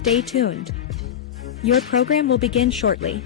Stay tuned. Your program will begin shortly.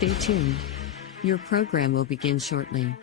Stay tuned. Your program will begin shortly.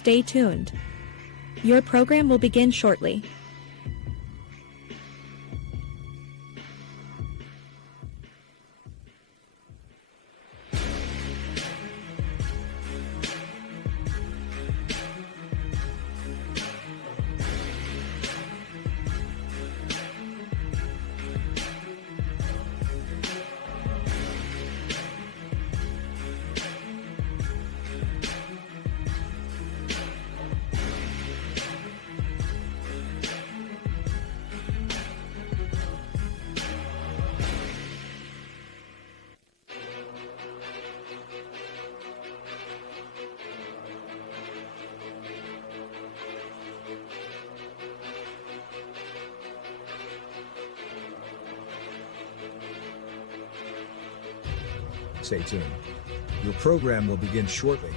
Stay tuned. Your program will begin shortly. Stay tuned. Your program will begin shortly.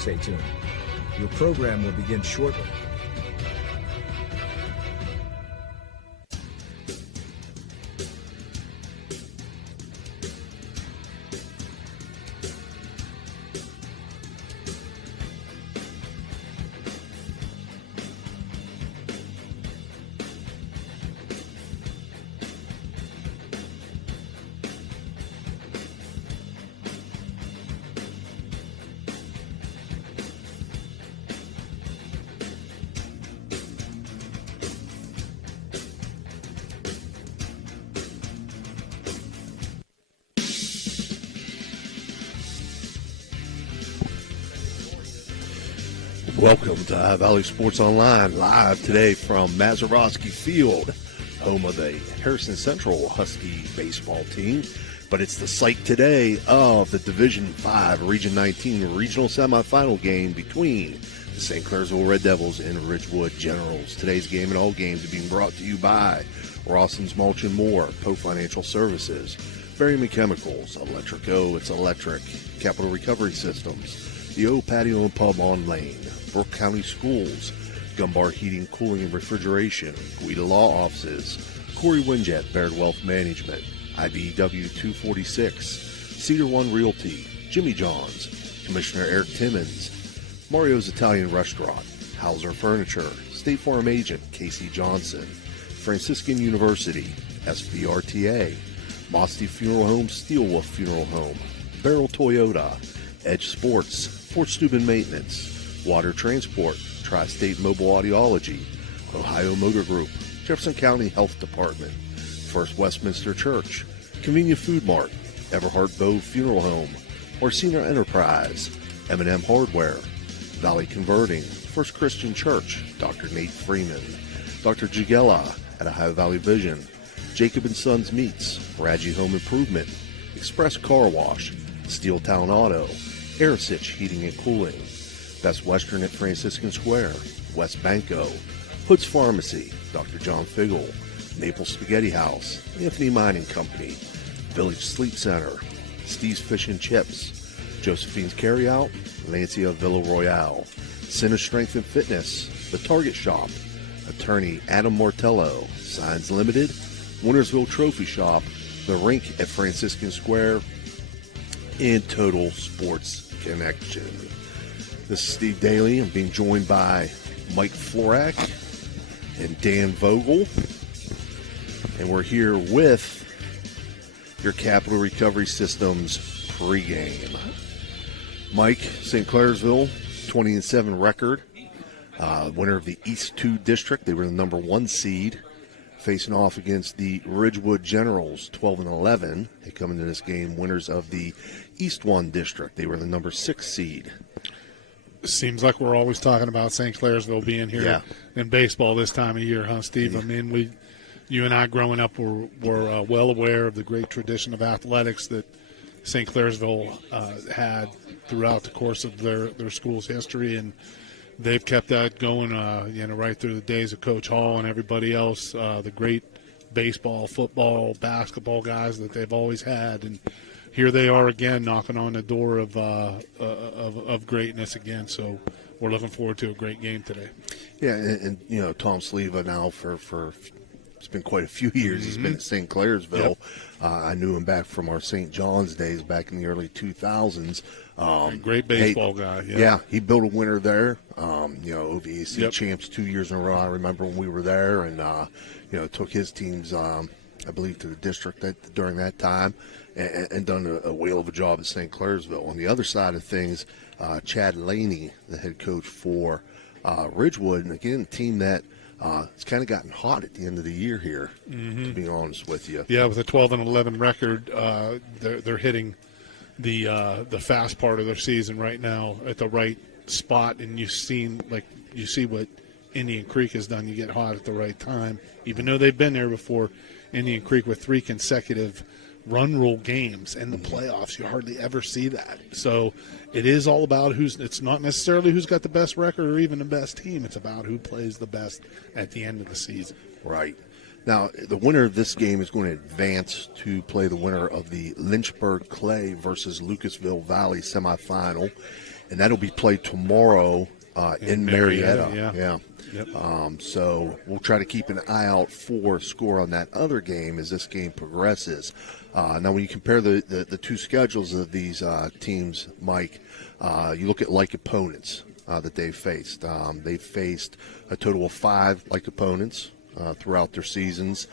Stay tuned. Your program will begin shortly. Welcome to High Valley Sports Online, live today from Mazeroski Field, home of the Harrison Central Husky baseball team. But it's the site today of the Division 5 Region 19 regional semifinal game between the St. Clairsville Red Devils and Ridgewood Generals. Today's game and all games are being brought to you by Rawson's Mulch and More, Poe Financial Services, Berryman Chemicals, Electric O, it's electric, Capital Recovery Systems, the O Patio and Pub on Lane, Brooke County Schools, Gumbar Heating, Cooling, and Refrigeration, Guida Law Offices, Corey Winjet, Baird Wealth Management, IBEW 246, Cedar One Realty, Jimmy John's, Commissioner Eric Timmons, Mario's Italian Restaurant, Hauser Furniture, State Farm Agent Casey Johnson, Franciscan University, SVRTA, Mosty Funeral Home, Steelwolf Funeral Home, Barrel Toyota, Edge Sports, Fort Steuben Maintenance, Water Transport, Tri-State Mobile Audiology, Ohio Motor Group, Jefferson County Health Department, First Westminster Church, Convenient Food Mart, Everhart Bow Funeral Home, Orsina Enterprise, M&M Hardware, Valley Converting, First Christian Church, Dr. Nate Freeman, Dr. Jugella at Ohio Valley Vision, Jacob & Sons Meats, Radji Home Improvement, Express Car Wash, Steel Town Auto, Airstitch Heating and Cooling, Best Western at Franciscan Square, West Banco, Hood's Pharmacy, Dr. John Figgle, Maple Spaghetti House, Anthony Mining Company, Village Sleep Center, Steve's Fish and Chips, Josephine's Carryout, Lancia Villa Royale, Center Strength and Fitness, The Target Shop, Attorney Adam Martello, Signs Limited, Wintersville Trophy Shop, The Rink at Franciscan Square, and Total Sports Connection. This is Steve Daly. I'm being joined by Mike Florak and Dan Vogel. And we're here with your Capital Recovery Systems pregame. Mike, St. Clairsville, 20-7 record. Winner of the East 2 District. They were the number 1 seed. Facing off against the Ridgewood Generals, 12-11. They come into this game winners of the East 1 District. They were the number 6 seed. Seems like we're always talking about St. Clairsville being here in baseball this time of year, huh, Steve? I mean, you and I growing up were well aware of the great tradition of athletics that St. Clairsville had throughout the course of their school's history, and they've kept that going, right through the days of Coach Hall and everybody else, the great baseball, football, basketball guys that they've always had. And here they are again, knocking on the door of greatness again. So we're looking forward to a great game today. Yeah, and Tom Sleva now for it's been quite a few years. He's been at St. Clairsville. Yep. I knew him back from our St. John's days back in the early 2000s. Great baseball guy. Yeah, he built a winner there. OVAC champs 2 years in a row. I remember when we were there, and took his teams, I believe, to the district during that time, and done a whale of a job at St. Clairsville. On the other side of things, Chad Laney, the head coach for Ridgewood, and again, a team that it's kind of gotten hot at the end of the year here, to be honest with you. Yeah, with a 12-11 record, they're hitting the fast part of their season right now at the right spot, and you see what Indian Creek has done. You get hot at the right time, even though they've been there before. Indian Creek with 3 consecutive run rule games in the playoffs. You hardly ever see that. So it is all about it's not necessarily who's got the best record or even the best team. It's about who plays the best at the end of the season. Right. Now, the winner of this game is going to advance to play the winner of the Lynchburg Clay versus Lucasville Valley semifinal. and that'll be played tomorrow in Marietta. Yeah. Yep. So we'll try to keep an eye out for a score on that other game as this game progresses. Now, when you compare the two schedules of these teams, Mike, you look at like opponents that they've faced. They've faced a total of 5 like opponents throughout their seasons.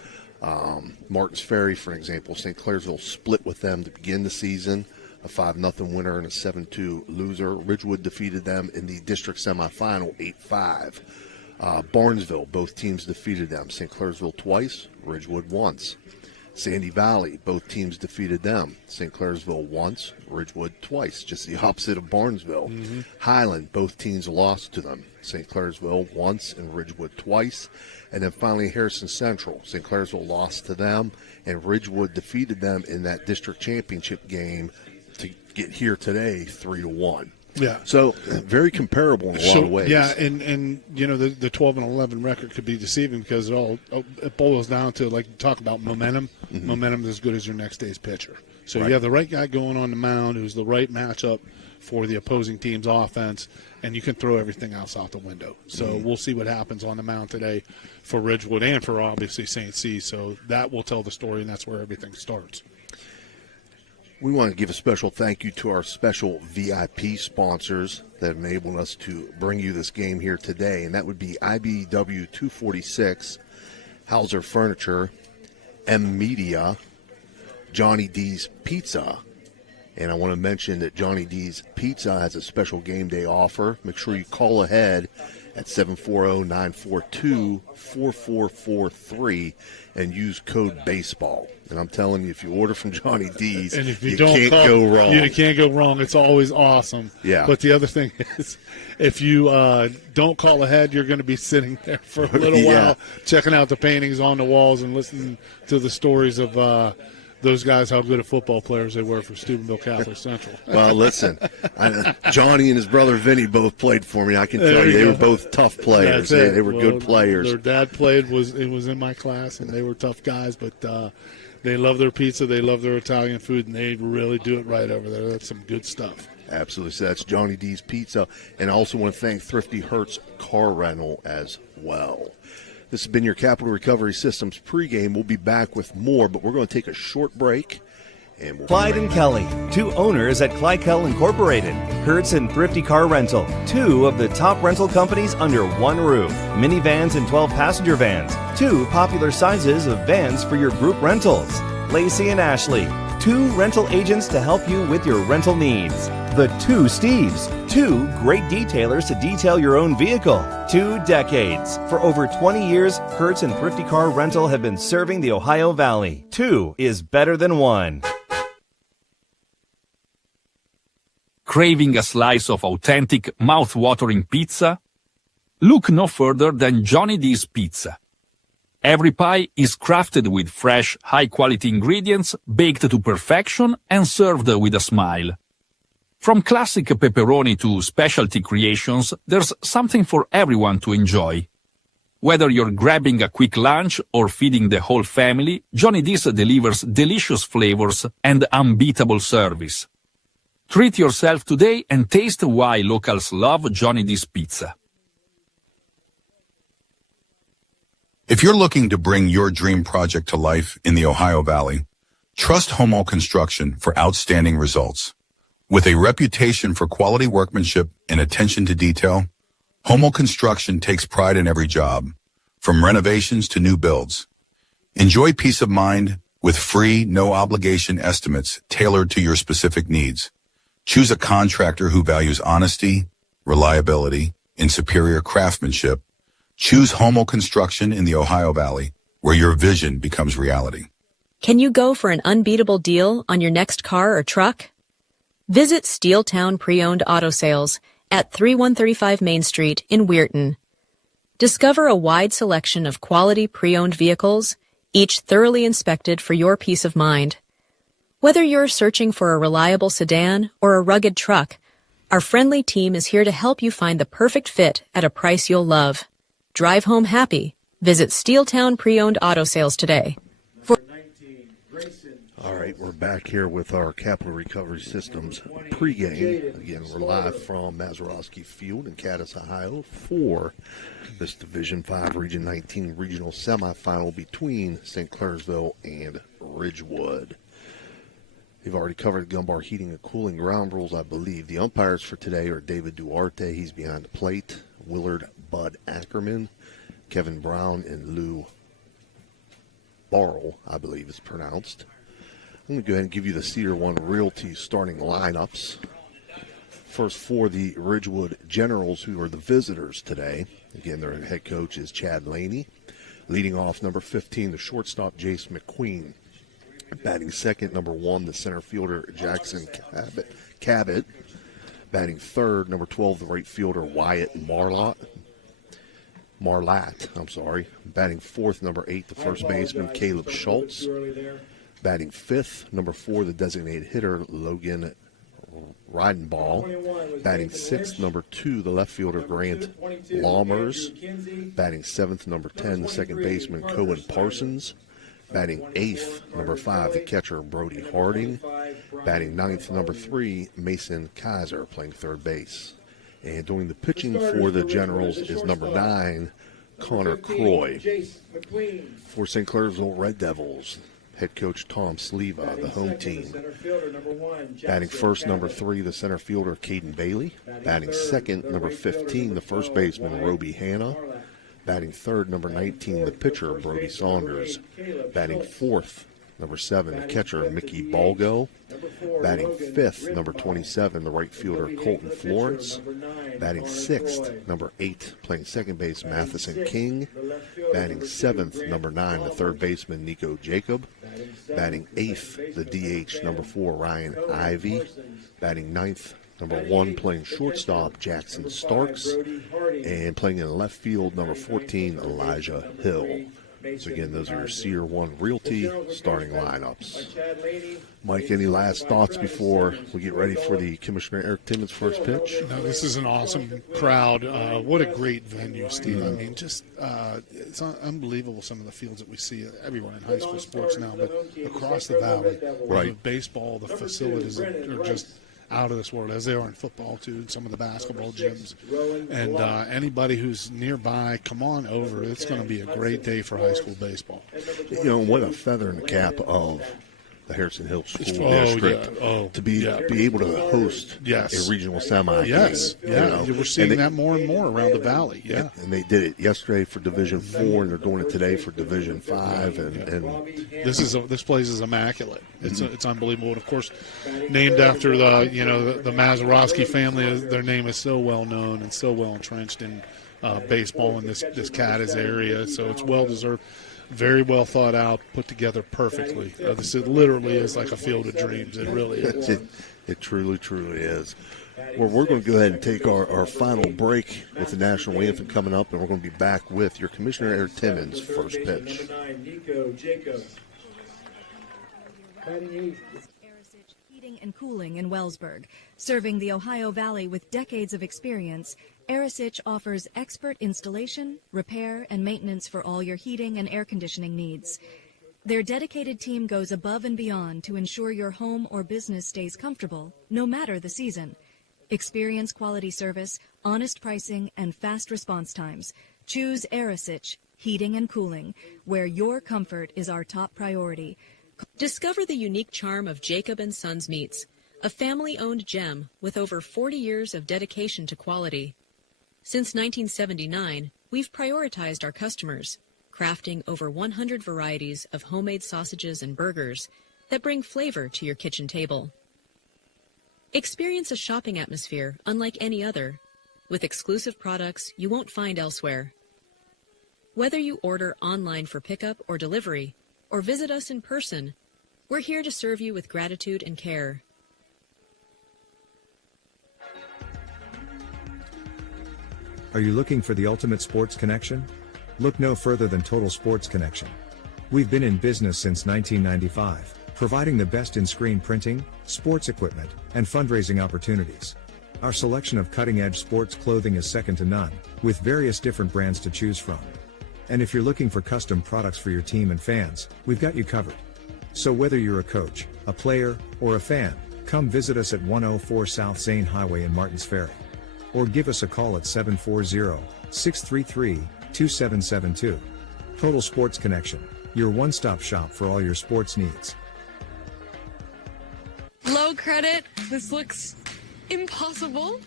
Martins Ferry, for example, St. Clairsville split with them to begin the season, a 5-0 winner and a 7-2 loser. Ridgewood defeated them in the district semifinal 8-5. Barnesville, both teams defeated them. St. Clairsville twice, Ridgewood once. Sandy Valley, both teams defeated them. St. Clairsville once, Ridgewood twice, just the opposite of Barnesville. Mm-hmm. Highland, both teams lost to them. St. Clairsville once and Ridgewood twice. And then finally Harrison Central. St. Clairsville lost to them, and Ridgewood defeated them in that district championship game to get here today 3-1. Yeah. So very comparable in a lot of ways. Yeah, and you know the 12-11 record could be deceiving because it boils down to, like, talk about momentum. Mm-hmm. Momentum is as good as your next day's pitcher. So you have the right guy going on the mound who's the right matchup for the opposing team's offense, and you can throw everything else out the window. So we'll see what happens on the mound today for Ridgewood and for obviously St. C. So that will tell the story, and that's where everything starts. We want to give a special thank you to our special VIP sponsors that enabled us to bring you this game here today, and that would be IBW 246, Hauser Furniture, M Media, Johnny D's Pizza. And I want to mention that Johnny D's Pizza has a special game day offer. Make sure you call ahead at 740-942-4443 and use code BASEBALL. And I'm telling you, if you order from Johnny D's, and if you can't go wrong. You can't go wrong. It's always awesome. Yeah. But the other thing is, if you don't call ahead, you're going to be sitting there for a little while, checking out the paintings on the walls and listening to the stories of those guys, how good of football players they were for Steubenville Catholic Central. Well, listen, Johnny and his brother Vinny both played for me. I can tell you, they were both tough players. They were good players. Their dad played, was in my class, and they were tough guys, but they love their pizza, they love their Italian food, and they really do it right over there. That's some good stuff. Absolutely. So that's Johnny D's Pizza. And I also want to thank Thrifty Hertz Car Rental as well. This has been your Capital Recovery Systems pregame. We'll be back with more, but we're going to take a short break. And Clyde and Kelly, 2 owners at Clykel Incorporated. Hertz and Thrifty Car Rental, 2 of the top rental companies under one roof. Minivans and 12-passenger vans, 2 popular sizes of vans for your group rentals. Lacey and Ashley, 2 rental agents to help you with your rental needs. The 2 Steves, 2 great detailers to detail your own vehicle. 2 decades. For over 20 years, Hertz and Thrifty Car Rental have been serving the Ohio Valley. 2 is better than 1. Craving a slice of authentic, mouth-watering pizza? Look no further than Johnny D's Pizza. Every pie is crafted with fresh, high-quality ingredients, baked to perfection, and served with a smile. From classic pepperoni to specialty creations, there's something for everyone to enjoy. Whether you're grabbing a quick lunch or feeding the whole family, Johnny D's delivers delicious flavors and unbeatable service. Treat yourself today and taste why locals love Johnny D's Pizza. If you're looking to bring your dream project to life in the Ohio Valley, trust Homo Construction for outstanding results. With a reputation for quality workmanship and attention to detail, Homo Construction takes pride in every job, from renovations to new builds. Enjoy peace of mind with free, no-obligation estimates tailored to your specific needs. Choose a contractor who values honesty, reliability, and superior craftsmanship. Choose Homo Construction in the Ohio Valley, where your vision becomes reality. Can you go for an unbeatable deal on your next car or truck? Visit Steeltown Pre-Owned Auto Sales at 3135 Main Street in Weirton. Discover a wide selection of quality pre-owned vehicles, each thoroughly inspected for your peace of mind. Whether you're searching for a reliable sedan or a rugged truck, our friendly team is here to help you find the perfect fit at a price you'll love. Drive home happy. Visit Steeltown Pre-Owned Auto Sales today. All All right, we're back here with our Capital Recovery Systems pregame. Again, we're live from Mazeroski Field in Cadiz, Ohio for this Division 5 Region 19 regional semifinal between St. Clairsville and Ridgewood. They've already covered Gumbar heating and cooling ground rules, I believe. The umpires for today are David Duarte, he's behind the plate, Willard Bud Ackerman, Kevin Brown, and Lou Barrel, I believe it's pronounced. I'm going to go ahead and give you the Cedar One Realty starting lineups. First for the Ridgewood Generals, who are the visitors today. Again, their head coach is Chad Laney. Leading off, number 15, the shortstop, Jace McQueen. Batting second, number 1, the center fielder, Jackson Cabot. Batting third, number 12, the right fielder, Wyatt Marlatt. Batting fourth, number 8, the first baseman, Caleb Schultz. Batting fifth, number 4, the designated hitter, Logan Ridenball. Batting sixth, number 2, the left fielder, Grant Lammers. Batting seventh, number 10, the second baseman, Cohen Parsons. Batting eighth, number 5, the catcher, Brody Harding. Batting ninth, number 3, Mason Kaiser, playing third base. And doing the pitching for the Generals is number 9, Connor Croy. For St. Clairsville Red Devils, head coach Tom Sleva, the home team. Batting first, number 3, the center fielder, Caden Bailey. Batting second, number 15, the first baseman, Roby Hanna. Batting third, number 19, the pitcher, Brody Saunders. Batting fourth, number 7, the catcher, Mickey Balgo. Batting fifth, number 27, the right fielder, Colton Florence. Batting sixth, number 8, playing second base, Matheson King. Batting seventh, number 9, the third baseman, Nico Jacob. Batting eighth, the DH, number 4, Ryan Ivy. Batting ninth, number 1, playing shortstop, Jackson Starks. And playing in left field, number 14, Elijah Hill. So again, those are your Cedar One Realty starting lineups. Mike, any last thoughts before we get ready for the Commissioner Eric Timmons' first pitch? No, this is an awesome crowd. What a great venue, Steve. I mean, just it's unbelievable some of the fields that we see everywhere in high school sports now, but across the valley, right. With baseball, the facilities are just out of this world, as they are in football too, and some of the basketball gyms. And anybody who's nearby, come on over. It's going to be a great day for high school baseball. You know, what a feather in the cap of the Harrison Hills School District to be able to host a regional semi. Yes, we're seeing that more and more around the valley. Yeah, and they did it yesterday for Division 4, and they're doing it today for Division 5. And this place is immaculate. It's unbelievable. And of course, named after the Mazeroski family. Their name is so well known and so well entrenched in baseball in this Cadiz area. So it's well deserved. Very well thought out, put together perfectly. This literally is like a field of dreams. It really is. It truly, truly is. Well, we're going to go ahead and take our final break with the national anthem coming up, and we're going to be back with your Commissioner Eric Timmons' first pitch. Heating and Cooling in Wellsburg. Serving the Ohio Valley with decades of experience, Arisich offers expert installation, repair, and maintenance for all your heating and air conditioning needs. Their dedicated team goes above and beyond to ensure your home or business stays comfortable, no matter the season. Experience quality service, honest pricing, and fast response times. Choose Arisich Heating and Cooling, where your comfort is our top priority. Discover the unique charm of Jacob & Sons Meats, a family-owned gem with over 40 years of dedication to quality. Since 1979, we've prioritized our customers, crafting over 100 varieties of homemade sausages and burgers that bring flavor to your kitchen table. Experience a shopping atmosphere unlike any other, with exclusive products you won't find elsewhere. Whether you order online for pickup or delivery, or visit us in person, we're here to serve you with gratitude and care. Are you looking for the ultimate sports connection? Look no further than Total Sports Connection. We've been in business since 1995, providing the best in screen printing, sports equipment, and fundraising opportunities. Our selection of cutting-edge sports clothing is second to none, with various different brands to choose from. And if you're looking for custom products for your team and fans, we've got you covered. So whether you're a coach, a player, or a fan, come visit us at 104 South Zane Highway in Martins Ferry. Or give us a call at 740-633-2772. Total Sports Connection, your one-stop shop for all your sports needs. Low credit. This looks impossible.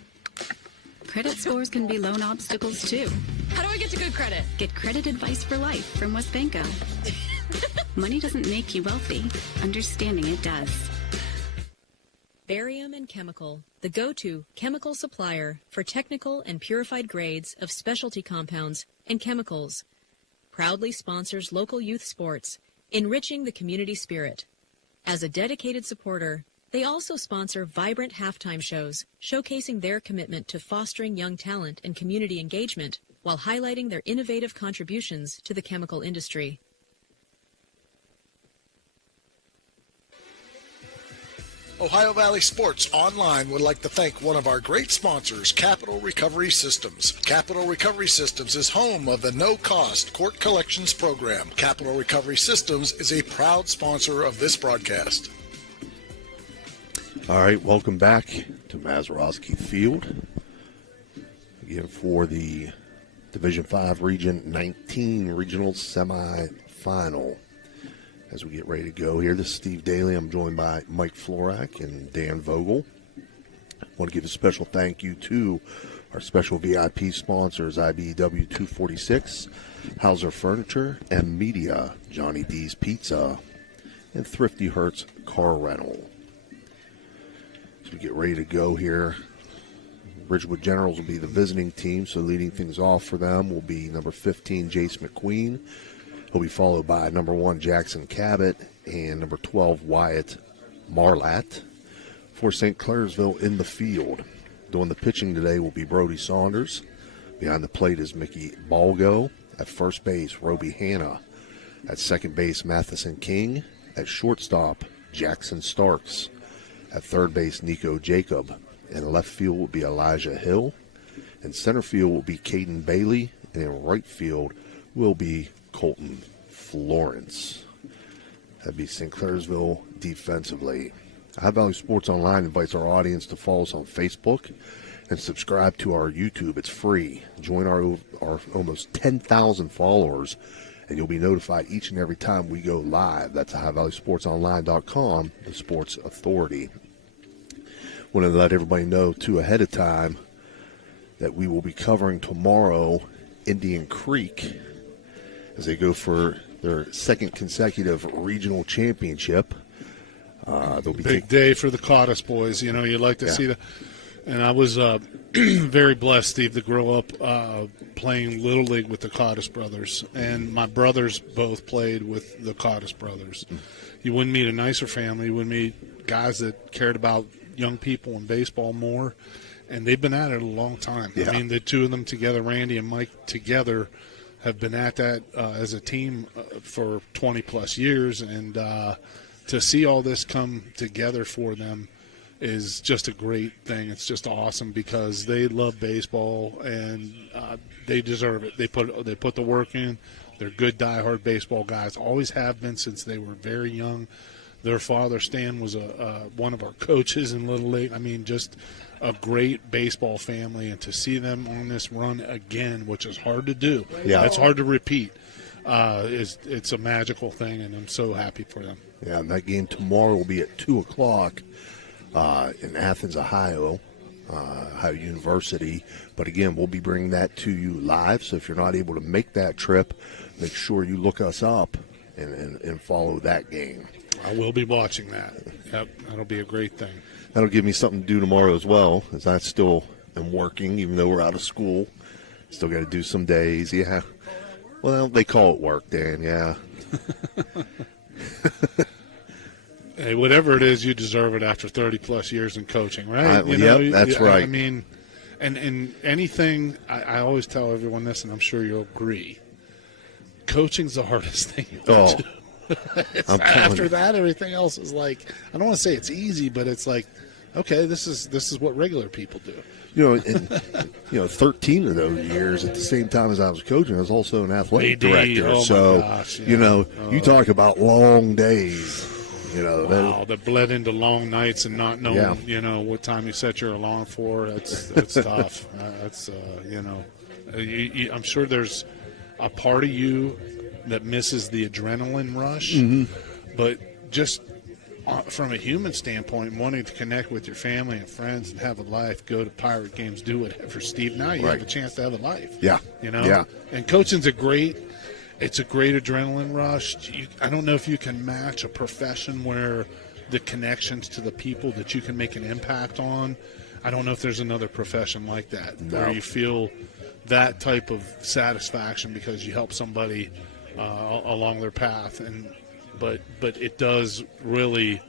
Credit scores can be loan obstacles too. How do I get to good credit? Get credit advice for life from WestBanco. Money doesn't make you wealthy. Understanding it does. Barium and Chemical, the go-to chemical supplier for technical and purified grades of specialty compounds and chemicals. Proudly sponsors local youth sports, enriching the community spirit. As a dedicated supporter, they also sponsor vibrant halftime shows, showcasing their commitment to fostering young talent and community engagement while highlighting their innovative contributions to the chemical industry. Ohio Valley Sports Online would like to thank one of our great sponsors, Capital Recovery Systems. Capital Recovery Systems is home of the no-cost court collections program. Capital Recovery Systems is a proud sponsor of this broadcast. All right, welcome back to Mazeroski Field. Again, for the Division 5 Region 19 Regional Semifinal. As we get ready to go here, this is Steve Daly. I'm joined by Mike Florak and Dan Vogel. I want to give a special thank you to our special VIP sponsors, IBEW 246, Hauser Furniture and Media, Johnny D's Pizza, and Thrifty Hertz Car Rental. As we get ready to go here, Ridgewood Generals will be the visiting team, so leading things off for them will be number 15, Jace McQueen. He'll be followed by number 1, Jackson Cabot, and number 12, Wyatt Marlatt. For St. Clairsville in the field, doing the pitching today will be Brody Saunders. Behind the plate is Mickey Balgo. At first base, Roby Hanna. At second base, Matheson King. At shortstop, Jackson Starks. At third base, Nico Jacob. In left field will be Elijah Hill. In center field will be Caden Bailey. And in right field will be Colton Florence. That'd be St. Clairsville defensively. Ohio Valley Sports Online invites our audience to follow us on Facebook and subscribe to our YouTube. It's free. Join our almost 10,000 followers, and you'll be notified each and every time we go live. That's OhioValleySportsOnline.com, the sports authority. Want to let everybody know, too, ahead of time that we will be covering tomorrow Indian Creek as they go for their second consecutive regional championship. They'll be big day for the Cottis boys. You know, you'd like to see that. And I was very blessed, Steve, to grow up playing Little League with the Cottis brothers. And my brothers both played with the Cottis brothers. You wouldn't meet a nicer family. You wouldn't meet guys that cared about young people and baseball more. And they've been at it a long time. Yeah. I mean, the two of them together, Randy and Mike together, have been at that as a team for 20-plus years. And to see all this come together for them is just a great thing. It's just awesome because they love baseball and they deserve it. They put the work in. They're good, diehard baseball guys. Always have been since they were very young. Their father, Stan, was one of our coaches in Little League. I mean, just a great baseball family. And to see them on this run again, which is hard to do. Yeah. It's hard to repeat. It's a magical thing, and I'm so happy for them. Yeah, and that game tomorrow will be at 2 o'clock in Athens, Ohio, Ohio University. But, again, we'll be bringing that to you live. So if you're not able to make that trip, make sure you look us up and follow that game. I will be watching that. Yep, that'll be a great thing. That'll give me something to do tomorrow as well, as I still am working, even though we're out of school. Still got to do some days. Yeah. Well, they call it work, Dan. Yeah. Hey, whatever it is, you deserve it after 30-plus years in coaching, right? That's right. I mean, and anything, I always tell everyone this, and I'm sure you'll agree, coaching's the hardest thing you can do. After that, everything else is like, I don't want to say it's easy, but it's like, okay, this is what regular people do. 13 of those years at the same time as I was coaching, I was also an athletic director. Oh so, my gosh, yeah. You talk about long days. Wow, that bled into long nights and not knowing, what time you set your alarm for. That's tough. I'm sure there's a part of you that misses the adrenaline rush, but just from a human standpoint, wanting to connect with your family and friends and have a life, go to Pirate games, do whatever, Steve. Now you have a chance to have a life. Yeah. Yeah. And coaching's a great adrenaline rush. I don't know if you can match a profession where the connections to the people that you can make an impact on. I don't know if there's another profession like that where you feel that type of satisfaction because you help somebody along their path. But it does really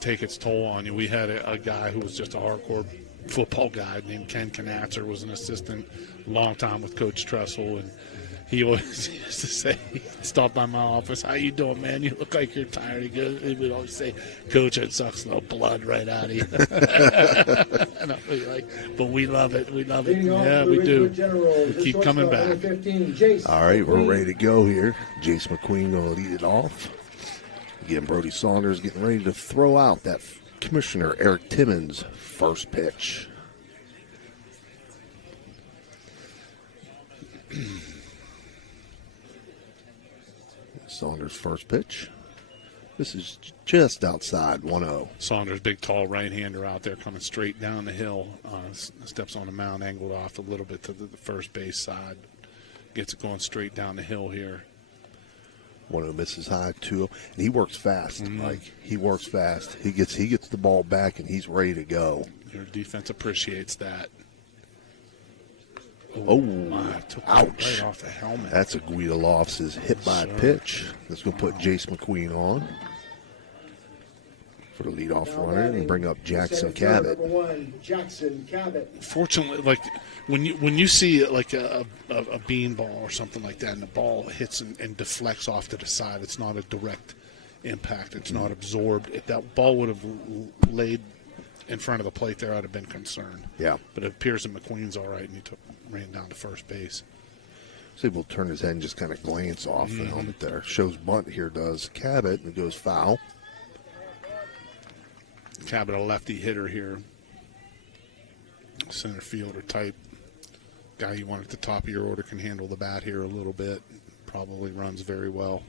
take its toll on you. We had a guy who was just a hardcore football guy named Ken Knatzer, was an assistant a long time with Coach Tressel, and he always used to say, he'd stop by my office, "How you doing, man? You look like you're tired." He would always say, "Coach, it sucks the blood right out of you." And I'll be like, "But we love it. We love it." Yeah, we do. We keep coming back. All right, we're ready to go here. Jace McQueen going to lead it off. Again, Brody Saunders getting ready to throw out that Commissioner Eric Timmons' first pitch. Saunders' first pitch. This is just outside 1-0. Saunders, big, tall right-hander out there coming straight down the hill. Steps on the mound, angled off a little bit to the first base side. Gets it going straight down the hill here. 1-0 misses high, 2-0. And he works fast, Mike. He works fast. He gets the ball back, and he's ready to go. Your defense appreciates that. Ouch. Right off the helmet. That's a Guida Lofts' hit by pitch. That's going to put Jace McQueen on for the leadoff runner and bring up Jackson Cabot. Fortunately, when you see like a beanball or something like that, and the ball hits and deflects off to the side, it's not a direct impact. It's not absorbed. If that ball would have laid in front of the plate there, I'd have been concerned. Yeah. But it appears that McQueen's all right, and he ran down to first base. So he'll turn his head and just kind of glance off the helmet there. Shows bunt here, does Cabot, and it goes foul. Cabot, a lefty hitter here. Center fielder type. Guy you want at the top of your order, can handle the bat here a little bit. Probably runs very well.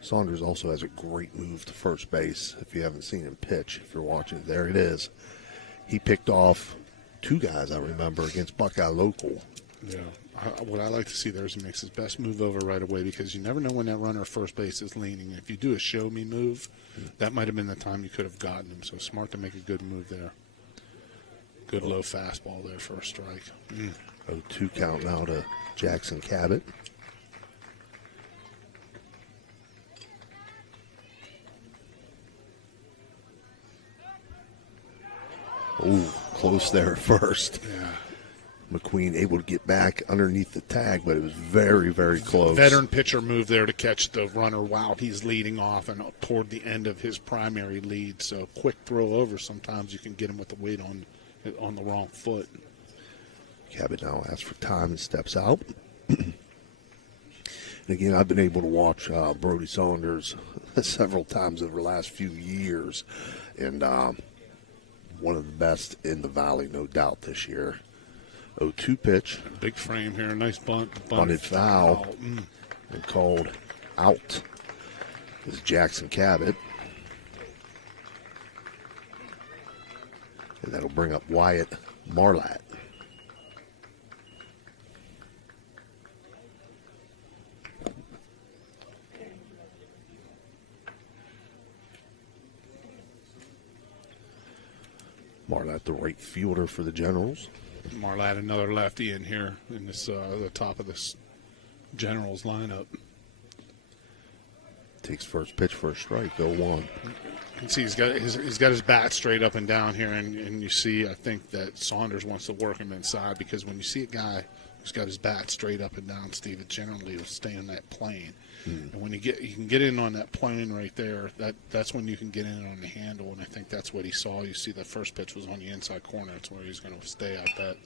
Saunders also has a great move to first base. If you haven't seen him pitch, if you're watching, there it is. He picked off two guys, I remember, against Buckeye Local. Yeah. What I like to see there is he makes his best move over right away, because you never know when that runner at first base is leaning. If you do a show-me move, that might have been the time you could have gotten him. So smart to make a good move there. Good low fastball there for a strike. 0-2 count now to Jackson Cabot. Oh, close there at first. Yeah. McQueen able to get back underneath the tag, but it was very, very close. Veteran pitcher move there to catch the runner while he's leading off and toward the end of his primary lead. So quick throw over. Sometimes you can get him with the weight on the wrong foot. Cabot now asks for time and steps out. And again, I've been able to watch Brody Saunders several times over the last few years, and one of the best in the Valley, no doubt, this year. 0-2 pitch. Big frame here. Nice bunt. Bunted foul. And called out is Jackson Cabot. And that'll bring up Wyatt Marlatt. Marlatt, the right fielder for the Generals. Marlatt, another lefty in here in this the top of this Generals lineup. Takes first pitch for a strike, 0-1. You can see he's got his bat straight up and down here, and you see, I think that Saunders wants to work him inside, because when you see a guy who's got his bat straight up and down, Steve, it generally will stay in that plane. And when you can get in on that plane right there, that's when you can get in on the handle, and I think that's what he saw. You see the first pitch was on the inside corner. That's where he's going to stay out that.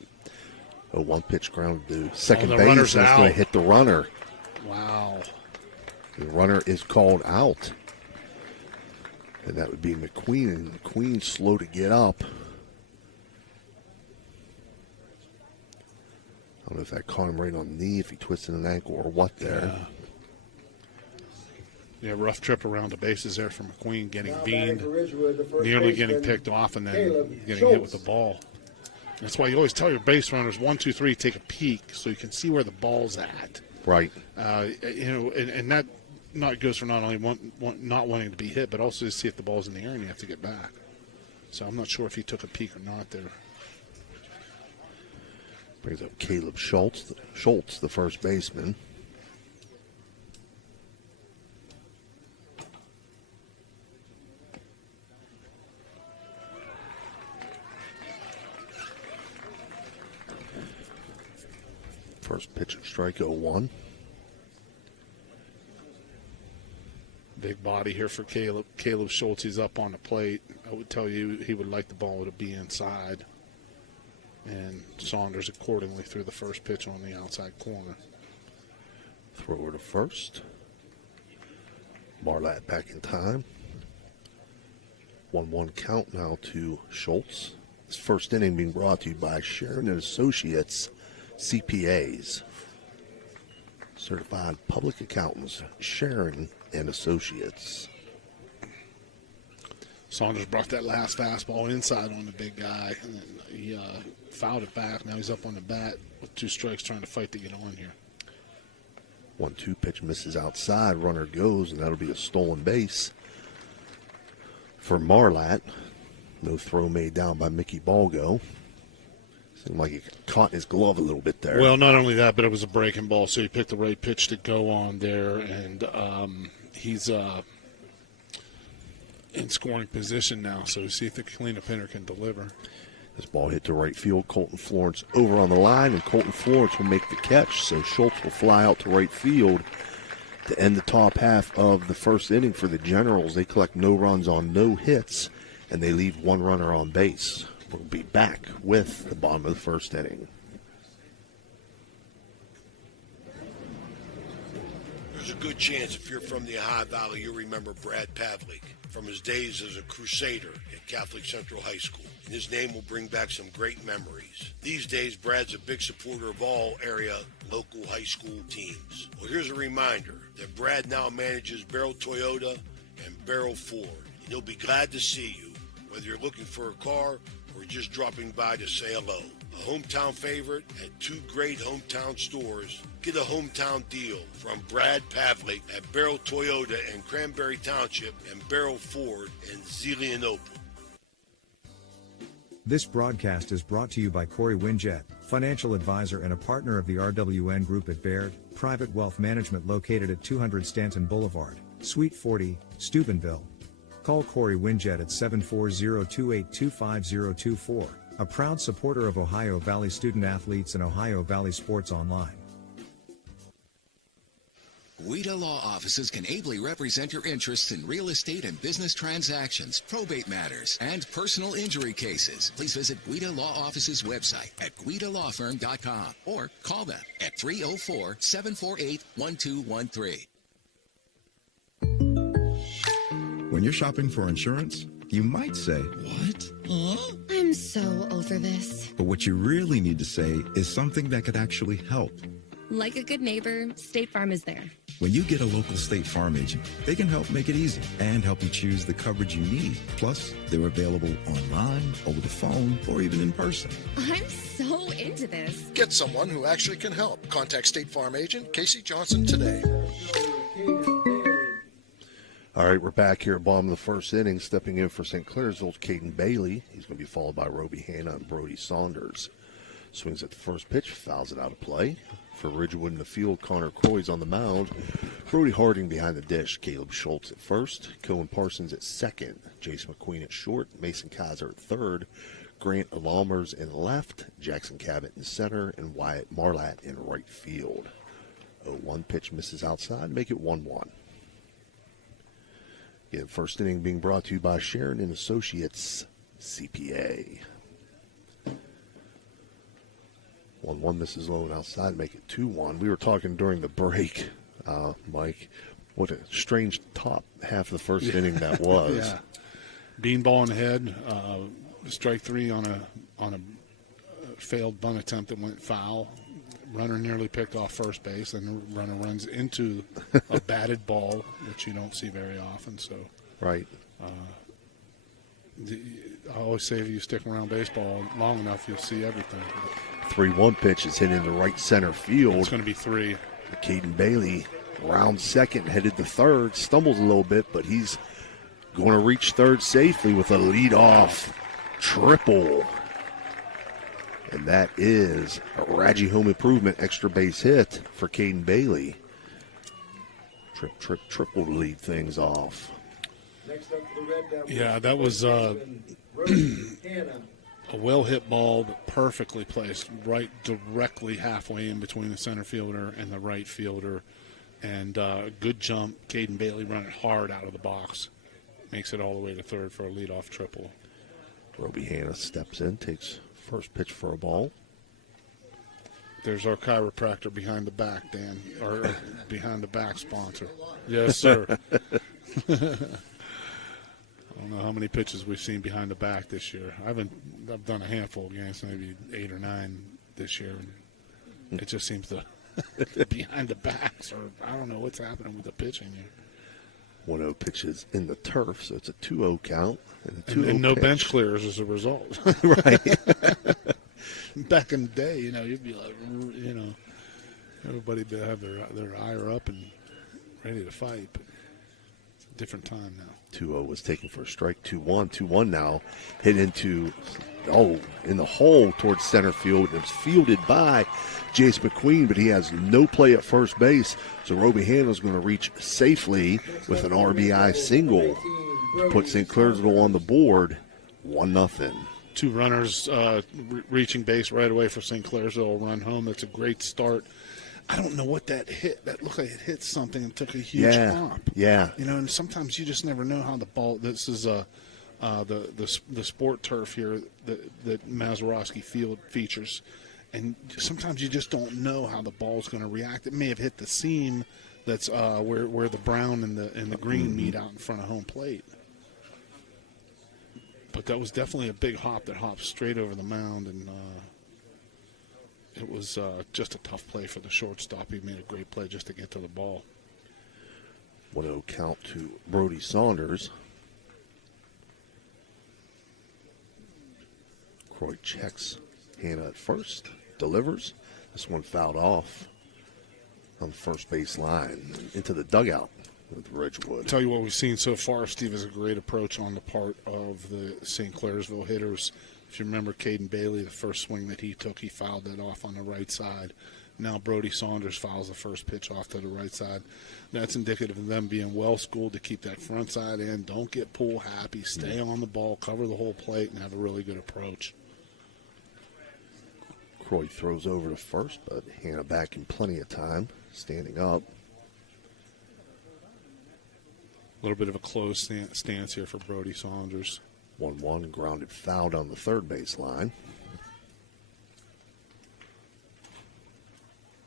0-1 pitch ground to second the base, runner's and it's going out. to hit the runner. Wow. The runner is called out. And that would be McQueen. And McQueen slow to get up. I don't know if that caught him right on the knee, if he twisted an ankle or what there. Yeah, rough trip around the bases there for McQueen, getting beamed, nearly getting picked off, and then getting hit with the ball. That's why you always tell your base runners, 1, 2, 3, take a peek so you can see where the ball's at. Right. And that not goes for not only not wanting to be hit, but also to see if the ball's in the air and you have to get back. So I'm not sure if he took a peek or not there. Brings up Caleb Schultz, the first baseman. First pitch and strike 0-1. Big body here for Caleb. Caleb Schultz, he's up on the plate. I would tell you he would like the ball to be inside. And Saunders accordingly threw the first pitch on the outside corner. Thrower to first. Marlatt back in time. 1-1 count now to Schultz. This first inning being brought to you by Sharon and Associates, CPAs. Certified Public Accountants, Sharon and Associates. Saunders brought that last fastball inside on the big guy, and then he fouled it back. Now he's up on the bat with 2 strikes trying to fight to get on here. 1-2 pitch misses outside. Runner goes, and that'll be a stolen base for Marlatt. No throw made down by Mickey Balgo. Seemed like he caught his glove a little bit there. Well, not only that, but it was a breaking ball, so he picked the right pitch to go on there, and he's in scoring position now, so see if the cleanup hitter can deliver. This ball hit to right field. Colton Florence over on the line, and Colton Florence will make the catch, so Schultz will fly out to right field to end the top half of the first inning for the Generals. They collect no runs on no hits, and they leave 1 runner on base. We'll be back with the bottom of the first inning. There's a good chance if you're from the Ohio Valley, you'll remember Brad Pavlik from his days as a Crusader at Catholic Central High School. And his name will bring back some great memories. These days, Brad's a big supporter of all area local high school teams. Well, here's a reminder that Brad now manages Barrel Toyota and Barrel Ford. And he'll be glad to see you, whether you're looking for a car or just dropping by to say hello. A hometown favorite at 2 great hometown stores. Get a hometown deal from Brad Pavlik at Barrel Toyota in Cranberry Township and Barrel Ford in Zelienople. This broadcast is brought to you by Corey Winjet, financial advisor and a partner of the RWN Group at Baird, private wealth management located at 200 Stanton Boulevard, Suite 40, Steubenville. Call Corey Winjet at 740-2825024, a proud supporter of Ohio Valley student athletes and Ohio Valley Sports Online. WIDA Law Offices can ably represent your interests in real estate and business transactions, probate matters, and personal injury cases. Please visit WIDA Law Offices' website at guidalawfirm.com or call them at 304-748-1213. When you're shopping for insurance, you might say, "What? Huh?" I'm so over this. But what you really need to say is something that could actually help. Like a good neighbor, State Farm is there. When you get a local State Farm agent, they can help make it easy and help you choose the coverage you need. Plus, they're available online, over the phone, or even in person. I'm so into this. Get someone who actually can help. Contact State Farm agent Casey Johnson today. All right, we're back here at bottom of the first inning. Stepping in for St. Clairsville's Caden Bailey. He's going to be followed by Roby Hanna and Brody Saunders. Swings at the first pitch, fouls it out of play. For Ridgewood in the field, Connor Croy's on the mound. Brody Harding behind the dish. Caleb Schultz at first. Cohen Parsons at second. Jason McQueen at short. Mason Kaiser at third. Grant Alomers in left. Jackson Cabot in center. And Wyatt Marlatt in right field. 0-1 pitch misses outside. Make it 1-1. Again, first inning being brought to you by Sharon and Associates CPA. 1-1 misses low and outside, make it 2-1. We were talking during the break, Mike. What a strange top half of the first inning that was. Yeah. Beanball in the head, strike three on a failed bunt attempt that went foul. Runner nearly picked off first base, and the runner runs into a batted ball, which you don't see very often. So, right. I always say if you stick around baseball long enough, you'll see everything. 3-1 pitch is hit into right center field. It's going to be 3. Caden Bailey, round second, headed to third, stumbles a little bit, but he's going to reach third safely with a leadoff triple. And that is a Raji home improvement extra base hit for Caden Bailey. Triple to lead things off. Yeah, that was a well-hit ball, but perfectly placed, right directly halfway in between the center fielder and the right fielder. And good jump. Caden Bailey running hard out of the box. Makes it all the way to third for a leadoff triple. Roby Hanna steps in, takes first pitch for a ball. There's our chiropractor behind the back, Dan, or behind the back sponsor. Yes, sir. I don't know how many pitches we've seen behind the back this year. I've done a handful of games, maybe 8 or 9 this year, and it just seems to behind the backs, or I don't know what's happening with the pitching here. 1-0 pitches in the turf, so it's a 2-0 count. And no bench clears as a result. Right. Back in the day, you'd be like, everybody would have their ire up and ready to fight. But it's a different time now. 2-0 was taken for a strike. 2-1. 2-1 now. Hit into, in the hole towards center field. It was fielded by Jace McQueen, but he has no play at first base. So Roby Hanna is going to reach safely with an RBI single to put St. Clairsville on the board, 1-0. 2 runners reaching base right away for St. Clairsville, run home. That's a great start. I don't know what that hit. That looked like it hit something and took a huge hop. Yeah. And sometimes you just never know how the ball. This is the sport turf here that Mazeroski Field features, and sometimes you just don't know how the ball's going to react. It may have hit the seam that's where the brown and the green meet out in front of home plate. But that was definitely a big hop that hopped straight over the mound, and it was just a tough play for the shortstop. He made a great play just to get to the ball. 1-0 count to Brody Saunders. Croy checks Hanna at first, delivers. This one fouled off on the first base line into the dugout with Ridgewood. Tell you what we've seen so far, Steve, is a great approach on the part of the St. Clairsville hitters. If you remember Caden Bailey, the first swing that he took, he fouled that off on the right side. Now Brody Saunders fouls the first pitch off to the right side. That's indicative of them being well-schooled to keep that front side in. Don't get pull happy. Stay on the ball, cover the whole plate, and have a really good approach. Croy throws over to first, but Hanna back in plenty of time, standing up. A little bit of a close stance here for Brody Saunders. 1-1, grounded foul down the third base line.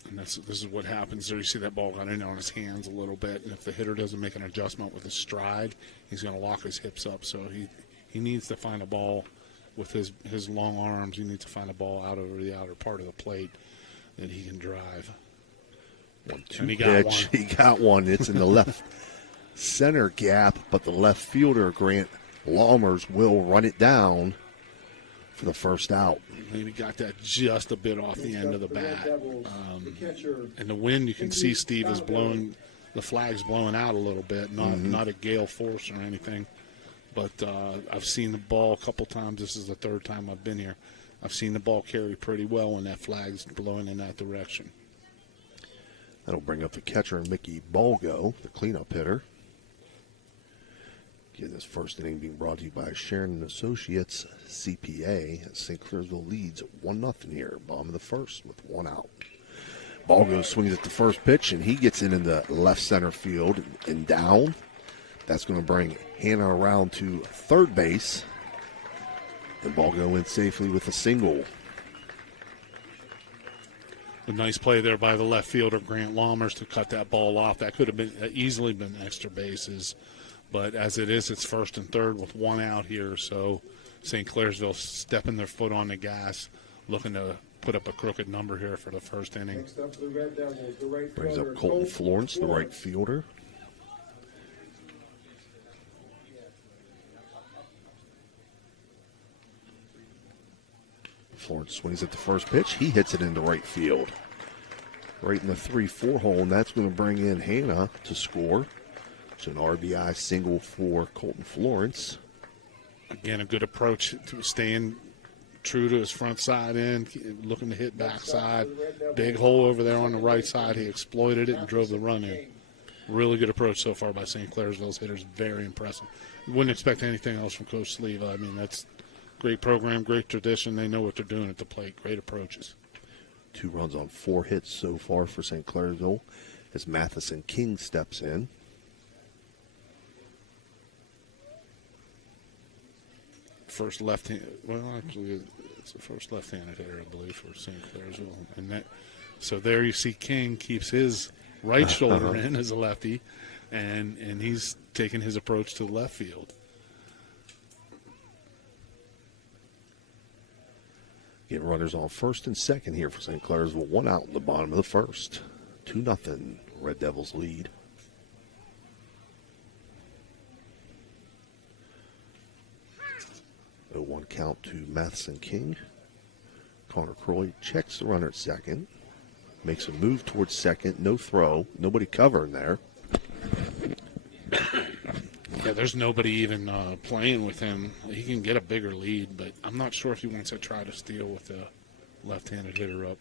And this is what happens there. You see that ball got in on his hands a little bit, and if the hitter doesn't make an adjustment with his stride, he's going to lock his hips up. So he needs to find a ball with his long arms. He needs to find a ball out over the outer part of the plate that he can drive. 1-2 pitch. He got one. It's in the left center gap, but the left fielder, Grant Laumers, will run it down for the first out. Maybe got that just a bit off the end of the bat. And the wind, you can see, Steve, is blowing, the flag's blowing out a little bit, not a gale force or anything. But I've seen the ball a couple times. This is the third time I've been here. I've seen the ball carry pretty well when that flag's blowing in that direction. That'll bring up the catcher, Mickey Balgo, the cleanup hitter. Again, this first inning being brought to you by Sharon & Associates CPA. As St. Clairsville leads 1-0 here. Bottom of the first with 1 out. Balgo swings at the first pitch, and he gets in the left center field and down. That's going to bring Hanna around to third base. And Balgo in safely with a single. A nice play there by the left fielder, Grant Lammers, to cut that ball off. That could have been easily been extra bases. But as it is, it's first and third with one out here. So St. Clairsville stepping their foot on the gas, looking to put up a crooked number here for the first inning. Next up for the Red Devils, the right Brings up Colton Florence, the right fielder. Florence swings at the first pitch. He hits it into right field. Right in the 3-4 hole, and that's going to bring in Hannah to score. It's an RBI single for Colton Florence. Again, a good approach to staying true to his front side end, looking to hit backside. Big hole over there on the right side. He exploited it and drove the run in. Really good approach so far by St. Clairsville's hitters. Very impressive. Wouldn't expect anything else from Coach Sleva. I mean, that's great program, great tradition. They know what they're doing at the plate. Great approaches. 2 runs on 4 hits so far for St. Clairsville as Matheson King steps in. First left-hand, well, actually, it's the first left-handed hitter, I believe, for St. Clairsville. And that, so there you see King keeps his right shoulder in as a lefty, and he's taking his approach to the left field. Get runners on first and second here for St. Clairsville. 1 out in the bottom of the first. 2-0 Red Devils lead. A 1 count to Matheson King. Connor Croy checks the runner at second. Makes a move towards second. No throw. Nobody covering there. Yeah, there's nobody even playing with him. He can get a bigger lead, but I'm not sure if he wants to try to steal with the left-handed hitter up.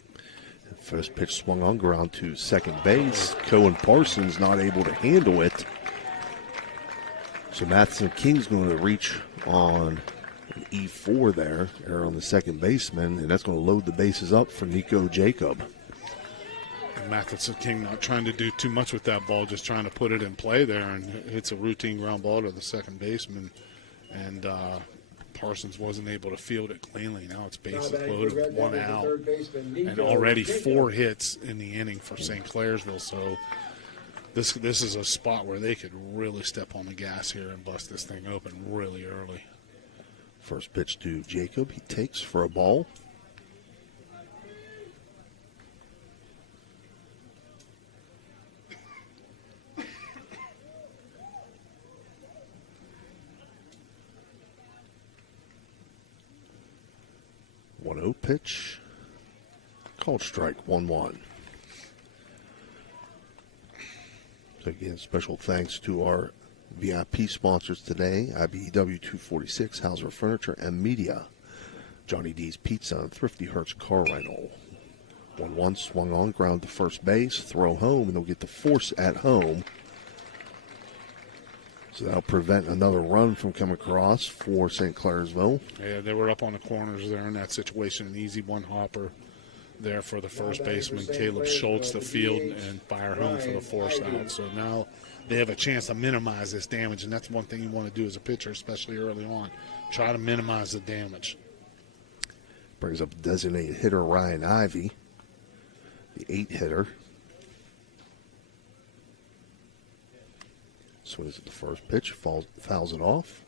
First pitch swung on ground to second base. Cohen Parsons not able to handle it. So Matheson King's going to reach on an E4 there, error on the second baseman, and that's going to load the bases up for Nico Jacob. Matheson King not trying to do too much with that ball, just trying to put it in play there, and hits a routine ground ball to the second baseman. And Parsons wasn't able to field it cleanly. Now it's bases loaded with 1 out, and already 4 hits in the inning for St. Clairsville. So this is a spot where they could really step on the gas here and bust this thing open really early. First pitch to Jacob. He takes for a ball. Pitch. Called strike 1-1. So again, special thanks to our VIP sponsors today, IBEW 246, Hauser Furniture and Media, Johnny D's Pizza, and Thrifty Hertz Car Rental. 1-1 swung on, ground to first base, throw home, and they'll get the force at home. So that'll prevent another run from coming across for St. Clairsville. Yeah, they were up on the corners there in that situation. An easy one hopper there for the first baseman, Caleb Schultz, to field and fire home for the force out. So now they have a chance to minimize this damage, and that's one thing you want to do as a pitcher, especially early on. Try to minimize the damage. Brings up designated hitter Ryan Ivey, the 8-hitter. Swings at the first pitch, fouls it off.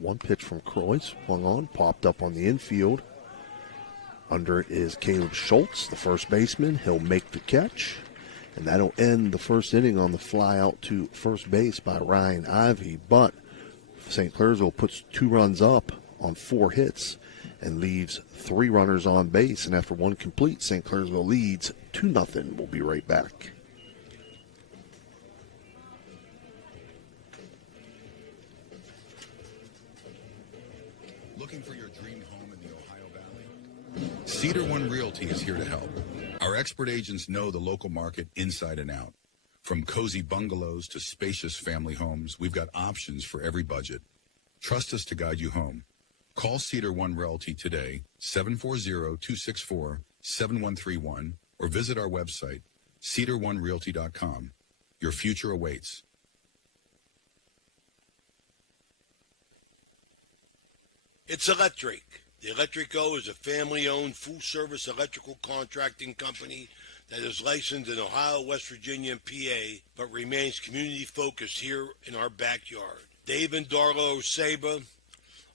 One pitch from Croy, swung on, popped up on the infield. Under it is Caleb Schultz, the first baseman. He'll make the catch, and that'll end the first inning on the fly out to first base by Ryan Ivey. But St. Clairsville puts 2 runs up on 4 hits and leaves 3 runners on base. And after 1 complete, St. Clairsville leads 2-0. We'll be right back. Looking for your dream home in the Ohio Valley? Cedar One Realty is here to help. Our expert agents know the local market inside and out. From cozy bungalows to spacious family homes, we've got options for every budget. Trust us to guide you home. Call Cedar One Realty today, 740-264-7131, or visit our website, cedaronerealty.com. Your future awaits. It's electric. The Electric O is a family-owned, full-service electrical contracting company that is licensed in Ohio, West Virginia, and PA, but remains community-focused here in our backyard. Dave and Darla Oseba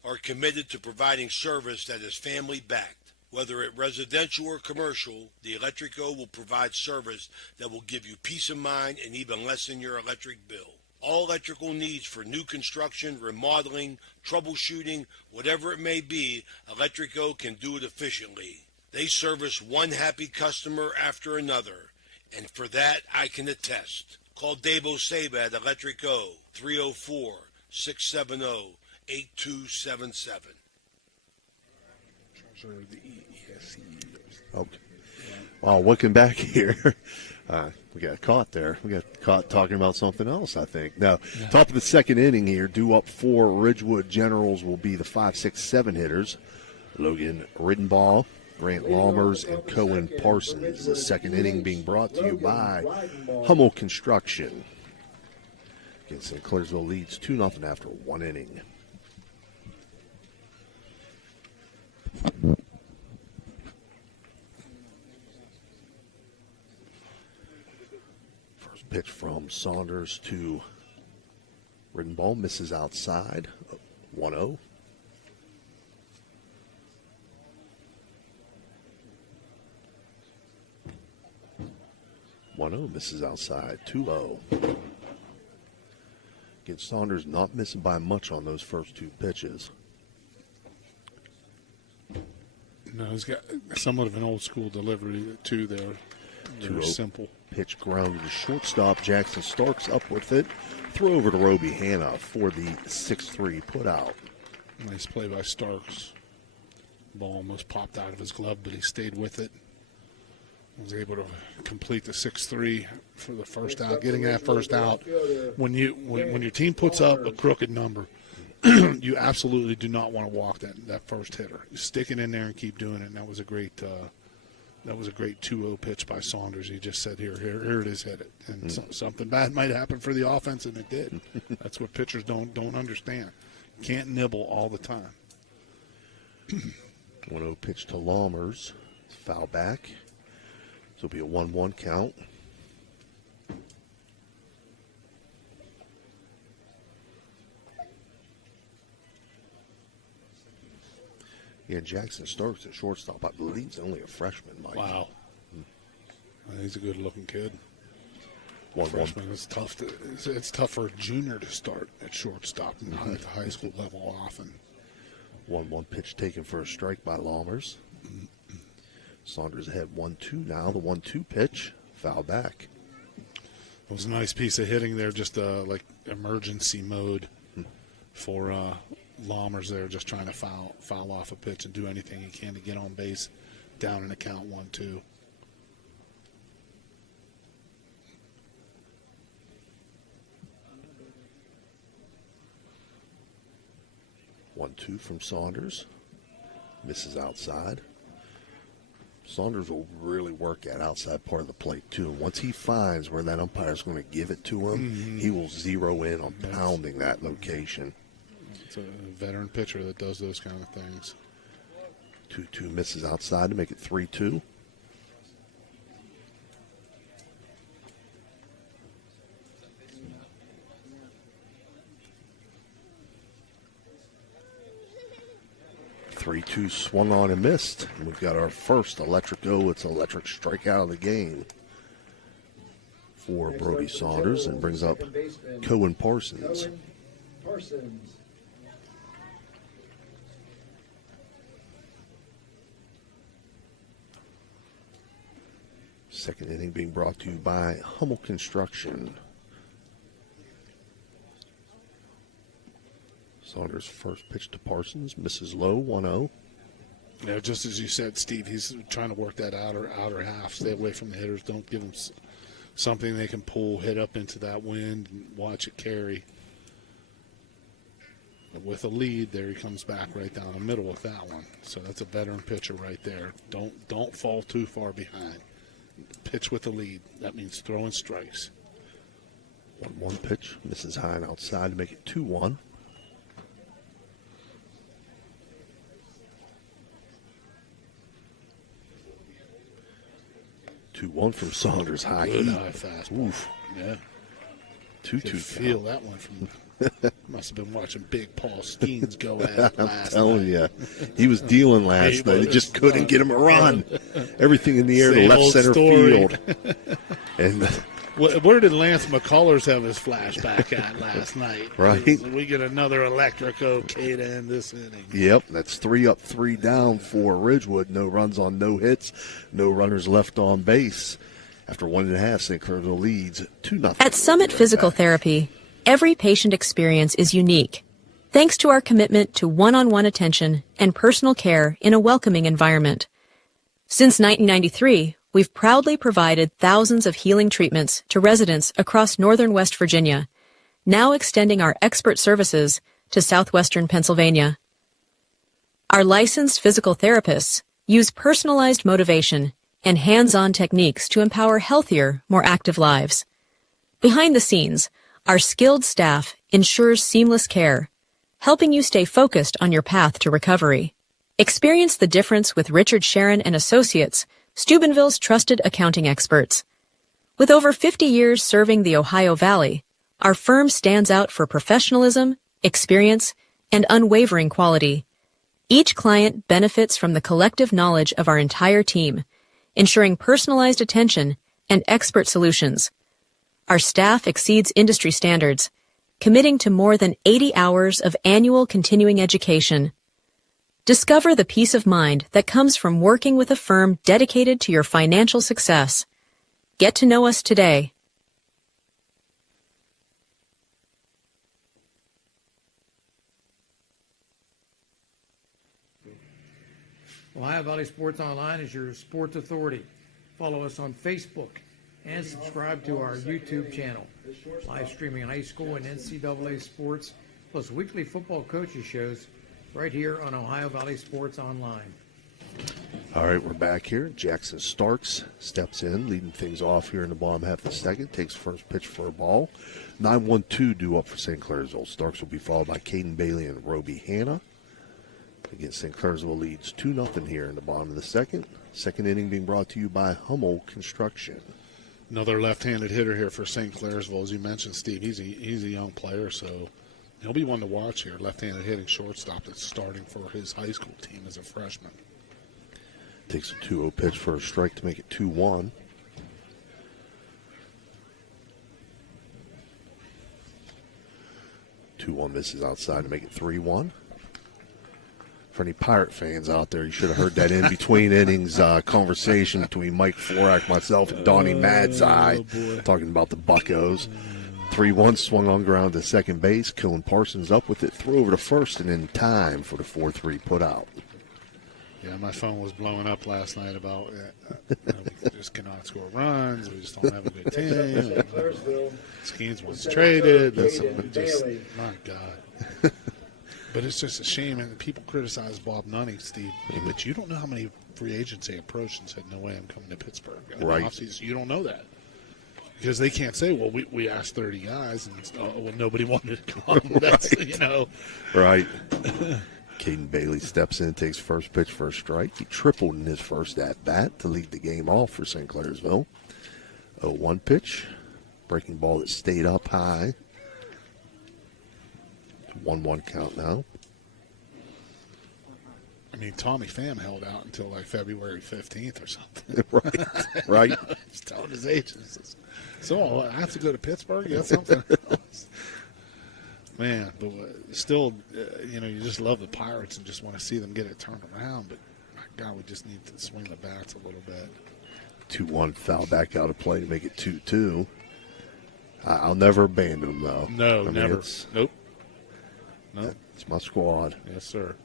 are committed to providing service that is family-backed. Whether it residential or commercial, the Electric O will provide service that will give you peace of mind and even lessen your electric bill. All electrical needs for new construction, remodeling, troubleshooting, whatever it may be, Electric O can do it efficiently. They service one happy customer after another, and for that I can attest. Call Dave Oseba at Electric O, 304-670-8277. Okay. Well, looking back here, we got caught there. We got caught talking about something else, I think. Now, top of the second inning here, due up for Ridgewood Generals will be the 5, 6, 7 hitters. Logan Rittenbaugh, Grant Laumers, and Cohen Parsons. The second inning being brought to you by Hummel Construction. Again, St. Clairsville leads 2-0 after one inning. First pitch from Saunders to Rittenbaugh, misses outside, 1-0. Misses outside, 2-0. Again, Saunders not missing by much on those first two pitches. No, he's got somewhat of an old school delivery too there. Very simple. Pitch grounded to shortstop. Jackson Starks up with it. Throw over to Roby Hanna for the 6-3 put out. Nice play by Starks. Ball almost popped out of his glove, but he stayed with it. Was able to complete the 6-3 for the first out. Getting that first out, when your team puts up a crooked number, you absolutely do not want to walk that first hitter. You stick it in there and keep doing it. And that was a great 2-0 pitch by Saunders. He just said, "Here it is, hit it." And something bad might happen for the offense, and it did. That's what pitchers don't understand. Can't nibble all the time. 1-0 pitch to Laumers, foul back. So it'll be a 1-1 count. Yeah, Jackson Starks at shortstop. I believe he's only a freshman, Mike. Wow. He's a good-looking kid. 1-1. Freshman, it's tough for a junior to start at shortstop not at the high school level often. 1-1 pitch taken for a strike by Laumers. Saunders ahead 1-2 now. The 1-2 pitch, foul back. It was a nice piece of hitting there, just like emergency mode for Laumers there, just trying to foul off a pitch and do anything he can to get on base down in the count 1-2. One-two from Saunders. Misses outside. Saunders will really work at outside part of the plate, too. And once he finds where that umpire is going to give it to him, he will zero in on pounding that location. It's a veteran pitcher that does those kind of things. 2-2 misses outside to make it 3-2. Three-two swung on and missed. And we've got our first Electric O. It's an electric strikeout of the game for Brody Saunders, and brings up Cohen Parsons. Second inning being brought to you by Hummel Construction. Saunders' first pitch to Parsons, misses low, 1-0. Yeah, just as you said, Steve, he's trying to work that outer half. Stay away from the hitters. Don't give them something they can pull, hit up into that wind, and watch it carry. But with a lead, there he comes back right down the middle with that one. So that's a veteran pitcher right there. Don't fall too far behind. Pitch with the lead. That means throwing strikes. 1-1 pitch. Misses high and outside to make it 2-1. From Saunders. High Good heat. high fastball. Oof. Yeah. 2-2 Feel that one from. Must have been watching Big Paul Skeens go at it I'm last telling night. you, he was dealing last night. He just couldn't get him a run. Everything in the air to Same left old center story. field. And Where did Lance McCullers have his flashback at last night? Right. We get another electric okay to end this inning. Yep, that's 3 up, 3 down for Ridgewood. No runs on no hits, no runners left on base. After 1.5, St. Clairsville leads 2-0. At Summit Physical Therapy, every patient experience is unique, thanks to our commitment to one-on-one attention and personal care in a welcoming environment. Since 1993, we've proudly provided thousands of healing treatments to residents across northern West Virginia, now extending our expert services to southwestern Pennsylvania. Our licensed physical therapists use personalized motivation and hands-on techniques to empower healthier, more active lives. Behind the scenes, our skilled staff ensures seamless care, helping you stay focused on your path to recovery. Experience the difference with Richard Sharon and Associates, Steubenville's trusted accounting experts. With over 50 years serving the Ohio Valley, our firm stands out for professionalism, experience, and unwavering quality. Each client benefits from the collective knowledge of our entire team, ensuring personalized attention and expert solutions. Our staff exceeds industry standards, committing to more than 80 hours of annual continuing education. Discover the peace of mind that comes from working with a firm dedicated to your financial success. Get to know us today. Ohio Valley Sports Online is your sports authority. Follow us on Facebook and subscribe to our YouTube channel. Live streaming high school and NCAA sports, plus weekly football coaches shows right here on Ohio Valley Sports Online. All right, we're back here. Jackson Starks steps in, leading things off here in the bottom half of the second. Takes first pitch for a ball. 9-1-2 due up for St. Clairsville. Starks will be followed by Caden Bailey and Roby Hanna. Again, St. Clairsville leads 2-0 here in the bottom of the second. Second inning being brought to you by Hummel Construction. Another left-handed hitter here for St. Clairsville. As you mentioned, Steve, he's a young player, so he'll be one to watch here. Left-handed hitting shortstop that's starting for his high school team as a freshman. Takes a 2-0 pitch for a strike to make it 2-1. Misses outside to make it 3-1. For any Pirate fans out there, you should have heard that in between innings conversation between Mike Florak, myself, and Donnie Madzai, talking about the Buccos. 3-1 swung on ground to second base. Killen Parsons up with it, throw over to first, and in time for the 4-3 put out. Yeah, my phone was blowing up last night about we just cannot score runs. We just don't have a good team. Skeens was traded. My God. But it's just a shame, and people criticize Bob Nunning, Steve. But you don't know how many free agents they approached and said, "No way, I'm coming to Pittsburgh." Right. Offseason, you don't know that because they can't say, "Well, we asked 30 guys, and nobody wanted to come." That's, right. Right. Caden Bailey steps in, takes first pitch for a strike. He tripled in his first at-bat to lead the game off for St. Clairsville. 0-1 pitch. Breaking ball that stayed up high. 1-1 count now. I mean, Tommy Pham held out until like February 15th or something. Right. He's telling his agents, so I have to go to Pittsburgh? You got something else? Man, but still, you just love the Pirates and just want to see them get it turned around. But, my God, we just need to swing the bats a little bit. 2-1 foul back out of play to make it 2-2. I'll never abandon them, though. No, never. Nope. It's my squad. Yes, sir.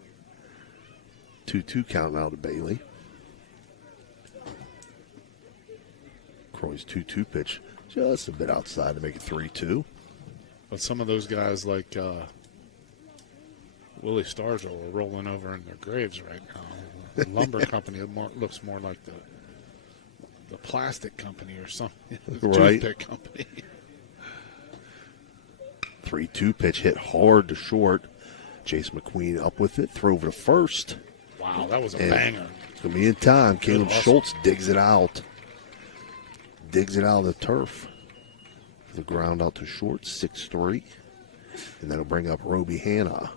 2-2 count now to Bailey. Croy's 2-2 pitch just a bit outside to make it 3-2. But some of those guys like Willie Stars are rolling over in their graves right now. The lumber company looks more like the plastic company or something. The Right. toothpick company. 3-2 pitch hit hard to short. Jason McQueen up with it. Throw over to first. Wow, that was a And banger. It's going to be in time. Caleb hustle. Schultz digs it out. Digs it out of the turf. The ground out to short, 6-3. And that'll bring up Roby Hanna.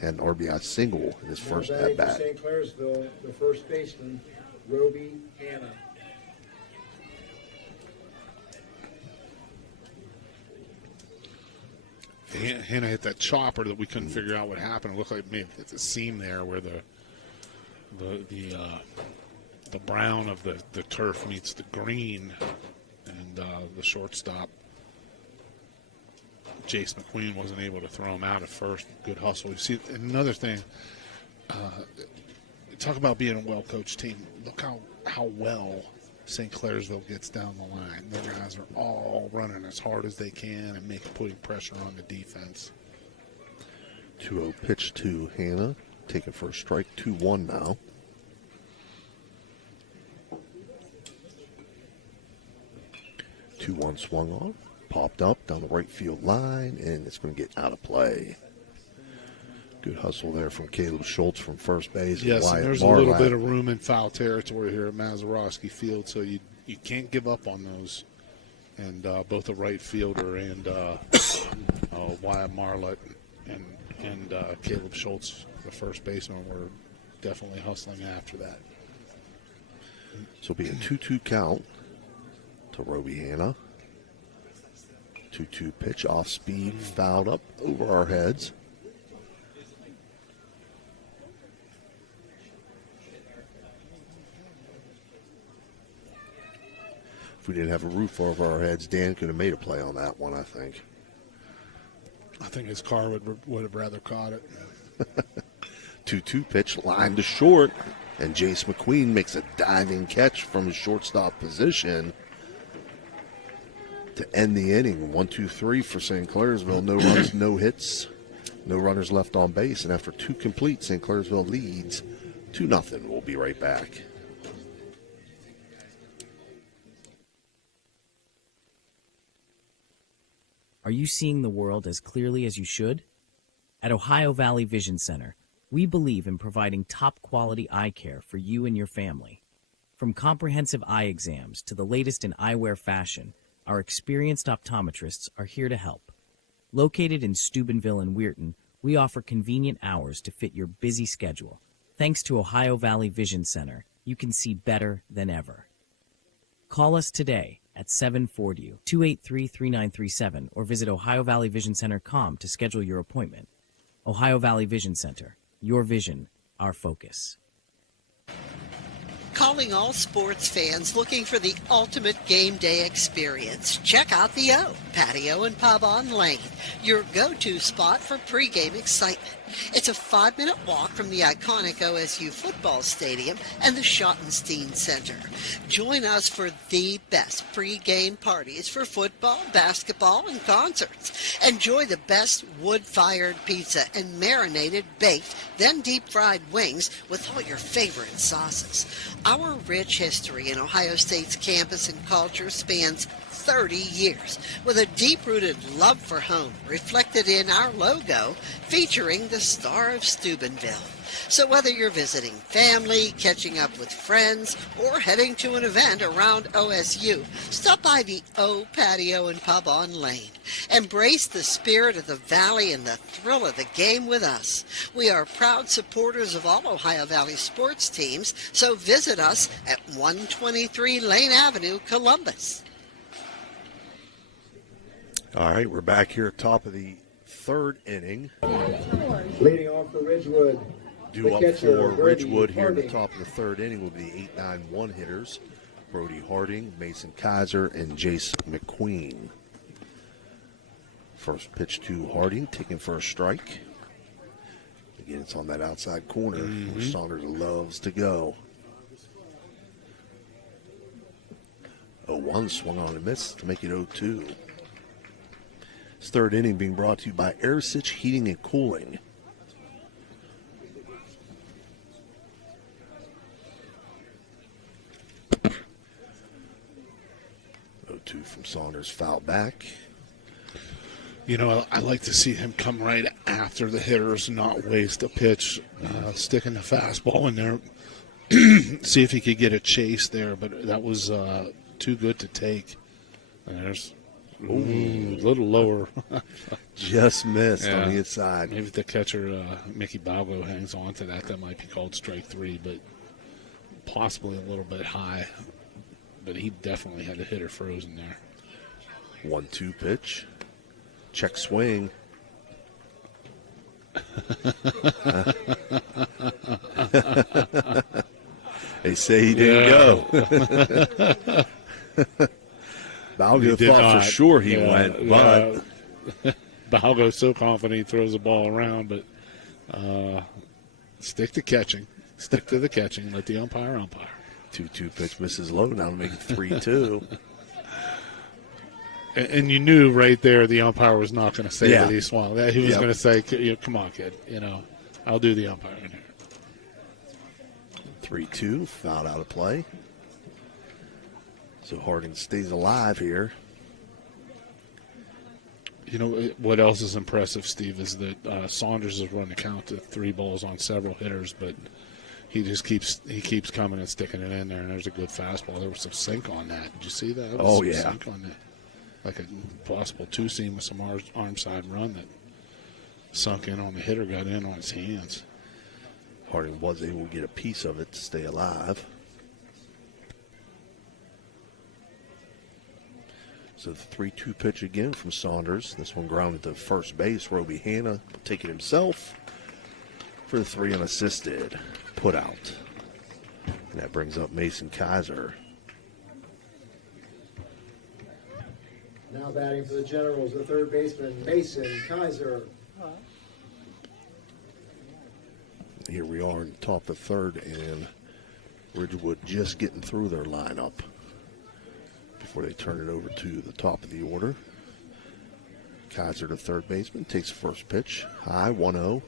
Had an RBI single in his first Batting for at-bat. St. Clairsville, the first baseman, Roby Hanna. Hannah hit that chopper that we couldn't figure out what happened. It looked like maybe it's a seam there where the brown of the turf meets the green, and the shortstop Jace McQueen wasn't able to throw him out at first. Good hustle. You see another thing. Talk about being a well-coached team. Look how well St. Clairsville gets down the line. Their guys are all running as hard as they can and putting pressure on the defense. 2-0 pitch to Hanna. Taking for a strike. 2-1 now. Two-one swung on. Popped up down the right field line, and it's going to get out of play. Good hustle there from Caleb Schultz from first base. Yes, Wyatt and there's Marlatt. a little bit of room in foul territory here at Mazeroski Field, so you can't give up on those. And both the right fielder and Wyatt Marlatt and Caleb Schultz, the first baseman, were definitely hustling after that. So it'll be a 2-2 count to Roby Hanna. 2-2 pitch off speed, fouled up over our heads. If we didn't have a roof over our heads, Dan could have made a play on that one, I think. I think his car would have rather caught it. 2-2 pitch, line to short, and Jace McQueen makes a diving catch from his shortstop position to end the inning. 1-2-3 for St. Clairsville. No runs, no hits, no runners left on base, and after two complete, St. Clairsville leads 2-0. We'll be right back. Are you seeing the world as clearly as you should? At Ohio Valley Vision Center, we believe in providing top-quality eye care for you and your family. From comprehensive eye exams to the latest in eyewear fashion, our experienced optometrists are here to help. Located in Steubenville and Weirton, we offer convenient hours to fit your busy schedule. Thanks to Ohio Valley Vision Center, you can see better than ever. Call us today at 740-283-3937 or visit OhioValleyVisionCenter.com to schedule your appointment. Ohio Valley Vision Center. Your vision, our focus. Calling all sports fans looking for the ultimate game day experience. Check out the O, Patio and Pub on Lane, your go-to spot for pregame excitement. It's a 5-minute walk from the iconic OSU football stadium and the Schottenstein Center. Join us for the best pregame parties for football, basketball, and concerts. Enjoy the best wood-fired pizza and marinated baked, then deep-fried wings with all your favorite sauces. Our rich history in Ohio State's campus and culture spans 30 years, with a deep-rooted love for home reflected in our logo featuring the Star of Steubenville. So whether you're visiting family, catching up with friends, or heading to an event around OSU, stop by the O Patio and Pub on Lane. Embrace the spirit of the Valley and the thrill of the game with us. We are proud supporters of all Ohio Valley sports teams, so visit us at 123 Lane Avenue, Columbus. All right, we're back here at top of the third inning. Leading off for Ridgewood. Due up for Ridgewood here in the top of the third inning will be the 8-9-1 hitters. Brody Harding, Mason Kaiser, and Jace McQueen. First pitch to Harding, taking for a strike. Again, it's on that outside corner where Saunders loves to go. 0-1 swung on and missed to make it 0-2. This third inning being brought to you by Airstitch Heating and Cooling. 0-2 from Saunders, foul back. You know, I like to see him come right after the hitters, not waste a pitch, sticking the fastball in there. See if he could get a chase there, but that was too good to take. And there's a little lower. Just missed on the inside. Maybe if the catcher, Mickey Balgo, hangs on to that, that might be called strike 3, but possibly a little bit high. But he definitely had the hitter frozen there. 1-2 pitch. Check swing. They say he didn't go. Balgo thought for sure he went, but Balgo's so confident he throws the ball around, but stick to catching. Stick to the catching. Let the umpire. 2-2 pitch misses low. Now to make it 3-2. And you knew right there the umpire was not going to say that he swung. That he was going to say, "Come on, kid. I'll do the umpire in here." 3-2, fouled out of play. So Harding stays alive here. You know what else is impressive, Steve, is that Saunders has run the count to 3 balls on several hitters, but he just keeps coming and sticking it in there. And there's a good fastball. There was some sink on that. Did you see that? Sink on that. Like a possible 2-seam with some arm side run that sunk in on the hitter, got in on his hands. Harding was able to get a piece of it to stay alive. So the 3-2 pitch again from Saunders. This one grounded to first base. Roby Hanna will take it himself for the 3 unassisted. Put out. And that brings up Mason Kaiser. Now batting for the Generals, the third baseman, Mason Kaiser. Here we are in the top of the third, and Ridgewood just getting through their lineup before they turn it over to the top of the order. Kaiser, the third baseman, takes the first pitch. High, 1-0.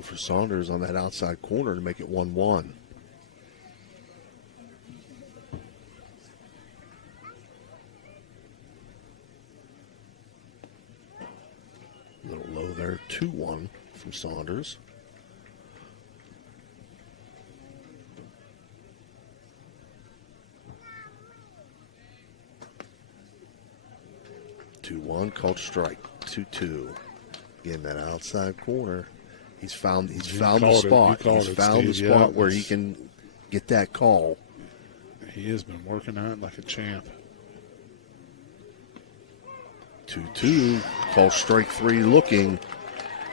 For Saunders on that outside corner to make it 1-1. A little low there, 2-1 from Saunders. Called strike. 2-2. Again, that outside corner. He's found the spot. He's found the spot where he can get that call. He has been working on it like a champ. 2-2. Call strike 3 looking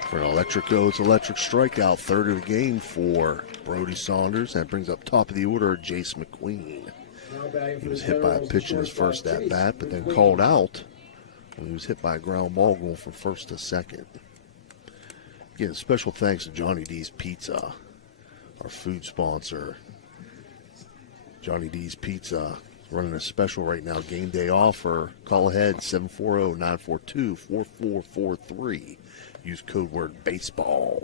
for an electric strikeout. Third of the game for Brody Saunders. That brings up top of the order Jace McQueen. He was hit by a pitch in his first at-bat, but then called out when he was hit by a ground ball going from first to second. Again, special thanks to Johnny D's Pizza, our food sponsor. Johnny D's Pizza running a special right now, game day offer. Call ahead, 740-942-4443. Use code word baseball.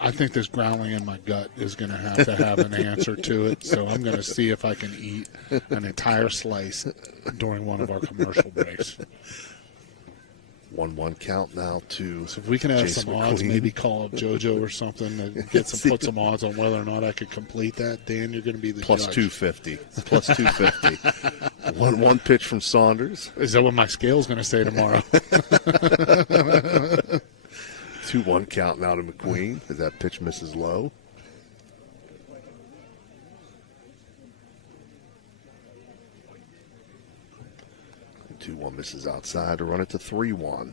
I think this growling in my gut is going to have an answer to it, so I'm going to see if I can eat an entire slice during one of our commercial breaks. 1-1 count now to So if we can have Jace some odds, McQueen. Maybe call up JoJo or something and put some odds on whether or not I could complete that. Dan, you're going to be the plus judge. 250. Plus 250. 1-1 pitch from Saunders. Is that what my scale's going to say tomorrow? 2-1 count now to McQueen as that pitch misses low. And 2-1 misses outside to run it to 3-1.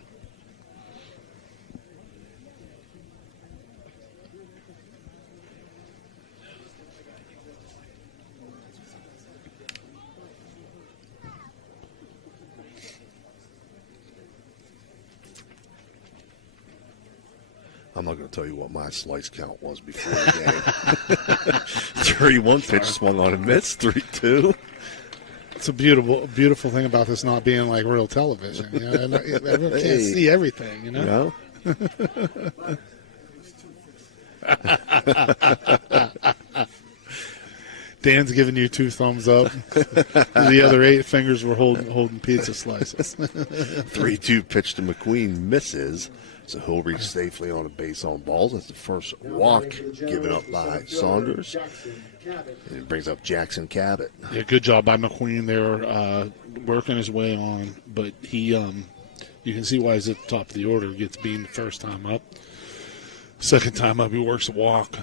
I'm not going to tell you what my slice count was before the game. 31 pitch swung on and missed. 3-2. It's a beautiful thing about this not being like real television. You know? Everyone can't see everything, you know? Dan's giving you 2 thumbs up. The other 8 fingers were holding pizza slices. 3-2 pitch to McQueen misses, so he'll reach safely on a base on balls. That's the first walk given up by Saunders. And it brings up Jackson Cabot. Yeah, good job by McQueen there, working his way on. But he, you can see why he's at the top of the order. He gets beamed the first time up. Second time up, he works a walk.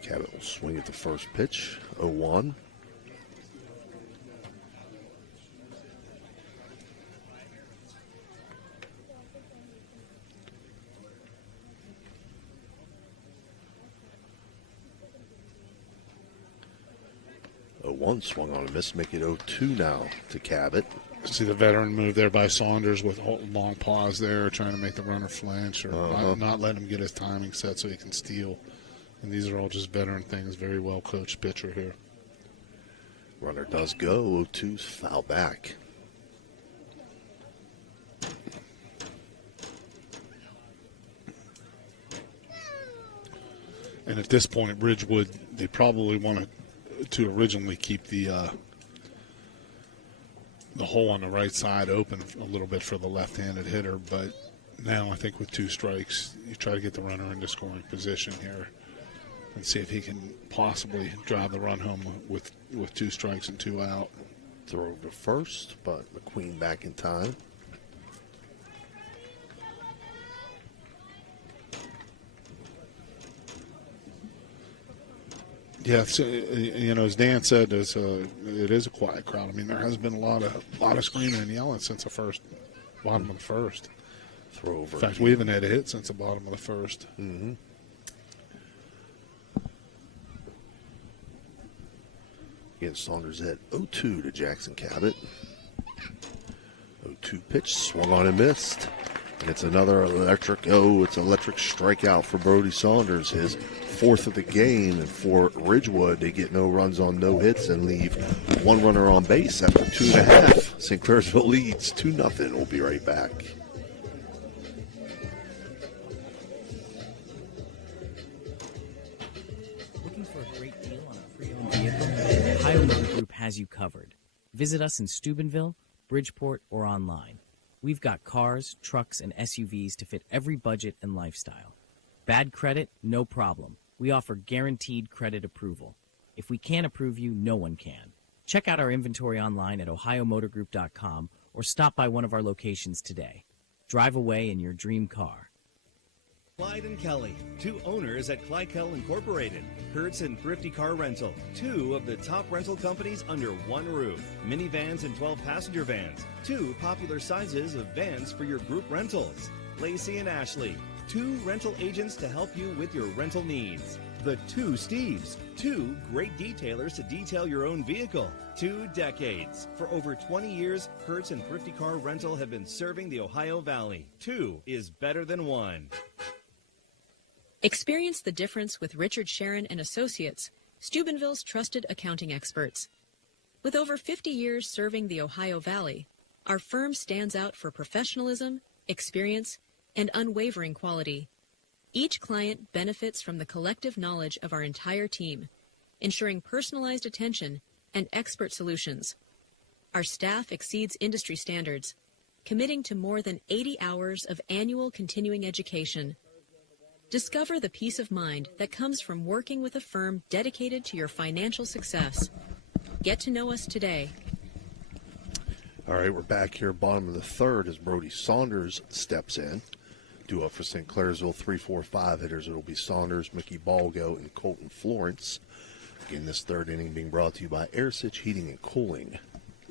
Cabot will swing at the first pitch, 0-1. One swung on a miss, make it 0-2 now to Cabot. See the veteran move there by Saunders with a long pause there, trying to make the runner flinch or not let him get his timing set so he can steal. And these are all just veteran things. Very well coached pitcher here. Runner does go. 0-2's foul back. And at this point, Ridgewood, they probably want to originally keep the hole on the right side open a little bit for the left-handed hitter. But now I think with 2 strikes, you try to get the runner into scoring position here and see if he can possibly drive the run home with 2 strikes and 2 out. Throw over to first, but McQueen back in time. Yeah, as Dan said, it is a quiet crowd. I mean, there has been a lot of screaming and yelling since the bottom of the first. Throw over. In fact, we haven't had a hit since the bottom of the first. Mm-hmm. Again, Saunders at 0-2 to Jackson Cabot. 0-2 pitch, swung on and missed. And it's another electric strikeout for Brody Saunders, his 4th of the game. And for Ridgewood, they get no runs on no hits and leave 1 runner on base after 2.5. St. Clairsville leads 2-0. We'll be right back. Looking for a great deal on a pre-owned vehicle? Ohio Motor Group has you covered. Visit us in Steubenville, Bridgeport, or online. We've got cars, trucks, and SUVs to fit every budget and lifestyle. Bad credit? No problem. We offer guaranteed credit approval. If we can't approve you, no one can. Check out our inventory online at ohiomotorgroup.com or stop by one of our locations today. Drive away in your dream car. Clyde and Kelly, 2 owners at Clykel Incorporated. Hertz and Thrifty Car Rental, 2 of the top rental companies under one roof. Minivans and 12-passenger vans, 2 popular sizes of vans for your group rentals. Lacey and Ashley, 2 rental agents to help you with your rental needs. The 2 Steves, 2 great detailers to detail your own vehicle. 2 decades. For over 20 years, Hertz and Thrifty Car Rental have been serving the Ohio Valley. 2 is better than 1. Experience the difference with Richard Sharon and Associates, Steubenville's trusted accounting experts. With over 50 years serving the Ohio Valley, our firm stands out for professionalism, experience, and unwavering quality. Each client benefits from the collective knowledge of our entire team, ensuring personalized attention and expert solutions. Our staff exceeds industry standards, committing to more than 80 hours of annual continuing education. Discover the peace of mind that comes from working with a firm dedicated to your financial success. Get to know us today. All right, we're back here, bottom of the 3rd, as Brody Saunders steps in. Due up for St. Clairsville, 3-4-5 hitters. It'll be Saunders, Mickey Balgo, and Colton Florence. Again, this 3rd inning being brought to you by Airstitch Heating and Cooling.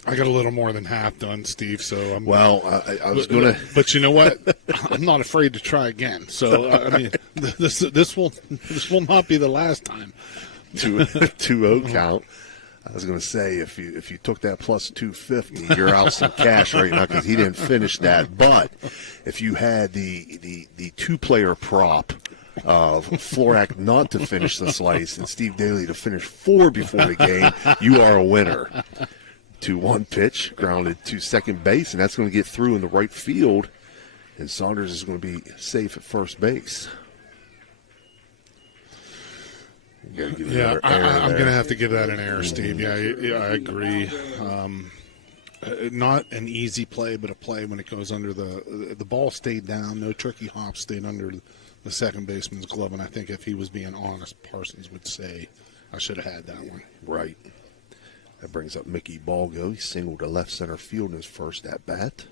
I got a little more than half done, Steve. So I'm. Well, I was going to. But you know what? I'm not afraid to try again. So I mean, this will not be the last time. 2-0 count. I was going to say if you took that plus 250, you're out some cash right now because he didn't finish that. But if you had the 2-player prop Florak not to finish the slice and Steve Daly to finish 4 before the game, you are a winner. 2-1 pitch, grounded to second base, and that's going to get through in the right field, and Saunders is going to be safe at first base. I'm going to have to give that an error, Steve. Yeah, I agree. Not an easy play, but a play when it goes under the ball stayed down. No tricky hop, stayed under the second baseman's glove. And I think if he was being honest, Parsons would say, I should have had that one. Right. That brings up Mickey Balgo. He singled to left center field in his first at bat.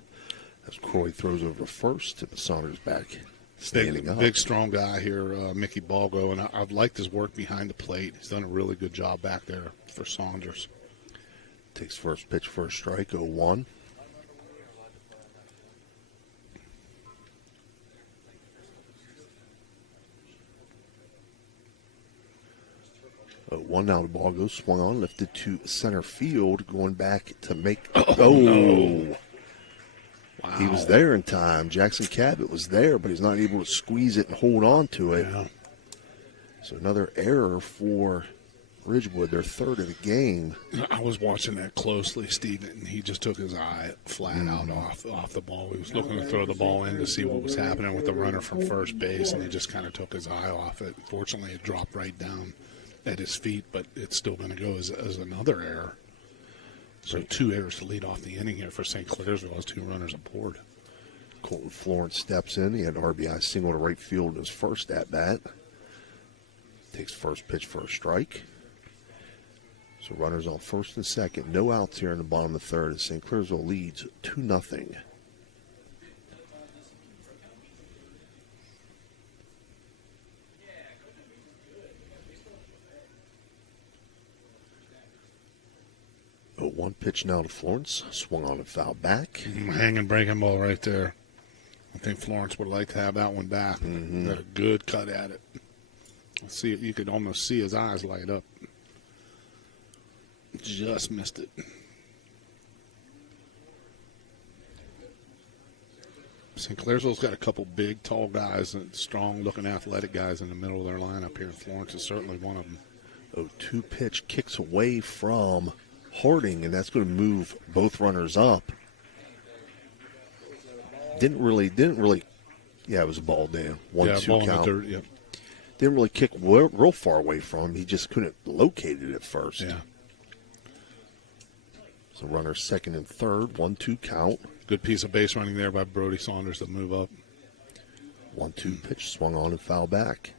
As Croy throws over first to the Saunders back. Standing up. Big, strong guy here, Mickey Balgo, and I've liked his work behind the plate. He's done a really good job back there for Saunders. Takes first pitch for a strike, 0-1. One now, the ball goes swung on, lifted to center field, going back to make. No. Wow. He was there in time. Jackson Cabot was there, but he's not able to squeeze it and hold on to it. Yeah. So another error for Ridgewood, their third of the game. I was watching that closely, Steve, and he just took his eye flat out off the ball. He was looking to throw the ball in to see what was happening with the runner from first base, and he just kind of took his eye off it. Fortunately, it dropped right down at his feet, but it's still going to go as another error. So 2 errors to lead off the inning here for St. Clairsville as 2 runners aboard. Colton Florence steps in. He had an RBI single to right field in his first at-bat. Takes first pitch for a strike. So runners on first and second. No outs here in the bottom of the third as St. Clairsville leads 2-0. One pitch now to Florence. Swung on and fouled back. Hanging breaking ball right there. I think Florence would like to have that one back. Got a good cut at it. See, you could almost see his eyes light up. Just missed it. St. Clairsville's got a couple big, tall guys and strong-looking, athletic guys in the middle of their lineup here. Florence is certainly one of them. 0-2 pitch kicks away from Harding, and that's going to move both runners up. Didn't really. Yeah, it was a ball down. 1-2 count. Third, yep. Didn't really kick real far away from him. He just couldn't locate it at first. Yeah. So runners second and third, 1-2 count. Good piece of base running there by Brody Saunders to move up. 1-2 pitch swung on and foul back.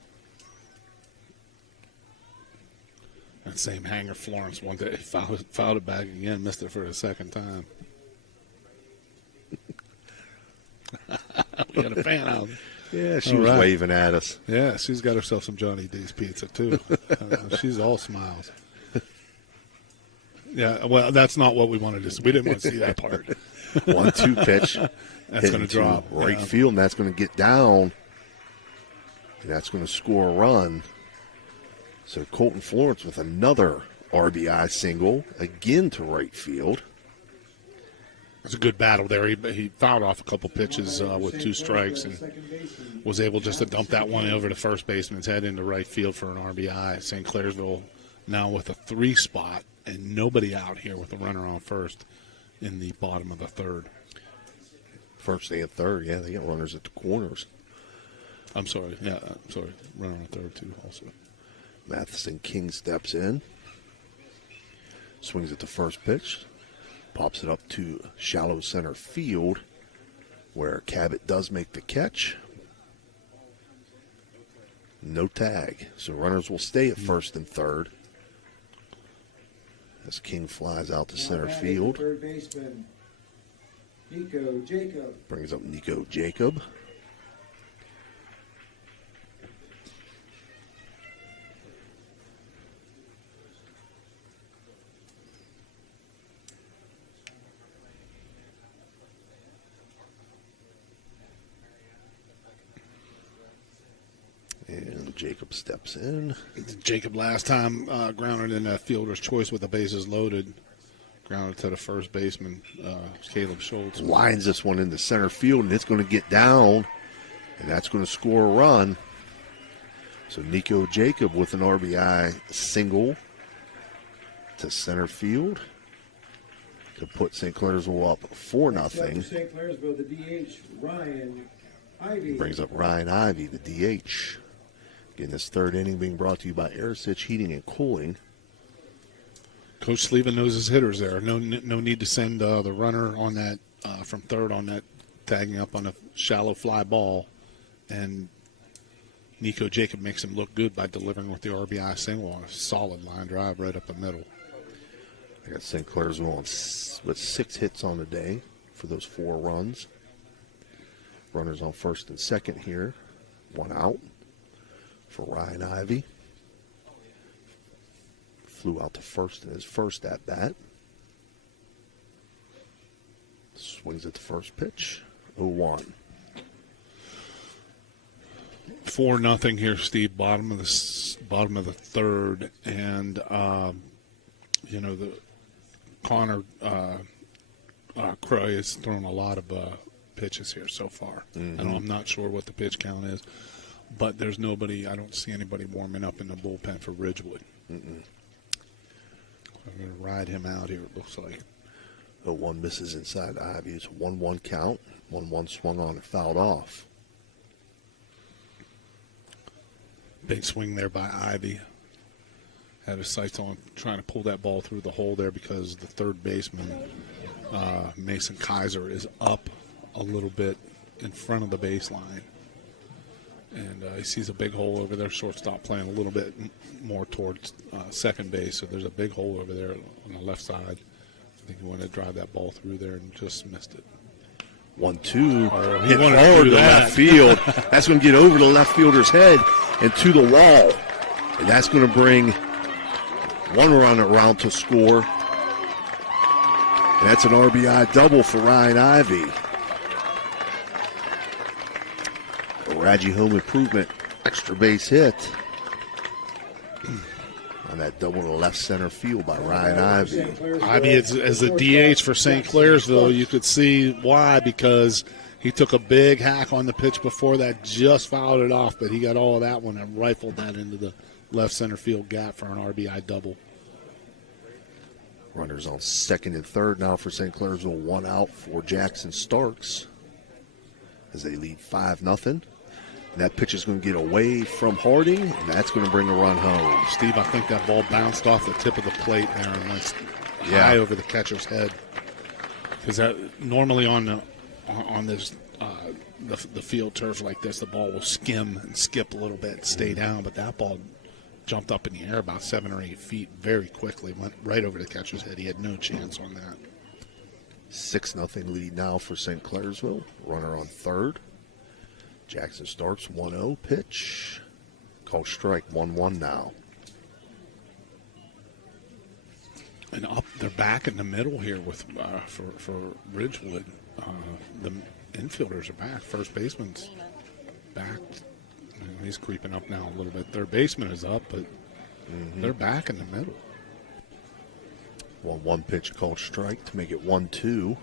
That same hanger Florence one day fouled it back again, missed it for the second time. We got a fan out. Yeah, she was waving at us. Yeah, she's got herself some Johnny D's pizza too. She's all smiles. Yeah, well, that's not what we wanted to see. We didn't want to see that part. 1-2 pitch. That's going to drop. Right field, and that's going to get down. And that's going to score a run. So Colton Florence with another RBI single, again to right field. It was a good battle there. He fouled off a couple pitches with 2 strikes and was able just to dump that one over to first baseman's head into right field for an RBI. St. Clairsville now with a 3 spot and nobody out here with a runner on first in the bottom of the third. First and third, yeah, they got runners at the corners. I'm sorry. Yeah, runner on third too also. Matheson King steps in. Swings at the first pitch. Pops it up to shallow center field where Cabot does make the catch. No tag. So runners will stay at first and third as King flies out to center field. Third baseman, Nico Jacob. Brings up Nico Jacob. And Jacob steps in. Jacob last time grounded in a fielder's choice with the bases loaded. Grounded to the first baseman, Caleb Schultz. Lines this one into center field, and it's going to get down, and that's going to score a run. So Nico Jacob with an RBI single to center field to put St. Clairsville up 4-0. St. Clairsville, the DH, Ryan Ivy. Brings up Ryan Ivy, the DH. Again, this third inning being brought to you by Arisich Heating and Cooling. Coach Sleven knows his hitters there. No need to send the runner on that from third on that tagging up on a shallow fly ball. And Nico Jacob makes him look good by delivering with the RBI single on a solid line drive right up the middle. I got St. Clairsville with 6 hits on the day for those 4 runs. Runners on first and second here. 1 out for Ryan Ivy. Flew out to first in his first at-bat. Swings at the first pitch. 0-1. 4-0 here, Steve. Bottom of the third, and the Connor Croy has thrown a lot of pitches here so far. I'm not sure what the pitch count is, but there's nobody. I don't see anybody warming up in the bullpen for Ridgewood. I'm going to ride him out here. It looks like 0-1 misses inside Ivy. It's a 1-1 count. 1-1 swung on and fouled off. Big swing there by Ivy. Had his sights on trying to pull that ball through the hole there because the third baseman, Mason Kaiser, is up a little bit in front of the baseline. And he sees a big hole over there. Shortstop playing a little bit more towards second base. So there's a big hole over there on the left side. I think he wanted to drive that ball through there and just missed it. 1-2. Hit hard to left field. That's going to get over the left fielder's head and to the wall. And that's going to bring one run around to score. And that's an RBI double for Ryan Ivy. A Raji home improvement extra base hit on that double to left center field by Ryan Ivy. Ivy as a DH for St. Clairsville, you could see why, because he took a big hack on the pitch before that, just fouled it off, but he got all of that one and rifled that into the left center field gap for an RBI double. Runners on second and third now for St. Clairsville. 1 out for Jackson Starks as they lead 5-0. And that pitch is going to get away from Harding, and that's going to bring a run home. Steve, I think that ball bounced off the tip of the plate there and went high over the catcher's head. Because that normally on this the field turf like this, the ball will skim and skip a little bit and stay down, but that ball jumped up in the air about 7 or 8 feet very quickly, went right over the catcher's head. He had no chance on that. 6-0 lead now for St. Clairsville. Runner on third. Jackson Starks 1-0 pitch. Called strike. 1-1 now. And up, they're back in the middle here with for Ridgewood. The infielders are back. First baseman's back. He's creeping up now a little bit. Third baseman is up, but they're back in the middle. 1-1 pitch called strike to make it 1-2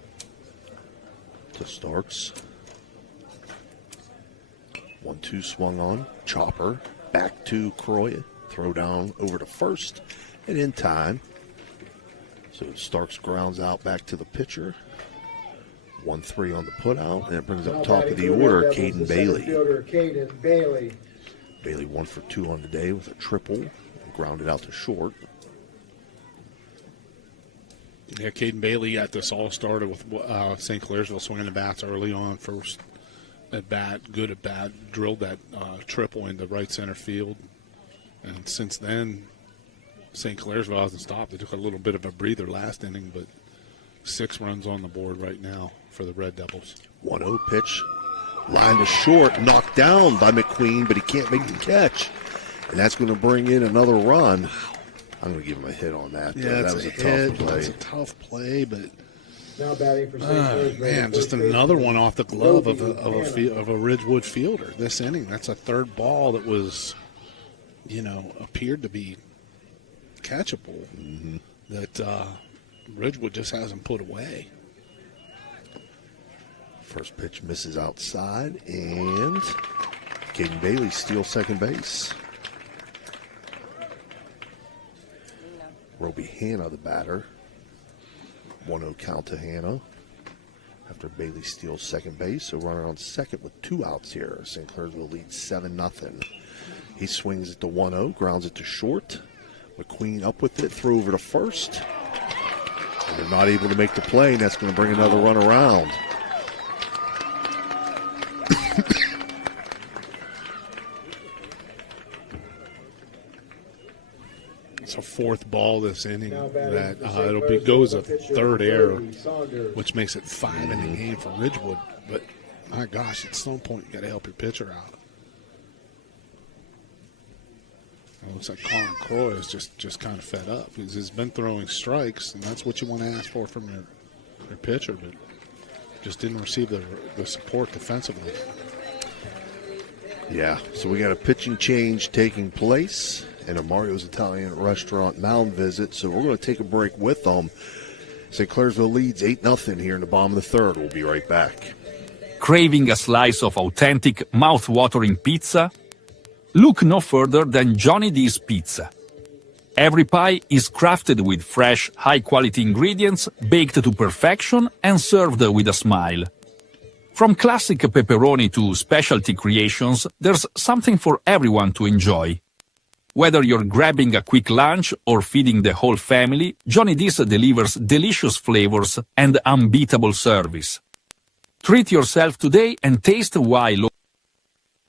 to Starks. 1-2 swung on. Chopper back to Croy. Throw down over to first and in time. So Starks grounds out back to the pitcher. 1-3 on the putout, and it brings up top of the order, Caden Bailey. Bailey 1 for 2 on the day with a triple, and grounded out to short. Yeah, Caden Bailey at this all started with St. Clairsville swinging the bats early on. First at bat, good at bat, drilled that triple into right center field. And since then, St. Clairsville hasn't stopped. They took a little bit of a breather last inning, but 6 runs on the board right now for the Red Devils. 1-0 pitch. Line to short, knocked down by McQueen, but he can't make the catch. And that's going to bring in another run. I'm going to give him a hit on that. Yeah, that was a tough play. That's a tough play, but now batting for St. Clairsville. Man, just another one off the glove of a Ridgewood fielder this inning. That's a third ball that was, appeared to be catchable. That Ridgewood just hasn't put away. First pitch misses outside, and Caden Bailey steals second base. Roby Hanna, the batter. 1-0 count to Hanna after Bailey steals second base. So runner on second with 2 outs here. St. Clairsville leads 7-0. He swings at the 1-0, grounds it to short. McQueen up with it, throw over to first. And they're not able to make the play, and that's going to bring another run around. It's a 4th ball this inning that goes a 3rd error, which makes it 5-inning game for Ridgewood. But my gosh, at some point you got to help your pitcher out. It looks like Colin Croy is just kind of fed up. He's been throwing strikes, and that's what you want to ask for from your pitcher, but just didn't receive the support defensively. Yeah, so we got a pitching change taking place and a Mario's Italian Restaurant mound visit, so we're going to take a break with them. St. Clairsville leads 8-0 here in the bottom of the 3rd. We'll be right back. Craving a slice of authentic, mouth-watering pizza? Look no further than Johnny D's Pizza. Every pie is crafted with fresh, high-quality ingredients, baked to perfection, and served with a smile. From classic pepperoni to specialty creations, there's something for everyone to enjoy. Whether you're grabbing a quick lunch or feeding the whole family, Johnny D's delivers delicious flavors and unbeatable service. Treat yourself today and taste why.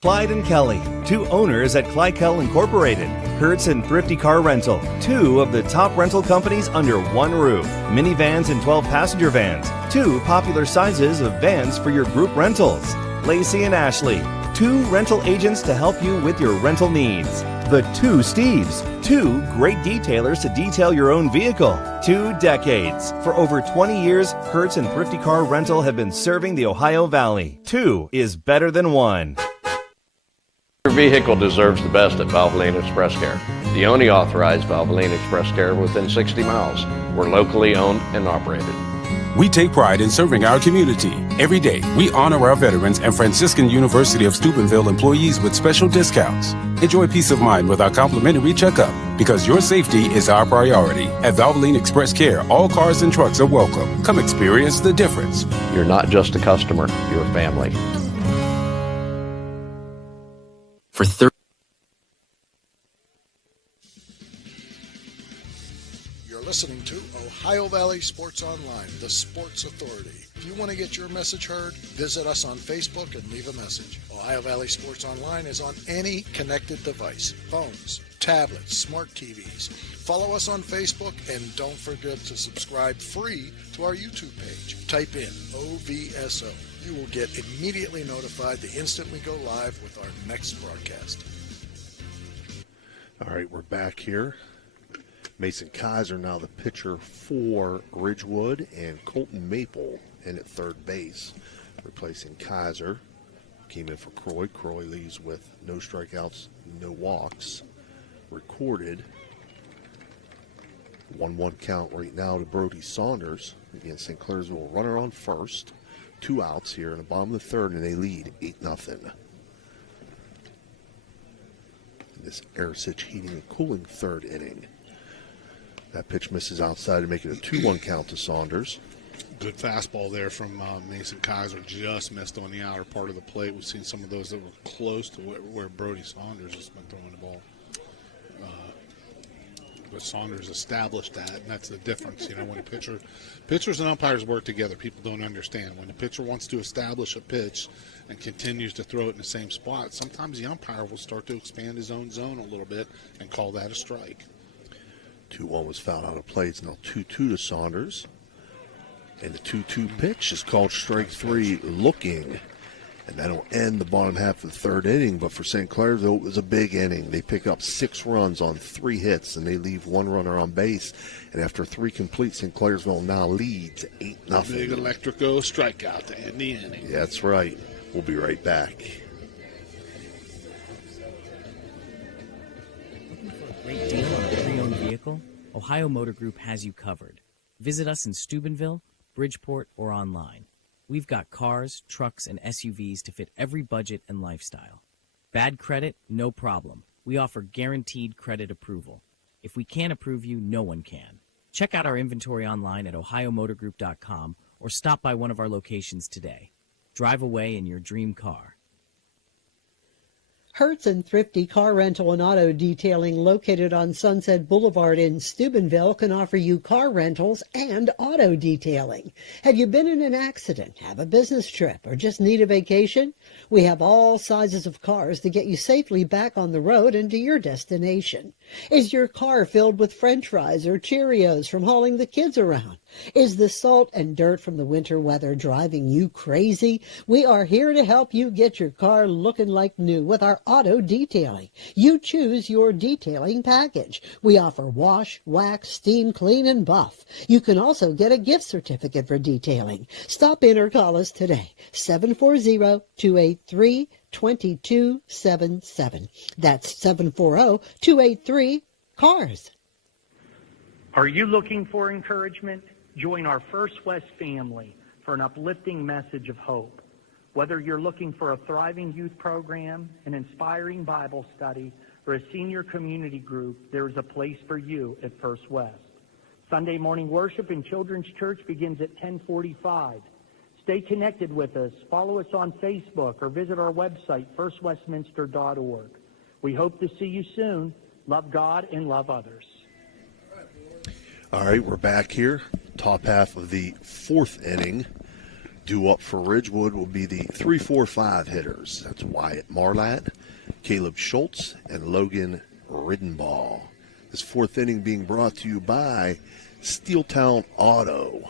Clyde and Kelly, 2 owners at Clykel Incorporated. Hertz and Thrifty Car Rental, 2 of the top rental companies under one roof. Minivans and 12-passenger vans, 2 popular sizes of vans for your group rentals. Lacey and Ashley, 2 rental agents to help you with your rental needs. The 2 Steves, 2 great detailers to detail your own vehicle. 2 decades. For over 20 years, Hertz and Thrifty Car Rental have been serving the Ohio Valley. 2 is better than 1. Your vehicle deserves the best at Valvoline Express Care. The only authorized Valvoline Express Care within 60 miles. We're locally owned and operated. We take pride in serving our community. Every day, we honor our veterans and Franciscan University of Steubenville employees with special discounts. Enjoy peace of mind with our complimentary checkup, because your safety is our priority. At Valvoline Express Care, all cars and trucks are welcome. Come experience the difference. You're not just a customer, you're a family. For 30. You're listening to Ohio Valley Sports Online, the sports authority. If you want to get your message heard, visit us on Facebook and leave a message. Ohio Valley Sports Online is on any connected device, phones, tablets, smart TVs. Follow us on Facebook and don't forget to subscribe free to our YouTube page. Type in OVSO. You will get immediately notified the instant we go live with our next broadcast. All right, we're back here. Mason Kaiser now the pitcher for Ridgewood, and Colton Maple in at third base, replacing Kaiser. Came in for Croy. Croy leaves with no strikeouts, no walks recorded. 1-1 count right now to Brody Saunders. Again, St. Clairsville runner on first. 2 outs here in the bottom of the 3rd, and they lead 8-0. This Arisich heating and cooling 3rd inning. That pitch misses outside to make it a 2-1 count to Saunders. Good fastball there from Mason Kaiser. Just missed on the outer part of the plate. We've seen some of those that were close to where Brody Saunders has been throwing the ball. But Saunders established that, and that's the difference. You know, when pitchers and umpires work together, people don't understand. When the pitcher wants to establish a pitch and continues to throw it in the same spot, sometimes the umpire will start to expand his own zone a little bit and call that a strike. 2-1 was fouled out of play. It's now 2-2 to Saunders. And the 2-2 pitch is called strike 3 looking. And that'll end the bottom half of the 3rd inning. But for St. Clairsville, it was a big inning. They pick up 6 runs on 3 hits, and they leave 1 runner on base. And after 3 complete, St. Clairsville now leads 8-0. Big electrico strikeout to end the inning. Yeah, that's right. We'll be right back. Looking for a great deal on a pre-owned vehicle? Ohio Motor Group has you covered. Visit us in Steubenville, Bridgeport, or online. We've got cars, trucks, and SUVs to fit every budget and lifestyle. Bad credit? No problem. We offer guaranteed credit approval. If we can't approve you, no one can. Check out our inventory online at ohiomotorgroup.com or stop by one of our locations today. Drive away in your dream car. Hertz and Thrifty Car Rental and Auto Detailing, located on Sunset Boulevard in Steubenville, can offer you car rentals and auto detailing. Have you been in an accident, have a business trip, or just need a vacation? We have all sizes of cars to get you safely back on the road and to your destination. Is your car filled with French fries or Cheerios from hauling the kids around? Is the salt and dirt from the winter weather driving you crazy? We are here to help you get your car looking like new with our auto detailing. You choose your detailing package. We offer wash, wax, steam, clean, and buff. You can also get a gift certificate for detailing. Stop in or call us today, 740-283-2277. That's 740-283-CARS. Are you looking for encouragement? Join our First West family for an uplifting message of hope. Whether you're looking for a thriving youth program, an inspiring Bible study, or a senior community group, there is a place for you at First West. Sunday morning worship in Children's Church begins at 10:45. Stay connected with us. Follow us on Facebook or visit our website, firstwestminster.org. We hope to see you soon. Love God and love others. All right, we're back here. Top half of the fourth inning. Due up for Ridgewood will be the 3-4-5 hitters. That's Wyatt Marlatt, Caleb Schultz, and Logan Riddenball. This fourth inning being brought to you by Steeltown Auto.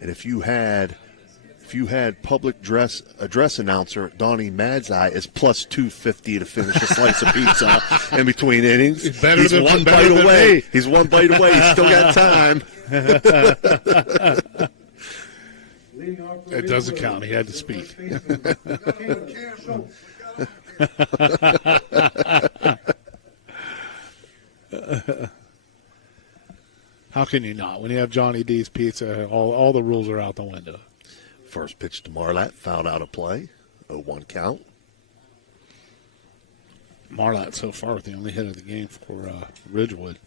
And if you had public address announcer Donnie Madzai is plus 250 to finish a slice of pizza in between innings. He's one bite away. He's one bite away. He's still got time. It doesn't count. He had to speak. How can you not? When you have Johnny D's Pizza, all the rules are out the window. First pitch to Marlatt, fouled out of play. 0-1 count. Marlatt so far the only hit of the game for Ridgewood.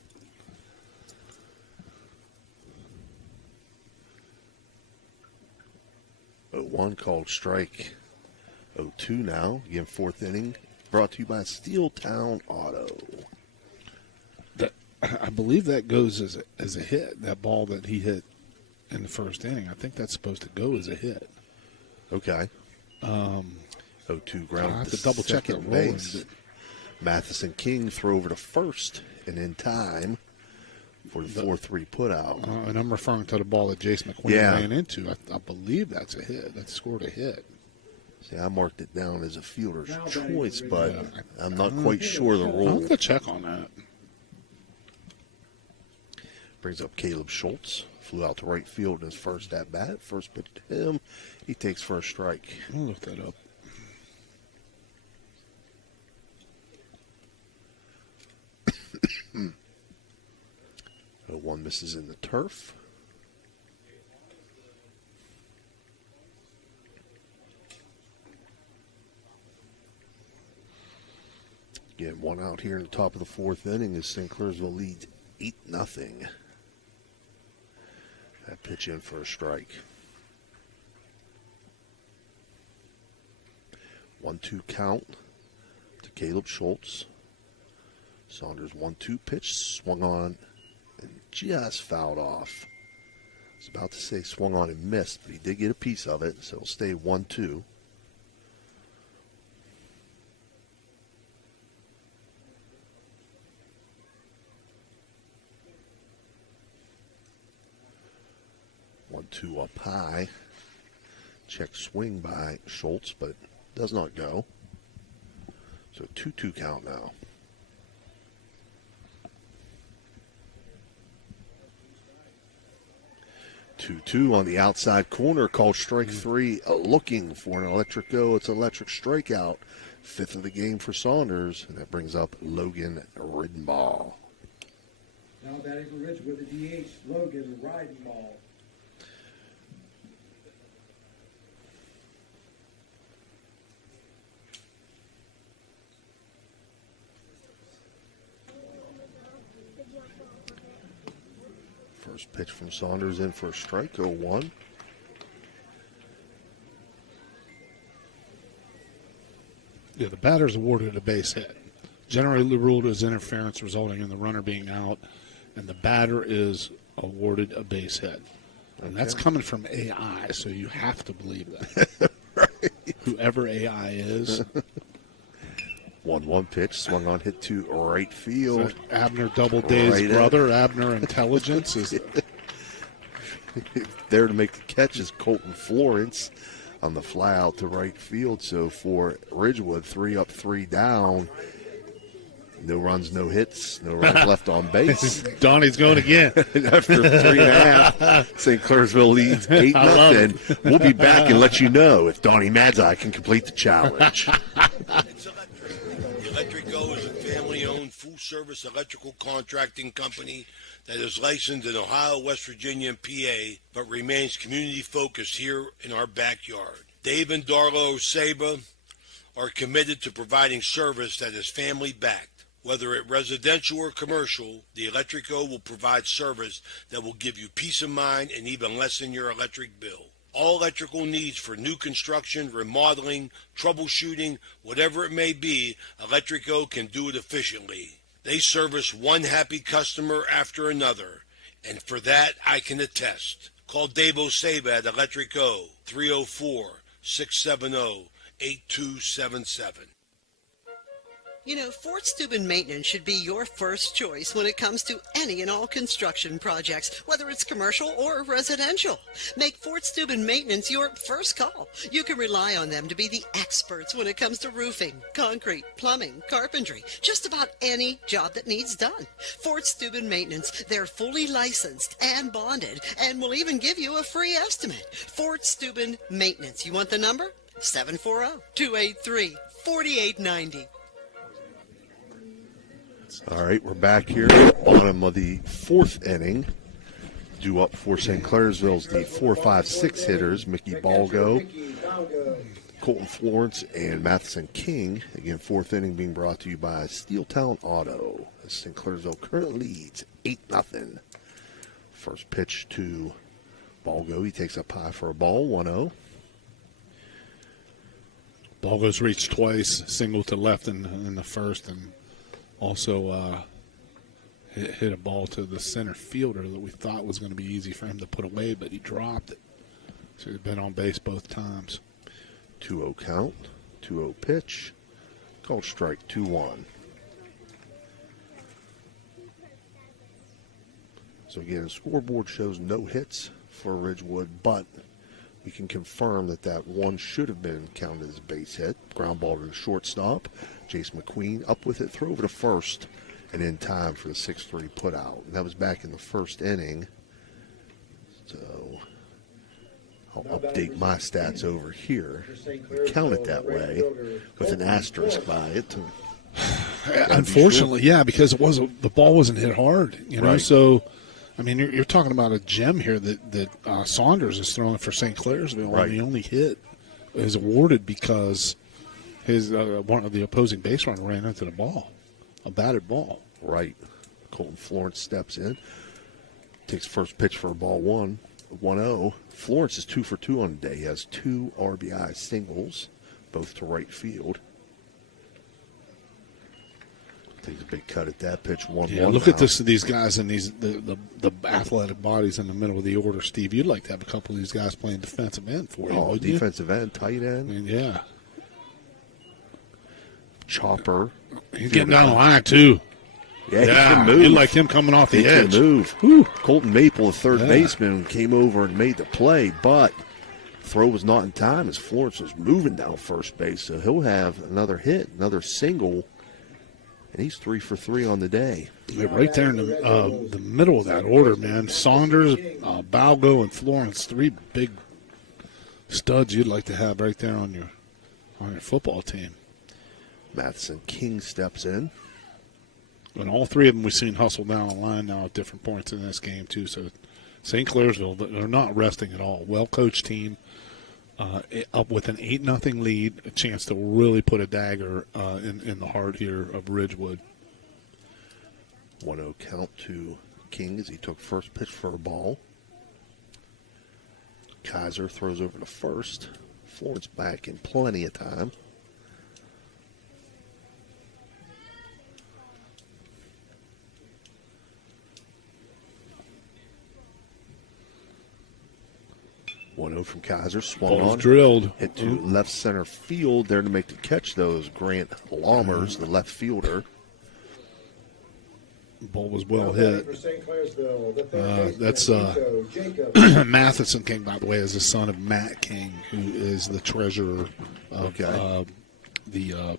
One called strike. 0-2 now. Again, fourth inning. Brought to you by Steeltown Auto. I believe that goes as a hit. That ball that he hit in the first inning, I think that's supposed to go as a hit. Okay. 0-2 ground. I have to double check it. Base. Matheson King throw over to first and in time for the 4-3 putout. And I'm referring to the ball that Jace McQueen ran into. I believe that's a hit. That scored a hit. See, I marked it down as a fielder's choice, but I'm not quite sure the rule. I'll have to check on that. Brings up Caleb Schultz. Flew out to right field in his first at-bat. First pitch to him. He takes first strike. I'll look that up. One misses in the turf. Again, one out here in the top of the fourth inning as St. Clairsville leads 8-0. That pitch in for a strike. 1-2 count to Caleb Schultz. Saunders 1-2 pitch, swung on and just fouled off. I was about to say swung on and missed, but he did get a piece of it, so it'll stay 1-2. Two up high. Check swing by Schultz, but does not go. So 2-2 count now. 2-2 on the outside corner, called strike three, looking for an electric go. It's electric strikeout. Fifth of the game for Saunders, and that brings up Logan Riddenball. Now batting for Ridgewood, the DH, Logan Riddenball. First pitch from Saunders in for a strike, 0-1. Yeah, the batter's awarded a base hit. Generally ruled as interference resulting in the runner being out, and the batter is awarded a base hit. And that's coming from AI, so you have to believe that. Right. Whoever AI is. 1-1 pitch, swung on, hit to right field. So Abner Doubleday's right brother, Abner Intelligence, is there to make the catch is Colton Florence on the fly out to right field. So for Ridgewood, 3 up, 3 down. No runs, no hits, no runs left on base. Donnie's going again. After 3.5, St. Clairsville leads 8-0. We'll be back and let you know if Donnie Madzai can complete the challenge. Electrico is a family-owned, full-service electrical contracting company that is licensed in Ohio, West Virginia, and PA, but remains community-focused here in our backyard. Dave and Darlo Saba are committed to providing service that is family-backed. Whether it residential or commercial, the Electrico will provide service that will give you peace of mind and even lessen your electric bill. All electrical needs for new construction, remodeling, troubleshooting, whatever it may be, Electrico can do it efficiently. They service one happy customer after another, and for that I can attest. Call Dave Osaba at Electrico, 304-670-8277. You know, Fort Steuben Maintenance should be your first choice when it comes to any and all construction projects, whether it's commercial or residential. Make Fort Steuben Maintenance your first call. You can rely on them to be the experts when it comes to roofing, concrete, plumbing, carpentry, just about any job that needs done. Fort Steuben Maintenance, they're fully licensed and bonded and will even give you a free estimate. Fort Steuben Maintenance. You want the number? 740-283-4890. All right, we're back here. Bottom of the 4th inning. Due up for St. Clairsville's the 4, 5, 6 hitters, Mickey Balgo, Colton Florence, and Matheson King. Again, 4th inning being brought to you by Steeltown Auto. As St. Clairsville currently leads 8-0. First pitch to Balgo. He takes up high for a ball, 1-0. Balgo's reached twice, single to left in the first, and also hit a ball to the center fielder that we thought was going to be easy for him to put away, but he dropped it. So he's been on base both times. 2-0 count, 2-0 pitch, called strike, 2-1. So again, the scoreboard shows no hits for Ridgewood, but we can confirm that one should have been counted as a base hit. Ground ball to the shortstop. Jace McQueen up with it, throw over to first, and in time for the 6-3 put out. And that was back in the first inning. So I'll update my stats over here. Count it that way with an asterisk by it. Unfortunately, yeah, because the ball wasn't hit hard, you know. Right. So, I mean, you're talking about a gem here that Saunders is throwing for St. Clairsville, right. And the only hit is awarded because his one of the opposing base runner ran into the ball, a batted ball. Right. Colton Florence steps in, takes first pitch for a ball 1-0. Florence is 2 for 2 on the day. He has 2 RBI singles, both to right field. Takes a big cut at that pitch. 1-1. Yeah, look at these guys and the athletic bodies in the middle of the order, Steve. You'd like to have a couple of these guys playing defensive end for you. Oh, defensive end, tight end. I mean, yeah. Chopper. He's getting down the line, too. Yeah, he can move. You'd like him coming off the edge. He can move. Whew. Colton Maple, the third baseman, came over and made the play, but throw was not in time as Florence was moving down first base. So he'll have another hit, another single, and he's 3 for 3 on the day. Yeah, right there in the middle of that order, man. Saunders, Balgo, and Florence, 3 big studs you'd like to have right there on your football team. Matheson King steps in. And all 3 of them we've seen hustle down the line now at different points in this game, too. So St. Clairsville, they're not resting at all. Well-coached team, up with an 8-0 lead, a chance to really put a dagger in the heart here of Ridgewood. 1-0 count to King as he took first pitch for a ball. Kaiser throws over to first. Florence back in plenty of time. One-0 from Kaiser, swung Ball's on, drilled. hit to left center field there to make the catch. Those Grant Laumers, the left fielder. Ball was well hit. That's Matheson King, by the way, is the son of Matt King, who is the treasurer of the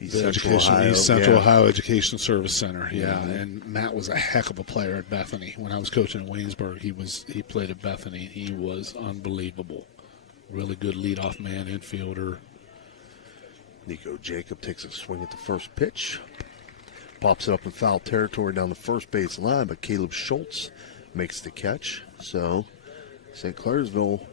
East Central Ohio Education Service Center. Yeah, and Matt was a heck of a player at Bethany. When I was coaching at Waynesburg, he played at Bethany. He was unbelievable. Really good leadoff man, infielder. Nico Jacob takes a swing at the first pitch. Pops it up in foul territory down the first base line, but Caleb Schultz makes the catch. So St. Clairsville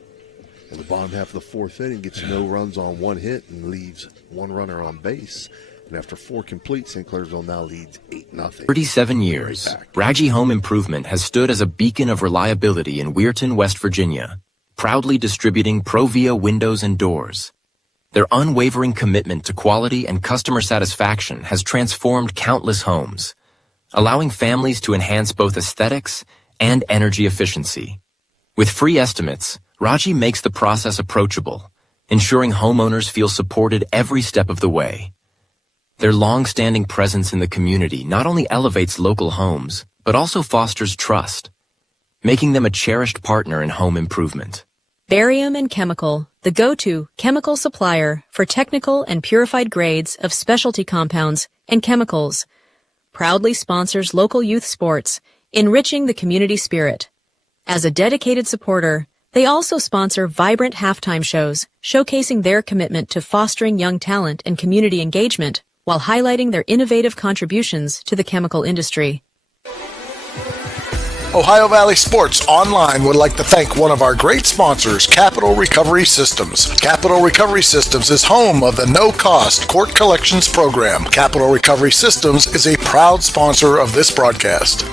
in the bottom half of the fourth inning gets no runs on one hit and leaves one runner on base. And after 4 complete, St. Clairsville now leads 8-0. 37 years, Raggi Home Improvement has stood as a beacon of reliability in Weirton, West Virginia, proudly distributing Provia windows and doors. Their unwavering commitment to quality and customer satisfaction has transformed countless homes, allowing families to enhance both aesthetics and energy efficiency. With free estimates, Raggi makes the process approachable, ensuring homeowners feel supported every step of the way. Their long-standing presence in the community not only elevates local homes, but also fosters trust, making them a cherished partner in home improvement. Barium and Chemical, the go-to chemical supplier for technical and purified grades of specialty compounds and chemicals, proudly sponsors local youth sports, enriching the community spirit. As a dedicated supporter, they also sponsor vibrant halftime shows, showcasing their commitment to fostering young talent and community engagement, while highlighting their innovative contributions to the chemical industry. Ohio Valley Sports Online would like to thank one of our great sponsors, Capital Recovery Systems. Capital Recovery Systems is home of the no-cost court collections program. Capital Recovery Systems is a proud sponsor of this broadcast.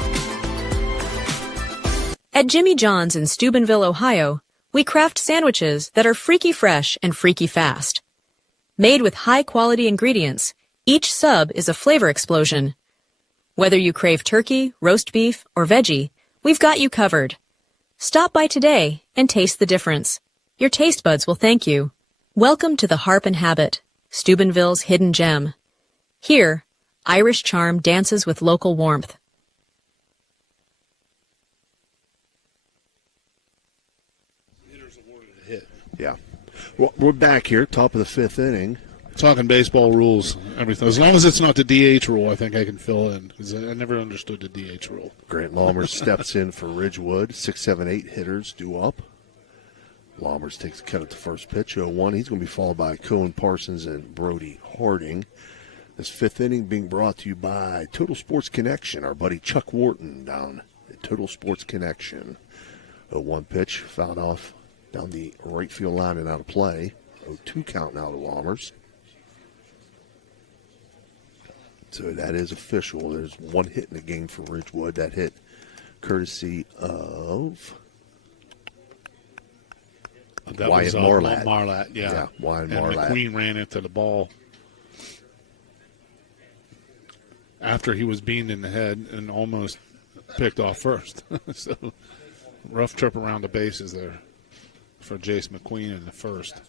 At Jimmy John's in Steubenville, Ohio, we craft sandwiches that are freaky fresh and freaky fast. Made with high-quality ingredients, each sub is a flavor explosion. Whether you crave turkey, roast beef, or veggie, we've got you covered. Stop by today and taste the difference. Your taste buds will thank you. Welcome to the Harp and Habit, Steubenville's hidden gem. Here, Irish charm dances with local warmth. Yeah. Well, we're back here, top of the 5th inning. Talking baseball rules, everything. As long as it's not the DH rule, I think I can fill in, because I never understood the DH rule. Grant Laumers steps in for Ridgewood. 6, 7, 8 hitters due up. Laumers takes a cut at the first pitch, 0-1. He's going to be followed by Cohen Parsons and Brody Harding. This 5th inning being brought to you by Total Sports Connection, our buddy Chuck Wharton down at Total Sports Connection. 0-1 pitch, fouled off down the right field line and out of play. 0-2 count now to Laumers. So that is official. There's one hit in the game for Ridgewood. That hit courtesy of Wyatt Marlatt. Marlatt, yeah. Wyatt and Marlatt. McQueen ran into the ball after he was beamed in the head and almost picked off first. So rough trip around the bases there for Jace McQueen in the first.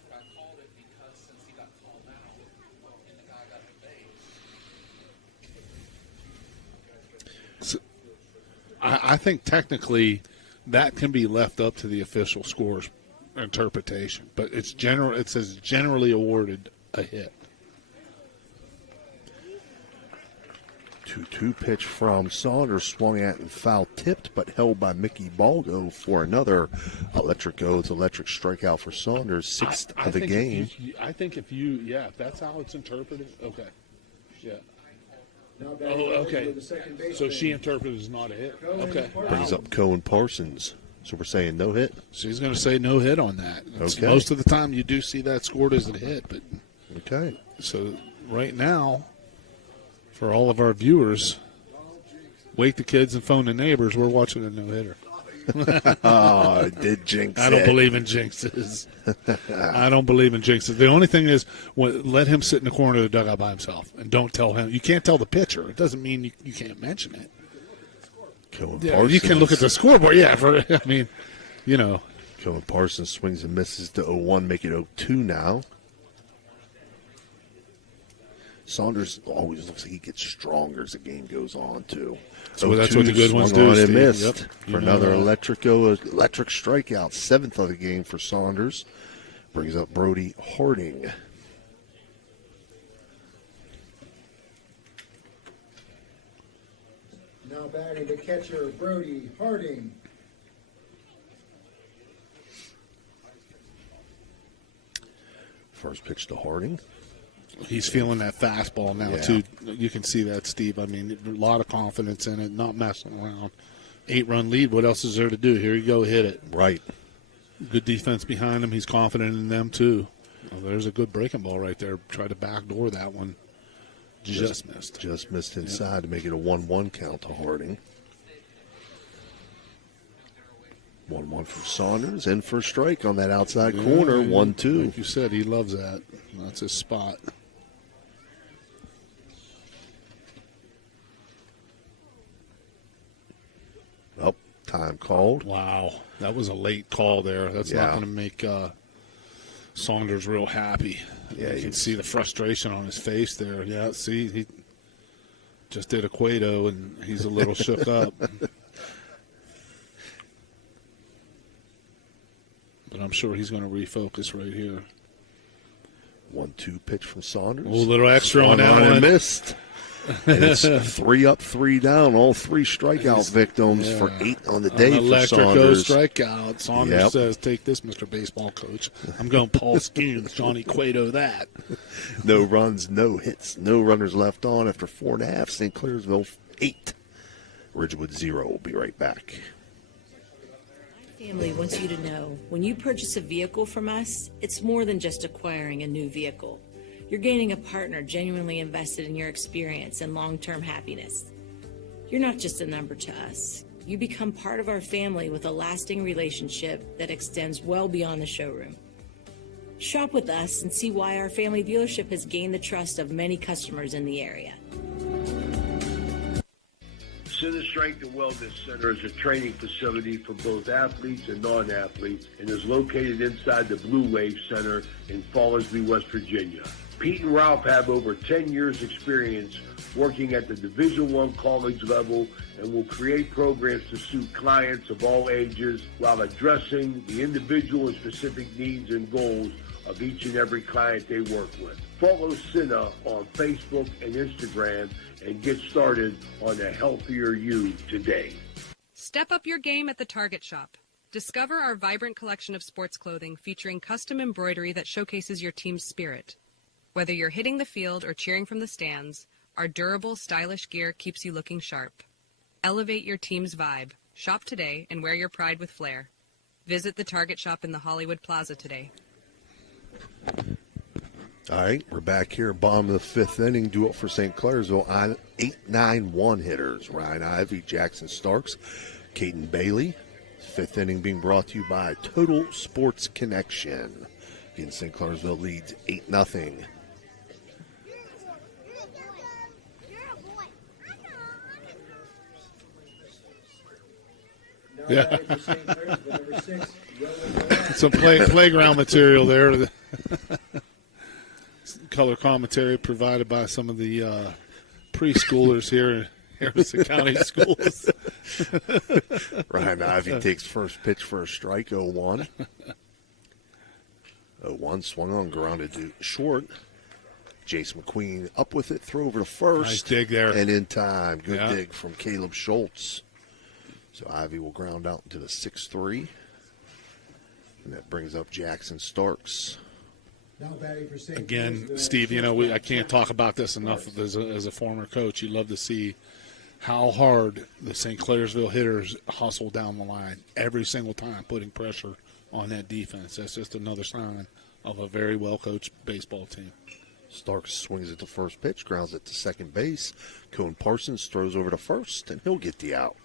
I think technically that can be left up to the official score's interpretation, but it's general. It says generally awarded a hit. 2-2 pitch from Saunders, swung at and foul tipped, but held by Mickey Baldo for another electric go. It's electric strikeout for Saunders, 6th of the game. If that's how it's interpreted, okay. Yeah. Oh, okay. So she interpreted it as not a hit. Okay. Brings up Cohen Parsons. So we're saying no hit? She's going to say no hit on that. Okay. Most of the time you do see that scored as a hit. But okay. So right now, for all of our viewers, wake the kids and phone the neighbors. We're watching a no-hitter. Oh, I did jinx I don't it. believe in jinxes. I don't believe in jinxes. The only thing is, let him sit in the corner of the dugout by himself and don't tell him. You can't tell the pitcher. It doesn't mean you can't mention it. Yeah, you can look at the scoreboard. Yeah, I mean, you know. Kellen Parsons swings and misses to 0-1, make it 0-2 now. Saunders always looks like he gets stronger as the game goes on, too. So that's what the good ones swung do, on and Steve. missed Yep. for another electric strikeout, 7th of the game for Saunders. Brings up Brody Harding. Now batting the catcher, Brody Harding. First pitch to Harding. He's feeling that fastball now, too. You can see that, Steve. I mean, a lot of confidence in it, not messing around. 8-run lead. What else is there to do? Here you go, hit it. Right. Good defense behind him. He's confident in them, too. Oh, there's a good breaking ball right there. Try to backdoor that one. Just missed. Just missed inside to make it a 1-1 count to Harding. 1-1 from Saunders. In for a strike on that outside corner. 1-2. Like you said, he loves that. That's his spot. Oh, time called. Wow. That was a late call there. That's not going to make Saunders real happy. Yeah, you can see the frustration on his face there. Yeah, see, he just did a Cueto, and he's a little shook up. But I'm sure he's going to refocus right here. 1-2 pitch from Saunders. A little extra on that one. And missed. And it's 3 up, 3 down. All 3 strikeout victims for 8 on the day for Saunders. Strikeout. Saunders says, take this, Mr. Baseball Coach. I'm going Paul Skeens, Johnny Cueto that. No runs, no hits, no runners left on after 4.5. St. Clairsville 8. Ridgewood 0. We'll be right back. Family wants you to know, when you purchase a vehicle from us, it's more than just acquiring a new vehicle. You're gaining a partner genuinely invested in your experience and long-term happiness. You're not just a number to us. You become part of our family with a lasting relationship that extends well beyond the showroom. Shop with us and see why our family dealership has gained the trust of many customers in the area. Center Strength and Wellness Center is a training facility for both athletes and non-athletes and is located inside the Blue Wave Center in Fallersby, West Virginia. Pete and Ralph have over 10 years experience working at the Division I college level and will create programs to suit clients of all ages while addressing the individual and specific needs and goals of each and every client they work with. Follow Cinna on Facebook and Instagram and get started on a healthier you today. Step up your game at the Target Shop. Discover our vibrant collection of sports clothing featuring custom embroidery that showcases your team's spirit. Whether you're hitting the field or cheering from the stands, our durable, stylish gear keeps you looking sharp. Elevate your team's vibe. Shop today and wear your pride with flair. Visit the Target Shop in the Hollywood Plaza today. All right, we're back here, bottom of the 5th inning. Duel for St. Clairsville on 8-9-1 hitters. Ryan Ivey, Jackson Starks, Caden Bailey. 5th inning being brought to you by Total Sports Connection. Again, St. Clairsville leads 8-0. Yeah. Some playground material there. Color commentary provided by some of the preschoolers here in Harrison County Schools. Ryan Ivey takes first pitch for a strike, 0-1. 0-1, swung on, grounded to short. Jace McQueen up with it, throw over to first. Nice dig there. And in time. Good dig from Caleb Schultz. So Ivy will ground out into the 6-3. And that brings up Jackson Starks. Again, Steve, I can't talk about this enough as a former coach. You love to see how hard the St. Clairsville hitters hustle down the line every single time, putting pressure on that defense. That's just another sign of a very well-coached baseball team. Starks swings at the first pitch, grounds it to second base. Cohen Parsons throws over to first, and he'll get the out.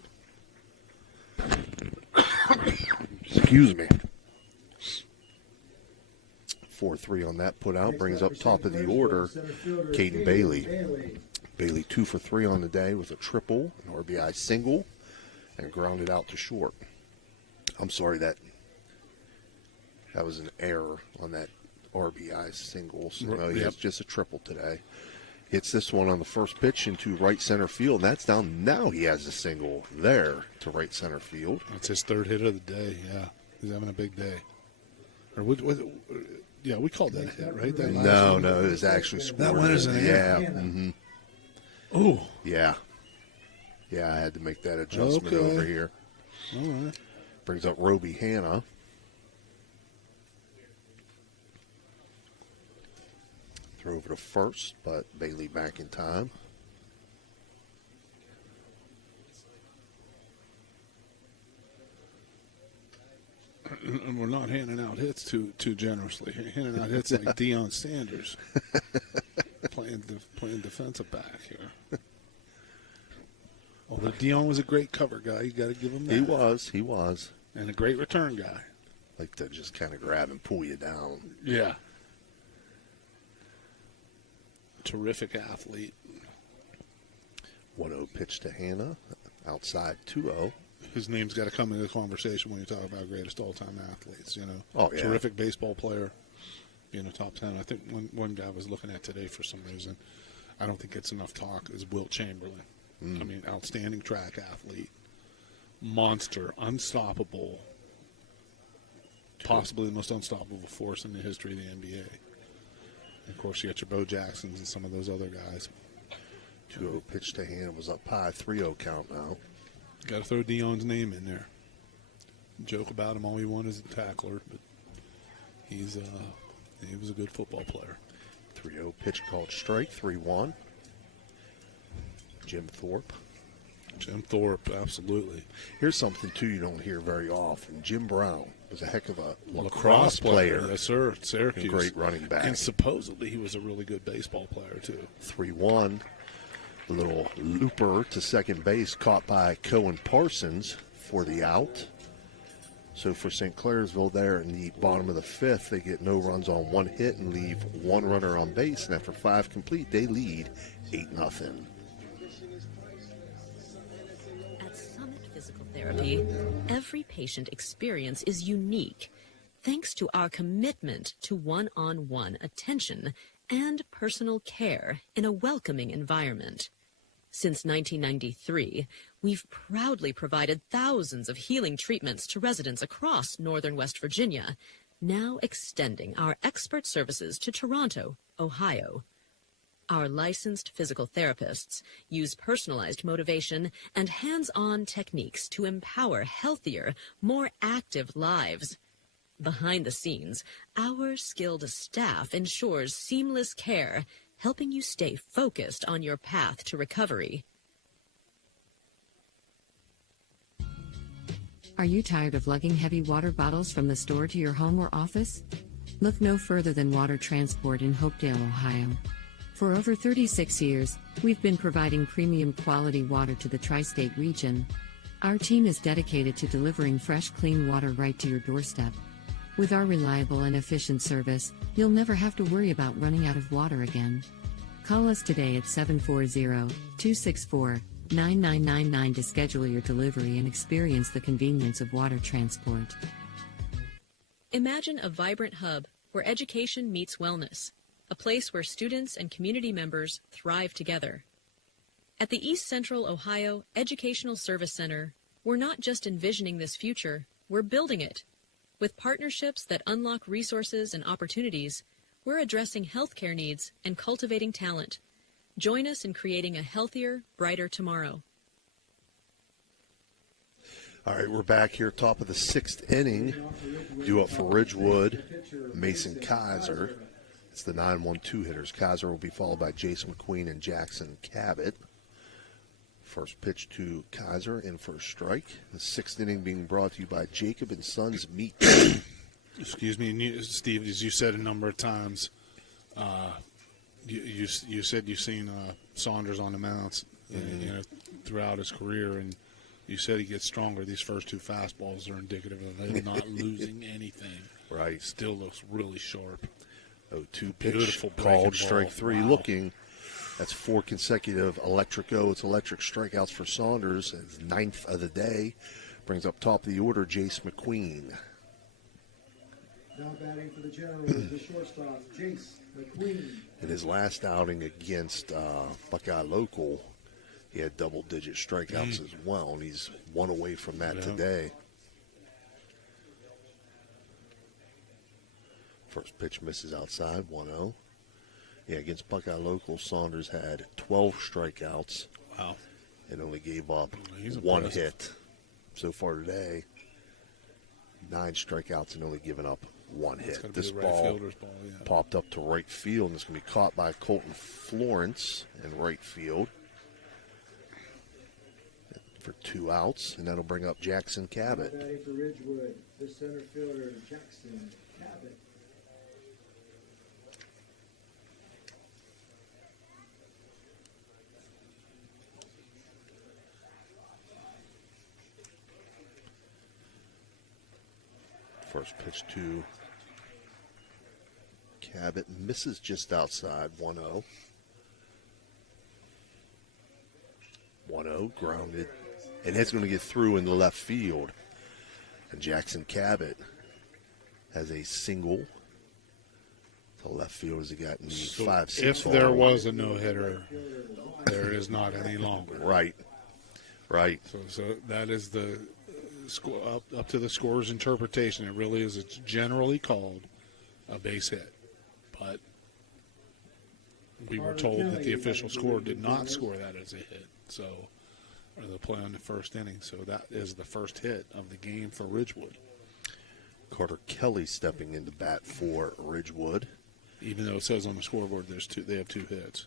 Excuse me. 4-3 on that put out, brings up top of the order Caden Bailey. Bailey 2 for 3 on the day with a triple, an RBI single, and grounded out to short. I'm sorry, that was an error on that RBI single. So no, he has just a triple today. Hits this one on the first pitch into right center field, and that's down. Now he has a single there to right center field. That's his third hit of the day, yeah. He's having a big day. Yeah, we called that a hit, right? That No, it was actually scored. That one is an hit? Yeah. Mm-hmm. Oh. Yeah. Yeah, I had to make that adjustment over here. All right. Brings up Roby Hanna. Throw over to first, but Bailey back in time. And we're not handing out hits too generously. Handing out hits like Deion Sanders, playing defensive back here. Although Deion was a great cover guy, you got to give him that. He was, and a great return guy. Like to just kind of grab and pull you down. Yeah. Terrific athlete. 1-0 pitch to Hanna, outside 2-0. His name's got to come into the conversation when you talk about greatest all-time athletes, you know. Oh, yeah. Terrific baseball player, being a top 10. I think one guy I was looking at today for some reason, I don't think it's enough talk, is Wilt Chamberlain. I mean, outstanding track athlete, monster, unstoppable, possibly the most unstoppable force in the history of the NBA. And of course, you got your Bo Jacksons and some of those other guys. 2-0 pitch to Hanna was up high, 3-0 count now. Got to throw Deion's name in there. Joke about him all you want as a tackler, but he was a good football player. 3-0 pitch called strike, 3-1. Jim Thorpe. Jim Thorpe, absolutely. Here's something, too, you don't hear very often. Jim Brown was a heck of a lacrosse player. Yes, sir. Syracuse. A great running back. And supposedly he was a really good baseball player, too. 3-1. A little looper to second base caught by Cohen Parsons for the out. So for St. Clairsville there in the bottom of the fifth, they get no runs on one hit and leave one runner on base. And after 5 complete, they lead 8-0. At Summit Physical Therapy, every patient experience is unique, thanks to our commitment to one-on-one attention and personal care in a welcoming environment. Since 1993, we've proudly provided thousands of healing treatments to residents across northern West Virginia, now extending our expert services to Toronto, Ohio. Our licensed physical therapists use personalized motivation and hands-on techniques to empower healthier, more active lives. Behind the scenes, our skilled staff ensures seamless care, helping you stay focused on your path to recovery. Are you tired of lugging heavy water bottles from the store to your home or office? Look no further than Water Transport in Hopedale, Ohio. For over 36 years, we've been providing premium quality water to the tri-state region. Our team is dedicated to delivering fresh, clean water right to your doorstep. With our reliable and efficient service, you'll never have to worry about running out of water again. Call us today at 740-264-9999 to schedule your delivery and experience the convenience of Water Transport. Imagine a vibrant hub where education meets wellness, a place where students and community members thrive together. At the East Central Ohio Educational Service Center, we're not just envisioning this future, we're building it. With partnerships that unlock resources and opportunities, we're addressing healthcare needs and cultivating talent. Join us in creating a healthier, brighter tomorrow. All right, we're back here, top of the 6th inning. Due up for Ridgewood, Mason Kaiser. It's the 9-1-2 hitters. Kaiser will be followed by Jason McQueen and Jackson Cabot. First pitch to Kaiser in for a strike. The 6th inning being brought to you by Jacob and Sons Meat. Excuse me, Steve, as you said a number of times, You said you've seen Saunders on the mounts throughout his career, and you said he gets stronger. These first two fastballs are indicative of him not losing anything. Right. Still looks really sharp. 0-2 pitch, Beautiful called strike ball. three. Wow. Looking, that's 4 consecutive electric strikeouts for Saunders. His 9th of the day. Brings up top of the order, Jace McQueen. Now batting for the Generals, the shortstop, Jace McQueen. In his last outing against Buckeye Local, he had double-digit strikeouts as well, and he's one away from that today. First pitch misses outside, 1-0. Yeah, against Buckeye Local, Saunders had 12 strikeouts. Wow. And only gave up He's one impressive. hit. So far today, 9 strikeouts and only given up one That's hit. gotta be This the right ball fielder's ball, yeah. popped up to right field, and it's going to be caught by Colton Florence in right field for 2 outs, and that'll bring up Jackson Cabot. Batting for Ridgewood, the center fielder, Jackson Cabot. First pitch to Cabot, misses just outside, 1-0. 1-0, grounded, and it's going to get through in the left field. And Jackson Cabot has a single to left field as he got in the So 5-6 if hole. there was a no-hitter, there is not any longer. Right. So that is the score up to the scorer's interpretation. It really is. It's generally called a base hit, but we were told that the official score did not score that as a hit. So, or the play on the first inning. So that is the first hit of the game for Ridgewood. Carter Kelly stepping into bat for Ridgewood. Even though it says on the scoreboard they have 2 hits.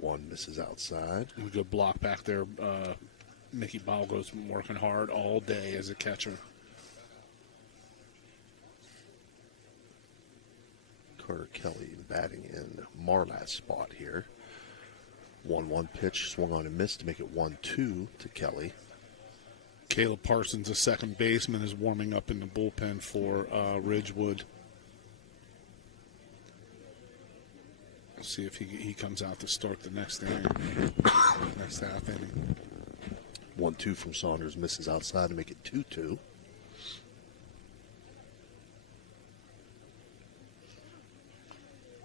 One misses outside. A good block back there. Mickey Balgo's been working hard all day as a catcher. Carter Kelly batting in Marlat's spot here. 1-1 pitch, swung on and missed to make it 1-2 to Kelly. Caleb Parsons, a second baseman, is warming up in the bullpen for Ridgewood. We'll see if he comes out to start the next inning, next half inning. 1-2 from Saunders, misses outside to make it 2-2.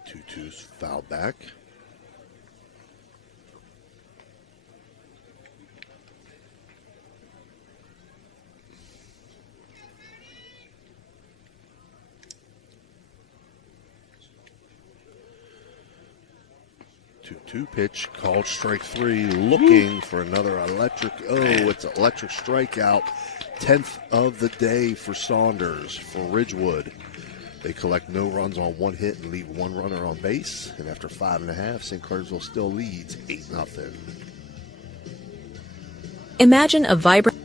Two-two's foul back. Two pitch, called strike 3, looking for another electric. Oh, it's an electric strikeout. 10th of the day for Saunders. For Ridgewood, they collect no runs on 1 hit and leave 1 runner on base. And after 5.5, St. Clairsville still leads 8-0. Imagine a vibrant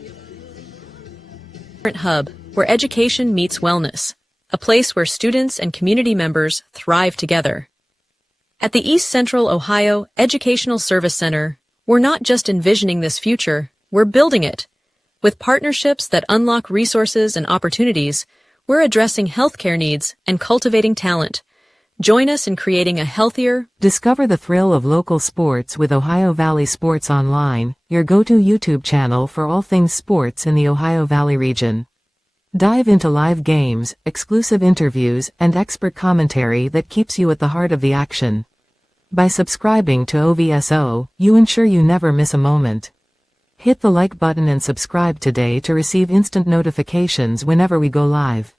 hub where education meets wellness, a place where students and community members thrive together. At the East Central Ohio Educational Service Center, we're not just envisioning this future, we're building it. With partnerships that unlock resources and opportunities, we're addressing healthcare needs and cultivating talent. Join us in creating a healthier. Discover the thrill of local sports with Ohio Valley Sports Online, your go-to YouTube channel for all things sports in the Ohio Valley region. Dive into live games, exclusive interviews, and expert commentary that keeps you at the heart of the action. By subscribing to OVSO, you ensure you never miss a moment. Hit the like button and subscribe today to receive instant notifications whenever we go live.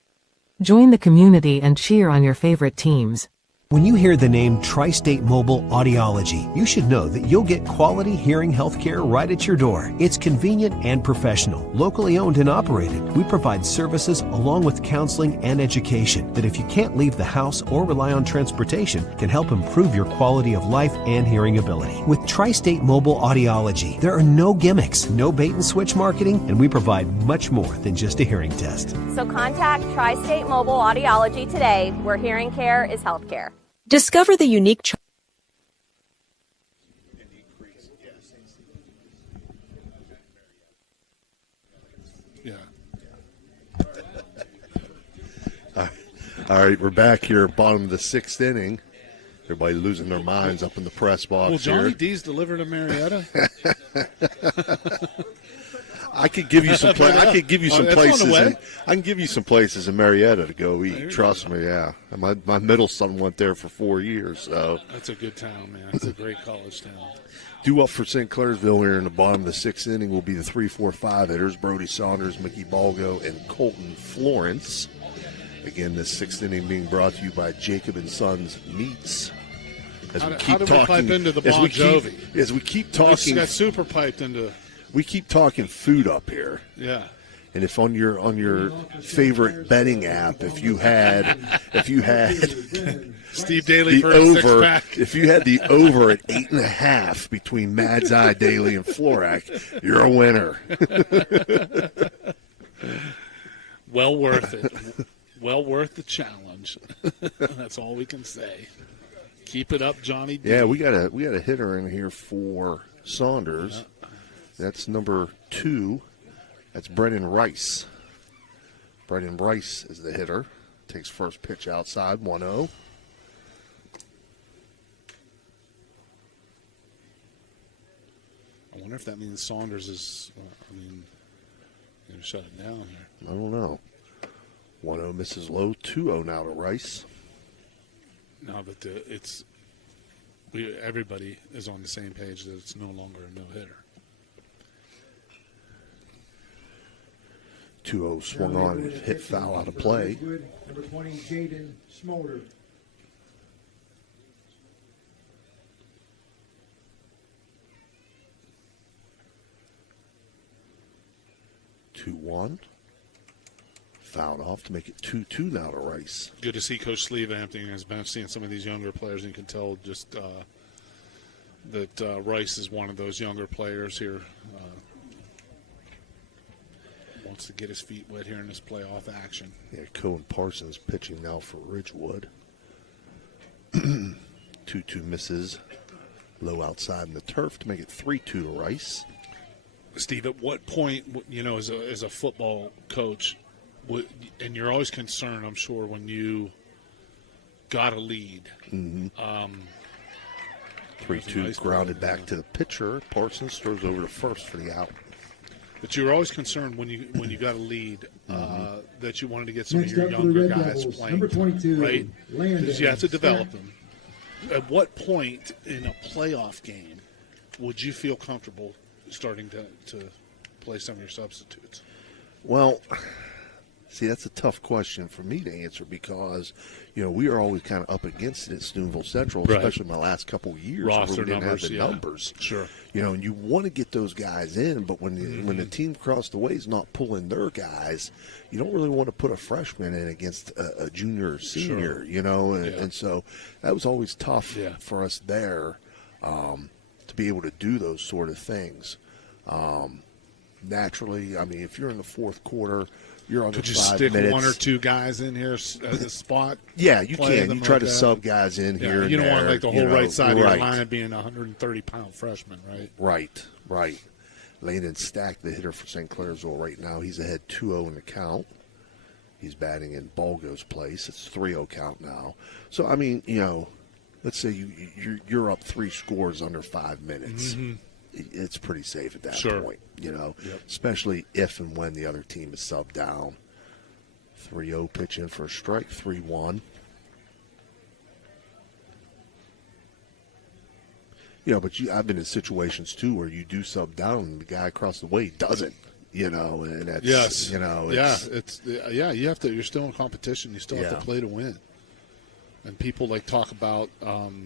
Join the community and cheer on your favorite teams. When you hear the name Tri-State Mobile Audiology, you should know that you'll get quality hearing health care right at your door. It's convenient and professional, locally owned and operated. We provide services along with counseling and education that, if you can't leave the house or rely on transportation, can help improve your quality of life and hearing ability. With Tri-State Mobile Audiology, there are no gimmicks, no bait and switch marketing, and we provide much more than just a hearing test. So contact Tri-State Mobile Audiology today, where hearing care is health care. Discover the unique Yeah. All right, we're back here, bottom of the 6th inning. Everybody losing their minds up in the press box. Well, Johnny here. D's delivered to Marietta. I could give you some. I could give you some places. I can give you some places in Marietta to go eat. Trust me, yeah. My middle son went there for 4 years. So that's a good town, man. It's a great college town. Due up for St. Clairsville here in the bottom of the 6th inning will be the 3-4-5 hitters: Brody Saunders, Mickey Balgo, and Colton Florence. Again, this 6th inning being brought to you by Jacob and Sons Meats. As we keep how do talking, we pipe into the Bon Jovi? As we keep talking, got super piped into. We keep talking food up here. Yeah. And if on your favorite betting app, if you had Steve Daly for over, a six-pack. if you had the over at 8.5 between Mad's Eye, Daly, and Florak, you're a winner. Well worth it. Well worth the challenge. That's all we can say. Keep it up, Johnny D. Yeah, we got a hitter in here for Saunders. That's number 2. That's Brennan Rice. Brennan Rice is the hitter. Takes first pitch outside, 1-0. I wonder if that means Saunders is, going to shut it down here. I don't know. 1-0 misses low, 2-0 now to Rice. No, but everybody is on the same page that it's no longer a no-hitter. 2-0 swung on, hit foul out of play. Ridgewood, number 20, Jaden Smolder. Two-one. Fouled off to make it 2-2 now to Rice. Good to see Coach Sleeve emptying his bench, seeing some of these younger players, and you can tell just that Rice is one of those younger players here. Wants to get his feet wet here in this playoff action. Yeah, Cohen Parsons pitching now for Ridgewood. 2-2 misses low outside in the turf to make it 3-2 to Rice. Steve, at what point, as a football coach, and you're always concerned, I'm sure, when you got a lead. Mm-hmm. 3-2 nice grounded back to the pitcher. Parsons throws over to first for the out. But you were always concerned when you got a lead that you wanted to get some of your younger guys playing, number 22, right? Because you have to develop Stack. them. At what point in a playoff game would you feel comfortable starting to play some of your substitutes? Well, see, that's a tough question for me to answer because, we are always kind of up against it at Steubenville Central, Right. especially in the last couple of years. Roster where we didn't numbers, have the yeah. numbers. Sure. And you want to get those guys in, but when the team across the way is not pulling their guys, you don't really want to put a freshman in against a junior or senior, Sure. and so that was always tough for us there to be able to do those sort of things. Naturally, if you're in the fourth quarter, you're on Could the you 5 stick minutes. one or two guys in here as a spot? Yeah, you play can. them You try like to that? sub guys in here. You and don't want there, like the whole right side of your right. line being a 130-pound freshman, right? Right. Landon Stack, the hitter for St. Clairsville right now, he's ahead 2-0 in the count. He's batting in Balgo's place. It's 3-0 count now. So, let's say you're up 3 scores under 5 minutes. Mm-hmm. It's pretty safe at that Sure. point, especially if and when the other team is subbed down. 3-0 pitch in for a strike, 3-1. But I've been in situations, too, where you do sub down and the guy across the way doesn't, and that's, Yes. it's, you have to. You're still in competition. You still have to play to win. And people talk about, do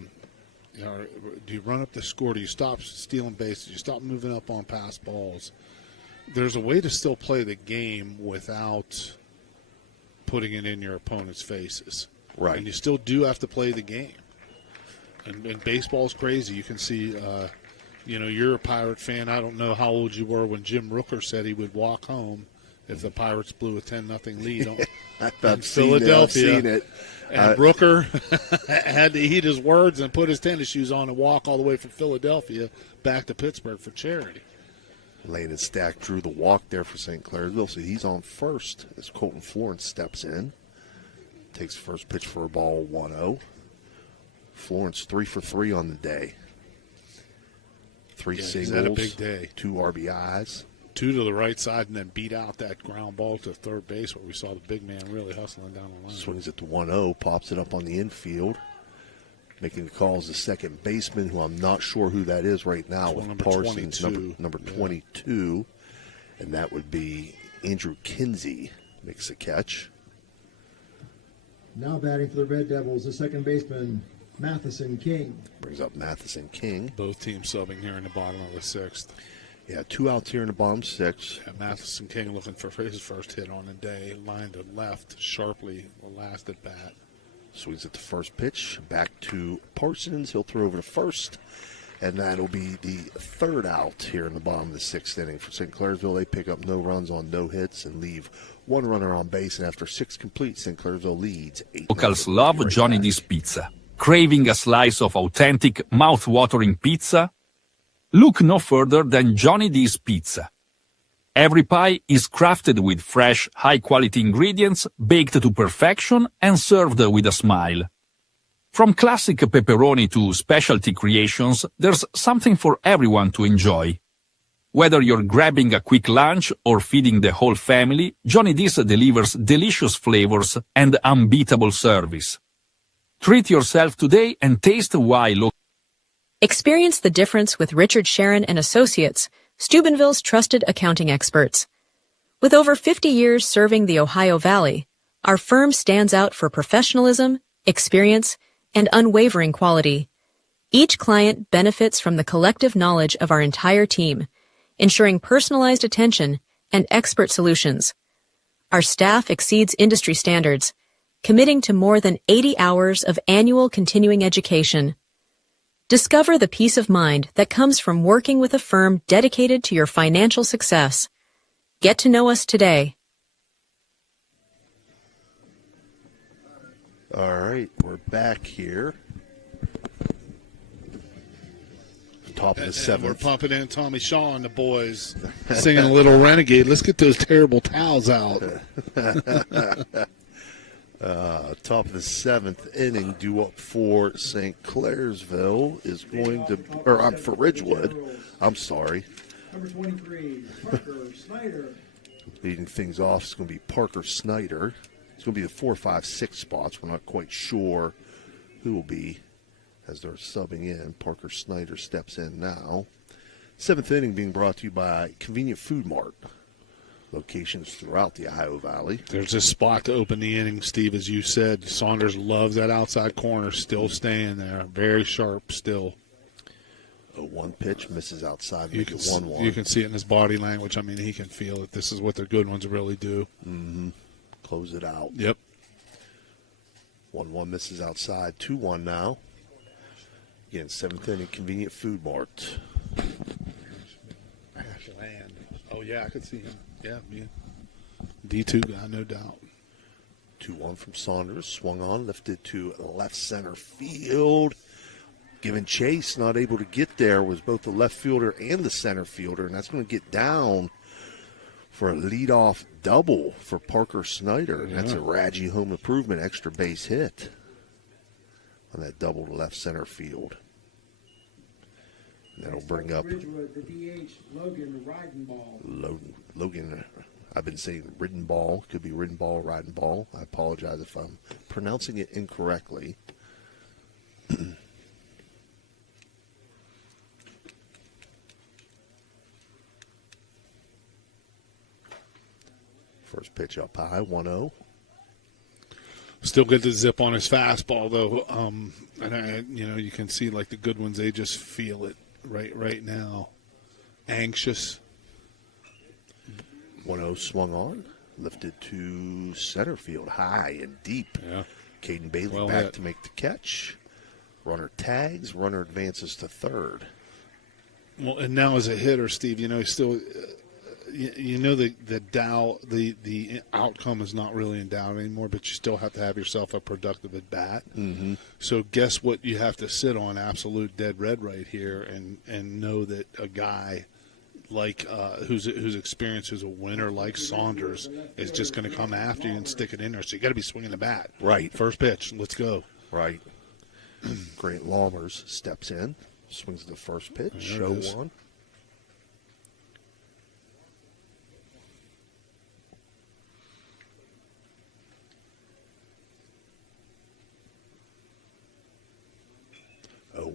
you run up the score? Do you stop stealing bases? Do you stop moving up on pass balls? There's a way to still play the game without putting it in your opponent's faces. Right. And you still do have to play the game. And baseball's crazy. You can see, you're a Pirate fan. I don't know how old you were when Jim Rooker said he would walk home if the Pirates blew a 10-0 lead in Philadelphia. I've seen it. And Rooker had to eat his words and put his tennis shoes on and walk all the way from Philadelphia back to Pittsburgh for charity. Landon Stack drew the walk there for St. Clairsville, so he's on first as Colton Florence steps in. Takes the first pitch for a ball, 1-0. Florence 3 for 3 on the day. Three singles, he's had a big day. 2 RBIs. 2 to the right side and then beat out that ground ball to third base where we saw the big man really hustling down the line. Swings it to 1-0, pops it up on the infield. Making the call is the second baseman, who I'm not sure who that is right now, with number Parsons, 22. number 22. And that would be Andrew Kinsey makes a catch. Now batting for the Red Devils, the second baseman, Matheson King. Brings up Matheson King. Both teams subbing here in the bottom of the 6th. Yeah, 2 outs here in the bottom 6. Yeah, Matheson King looking for his first hit on the day. Line to left sharply, the last at bat. Swings at the first pitch. Back to Parsons. He'll throw over to first. And that'll be the 3rd out here in the bottom of the 6th inning. For St. Clairsville, they pick up no runs on no hits and leave 1 runner on base. And after 6 complete, St. Clairsville leads 8-0. Locals love Johnny D's Pizza. Craving a slice of authentic, mouth-watering pizza? Look no further than Johnny D's Pizza. Every pie is crafted with fresh, high-quality ingredients, baked to perfection, and served with a smile. From classic pepperoni to specialty creations, there's something for everyone to enjoy. Whether you're grabbing a quick lunch or feeding the whole family, Johnny D's delivers delicious flavors and unbeatable service. Treat yourself today and taste why local. Experience the difference with Richard Sharon and Associates, Steubenville's trusted accounting experts. With over 50 years serving the Ohio Valley, our firm stands out for professionalism, experience, and unwavering quality. Each client benefits from the collective knowledge of our entire team, ensuring personalized attention and expert solutions. Our staff exceeds industry standards, committing to more than 80 hours of annual continuing education. Discover the peace of mind that comes from working with a firm dedicated to your financial success. Get to know us today. All right, we're back here. Top of the 7th. We're pumping in Tommy Shaw and the boys, singing a little Renegade. Let's get those terrible towels out. Top of the 7th inning, due up for St. Clairsville is going to, or for Ridgewood. I'm sorry. Number 23, Parker Snyder. Leading things off is going to be Parker Snyder. It's going to be the 4, 5, 6 spots. We're not quite sure who will be as they're subbing in. Parker Snyder steps in now. 7th inning being brought to you by Convenient Food Mart. Locations throughout the Ohio Valley. There's a spot to open the inning, Steve, as you said. Saunders loves that outside corner, still staying there. Very sharp still. A 1 pitch, misses outside, you make it 1-1. You can see it in his body language. I mean, he can feel it. This is what the good ones really do. Mm-hmm. Close it out. Yep. 1-1 misses outside. 2-1 now. Again, 7th inning, Convenient Food Mart. Ashland. Oh, yeah, I could see him. Yeah, D2 guy, no doubt. 2-1 from Saunders. Swung on, lifted to left center field. Given chase, not able to get there, was both the left fielder and the center fielder, and that's going to get down for a leadoff double for Parker Snyder. And that's a Radji home improvement extra base hit on that double to left center field. And that'll bring up Ridgewood, the DH, Logan Ridenball. Logan, I've been saying Ridenball. Could be Ridenball, Ridenball. I apologize if I'm pronouncing it incorrectly. First pitch up high, 1-0. Still get the zip on his fastball, though. And you can see like the good ones, they just feel it right now. Anxious. 1-0 swung on, lifted to center field, high and deep. Yeah. Caden Bailey Well back hit. to make the catch. Runner tags, runner advances to third. Well, and now as a hitter, Steve, he's still. The outcome is not really in doubt anymore, but you still have to have yourself a productive at bat. Mm-hmm. So guess what? You have to sit on absolute dead red right here, and know that a guy like who's experienced, who's a winner like Saunders, is just going to come after you and stick it in there. So you got to be swinging the bat. Right. First pitch. Let's go. Right. Grant Laumers steps in, swings the first pitch. There Show it is.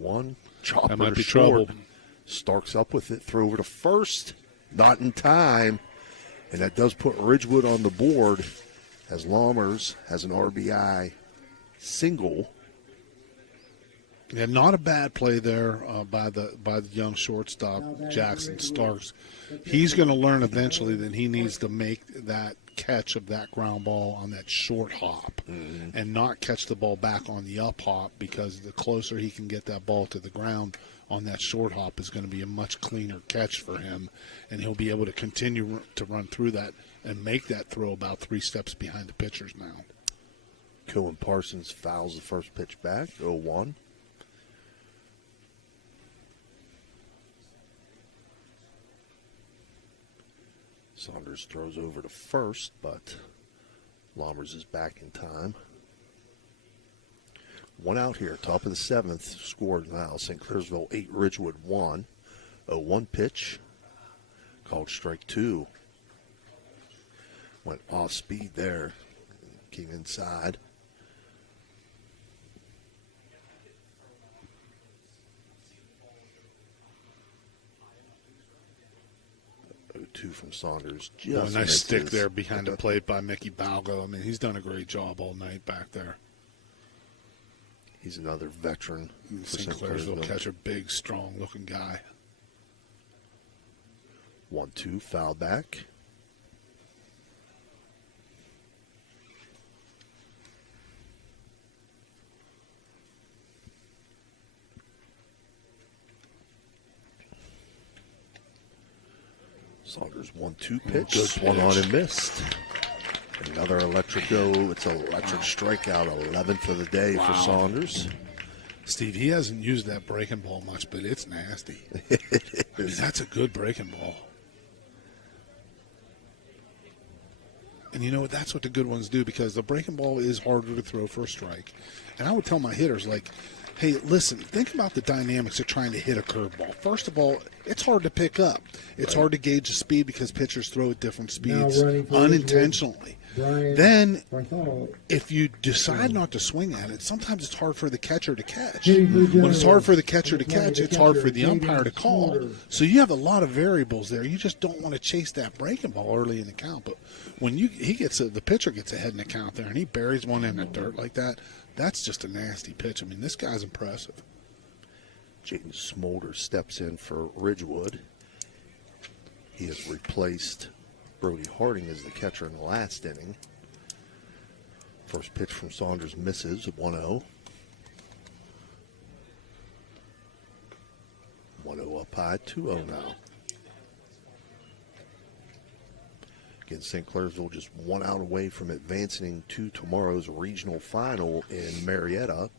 one. Chopper That might to be short. trouble. Starks up with it, throw over to first. Not in time. And that does put Ridgewood on the board as Laumers has an RBI single. Yeah, not a bad play there by the young shortstop, Jackson Starks. He's going to learn eventually that he needs to make that catch of that ground ball on that short hop and not catch the ball back on the up hop, because the closer he can get that ball to the ground on that short hop is going to be a much cleaner catch for him, and he'll be able to continue to run through that and make that throw about 3 steps behind the pitcher's mound. Cohen Parsons fouls the first pitch back, 0-1. Saunders throws over to first, but Laumers is back in time. 1 out here, top of the 7th, scored now. St. Clairsville 8, Ridgewood 1. 0-1 pitch, called strike 2. Went off speed there, came inside. Two from Saunders. Just Nice stick misses. there behind the plate by Mickey Balgo. I mean, he's done a great job all night back there. He's another veteran for St. Clairsville catcher, big, strong-looking guy. 1-2, foul back. Saunders 1-2 pitch. Good Swung on pitch. and missed. Another electric go. It's an electric strikeout, 11th of the day for Saunders. Steve, he hasn't used that breaking ball much, but it's nasty. I mean, that's a good breaking ball. And you know what? That's what the good ones do, because the breaking ball is harder to throw for a strike. And I would tell my hitters, like, hey, listen, think about the dynamics of trying to hit a curveball. First of all, it's hard to pick up. It's hard to gauge the speed because pitchers throw at different speeds unintentionally. Then, if you decide not to swing at it, sometimes it's hard for the catcher to catch. When it's hard for the catcher to catch, it's hard for the umpire to call. So you have a lot of variables there. You just don't want to chase that breaking ball early in the count. But when the pitcher gets ahead in the count there and he buries one in the dirt like that, that's just a nasty pitch. I mean, this guy's impressive. Jaden Smolder steps in for Ridgewood. He has replaced Brody Harding as the catcher in the last inning. First pitch from Saunders misses, 1-0. 1-0 up high, 2-0 now. Again, St. Clairsville just 1 out away from advancing to tomorrow's regional final in Marietta,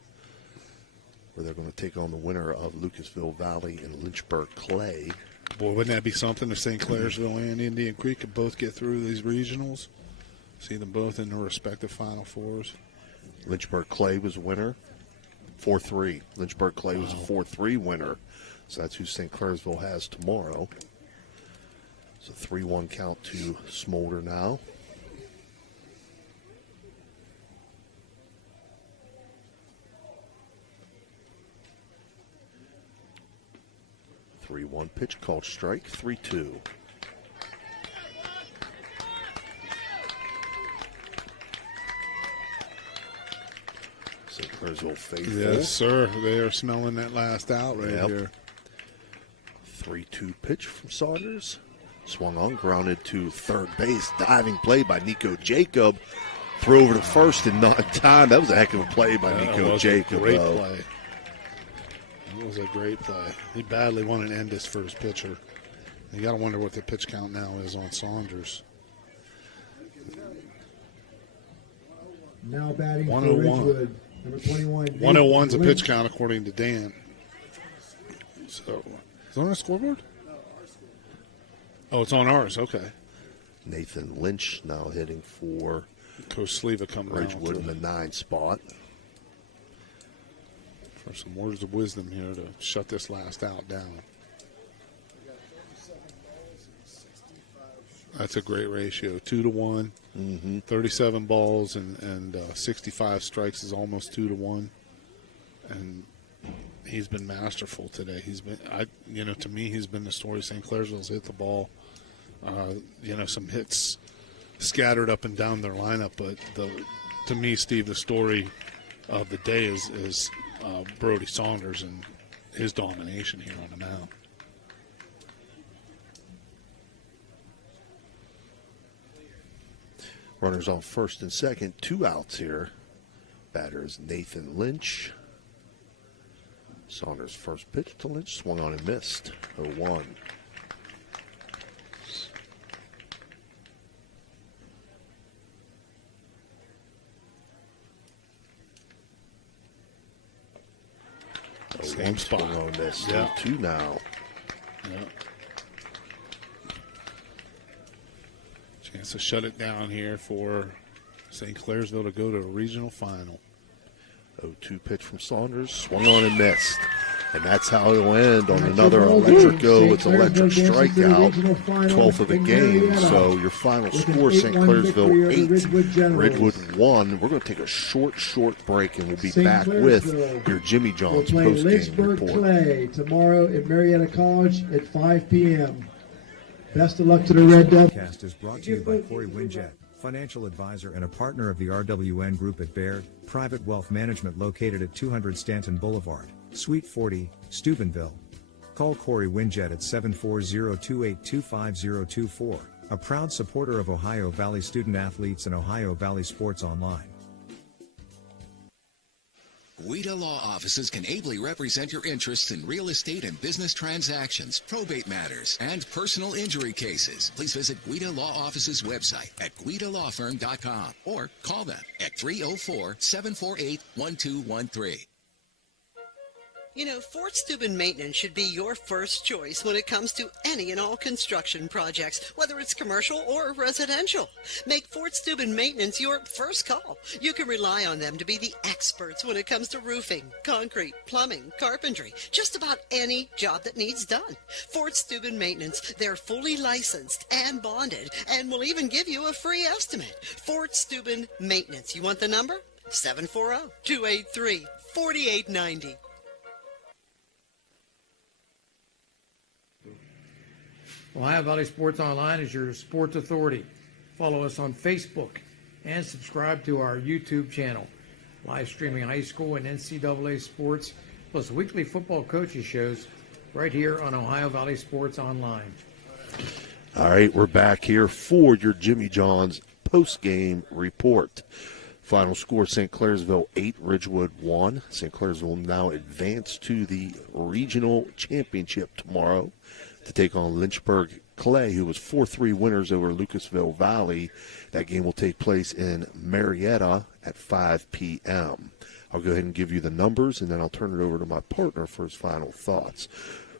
where they're going to take on the winner of Lucasville Valley and Lynchburg Clay. Boy, wouldn't that be something if St. Clairsville and Indian Creek could both get through these regionals? See them both in their respective Final Fours. Lynchburg Clay was a winner, 4-3. Lynchburg Clay was a 4-3 winner. So that's who St. Clairsville has tomorrow. So 3-1 count to Smolder now. Three-one pitch called strike, 3-2. St. Clairsville faithful. Yes, sir. They are smelling that last out right here. 3-2 pitch from Saunders. Swung on, grounded to third base. Diving play by Nico Jacob. Throw over to first in not in time. That was a heck of a play by Nico Jacob. Great play. That was a great play. He badly wanted to end this for his pitcher. You got to wonder what the pitch count now is on Saunders. Now batting for 101. Ridgewood, number 21. 101's a pitch count according to Dan. So, is it on the scoreboard? Oh, it's on ours. Okay. Nathan Lynch now hitting for Coach Sleva coming Ridgewood in the 9 spot. For some words of wisdom here to shut this last out down. That's a great ratio. 2-1. 37 balls and 65 strikes is almost 2-1. And he's been masterful today. He's been, to me, he's been the story. St. Clairsville's hit the ball. Some hits scattered up and down their lineup. But to me, Steve, the story of the day is Brody Saunders and his domination here on the mound. Runners on first and second, 2 outs here. Batter is Nathan Lynch. Saunders' first pitch to Lynch, swung on and missed. 0-1. Same spot. On this. Yeah. 2 now. Yeah. Chance to shut it down here for St. Clairsville to go to a regional final. 0-2 pitch from Saunders, swung on and missed. And that's how it'll end on another electric go. It's electric strikeout, 12th of the game. So your final score, St. Clairsville 8, Ridgewood 1. We're going to take a short break, and we'll be back with your Jimmy John's post-game report. Clay tomorrow at Marietta College at 5 p.m. Best of luck to the Red Devils. Podcast is brought to you by Corey Winjet, financial advisor and a partner of the RWN Group at Baird, private wealth management located at 200 Stanton Boulevard, Suite 40, Steubenville. Call Corey Winjet at 740-2825024, a proud supporter of Ohio Valley student athletes and Ohio Valley Sports Online. WIDA Law Offices can ably represent your interests in real estate and business transactions, probate matters, and personal injury cases. Please visit WIDA Law Offices' website at guidalawfirm.com or call them at 304-748-1213. You know, Fort Steuben Maintenance should be your first choice when it comes to any and all construction projects, whether it's commercial or residential. Make Fort Steuben Maintenance your first call. You can rely on them to be the experts when it comes to roofing, concrete, plumbing, carpentry, just about any job that needs done. Fort Steuben Maintenance, they're fully licensed and bonded and will even give you a free estimate. Fort Steuben Maintenance. You want the number? 740-283-4890. Ohio Valley Sports Online is your sports authority. Follow us on Facebook and subscribe to our YouTube channel. Live streaming high school and NCAA sports, plus weekly football coaches shows right here on Ohio Valley Sports Online. All right, we're back here for your Jimmy John's post-game report. Final score, St. Clairsville 8, Ridgewood 1. St. Clairsville now advance to the regional championship tomorrow to take on Lynchburg Clay, who was 4-3 winners over Lucasville Valley. That game will take place in Marietta at 5 p.m. I'll go ahead and give you the numbers, and then I'll turn it over to my partner for his final thoughts.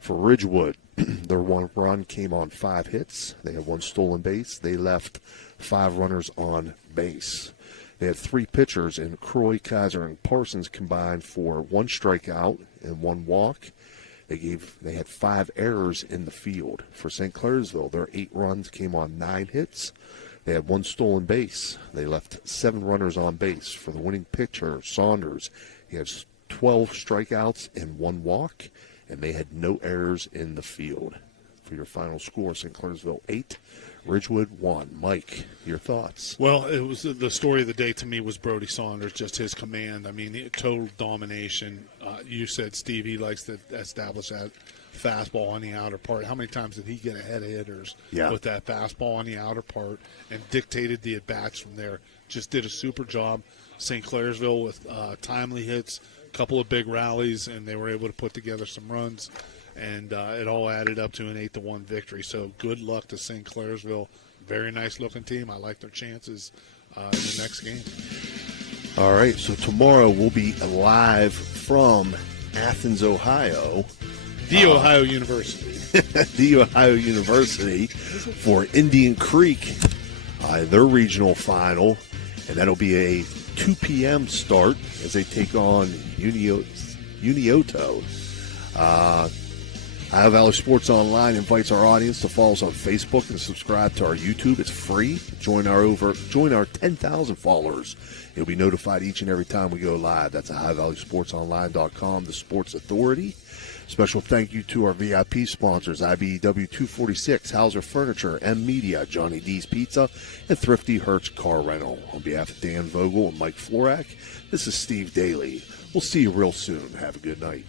For Ridgewood, their one run came on 5 hits. They had 1 stolen base. They left 5 runners on base. They had 3 pitchers, and Croy, Kaiser, and Parsons combined for 1 strikeout and 1 walk. They had 5 errors in the field. For St. Clairsville, their 8 runs came on 9 hits. They had 1 stolen base. They left 7 runners on base. For the winning pitcher, Saunders, he has 12 strikeouts and 1 walk, and they had no errors in the field. for your final score. St. Clairsville 8, Ridgewood 1. Mike, your thoughts? Well, it was the story of the day to me was Brody Saunders, just his command. I mean, total domination. You said, Steve, he likes to establish that fastball on the outer part. How many times did he get ahead of hitters with that fastball on the outer part and dictated the at-bats from there? Just did a super job. St. Clairsville with timely hits, a couple of big rallies, and they were able to put together some runs, and it all added up to an 8-1 victory. So good luck to St. Clairsville. Very nice-looking team. I like their chances in the next game. All right, so tomorrow we'll be live from Athens, Ohio. The Ohio University. The Ohio University for Indian Creek, their regional final, and that'll be a 2 p.m. start as they take on Unioto. Ohio Valley Sports Online invites our audience to follow us on Facebook and subscribe to our YouTube. It's free. Join our 10,000 followers. You'll be notified each and every time we go live. That's OhioValleySportsOnline.com, the Sports Authority. Special thank you to our VIP sponsors, IBEW 246, Hauser Furniture, M Media, Johnny D's Pizza, and Thrifty Hertz Car Rental. On behalf of Dan Vogel and Mike Florak, this is Steve Daly. We'll see you real soon. Have a good night.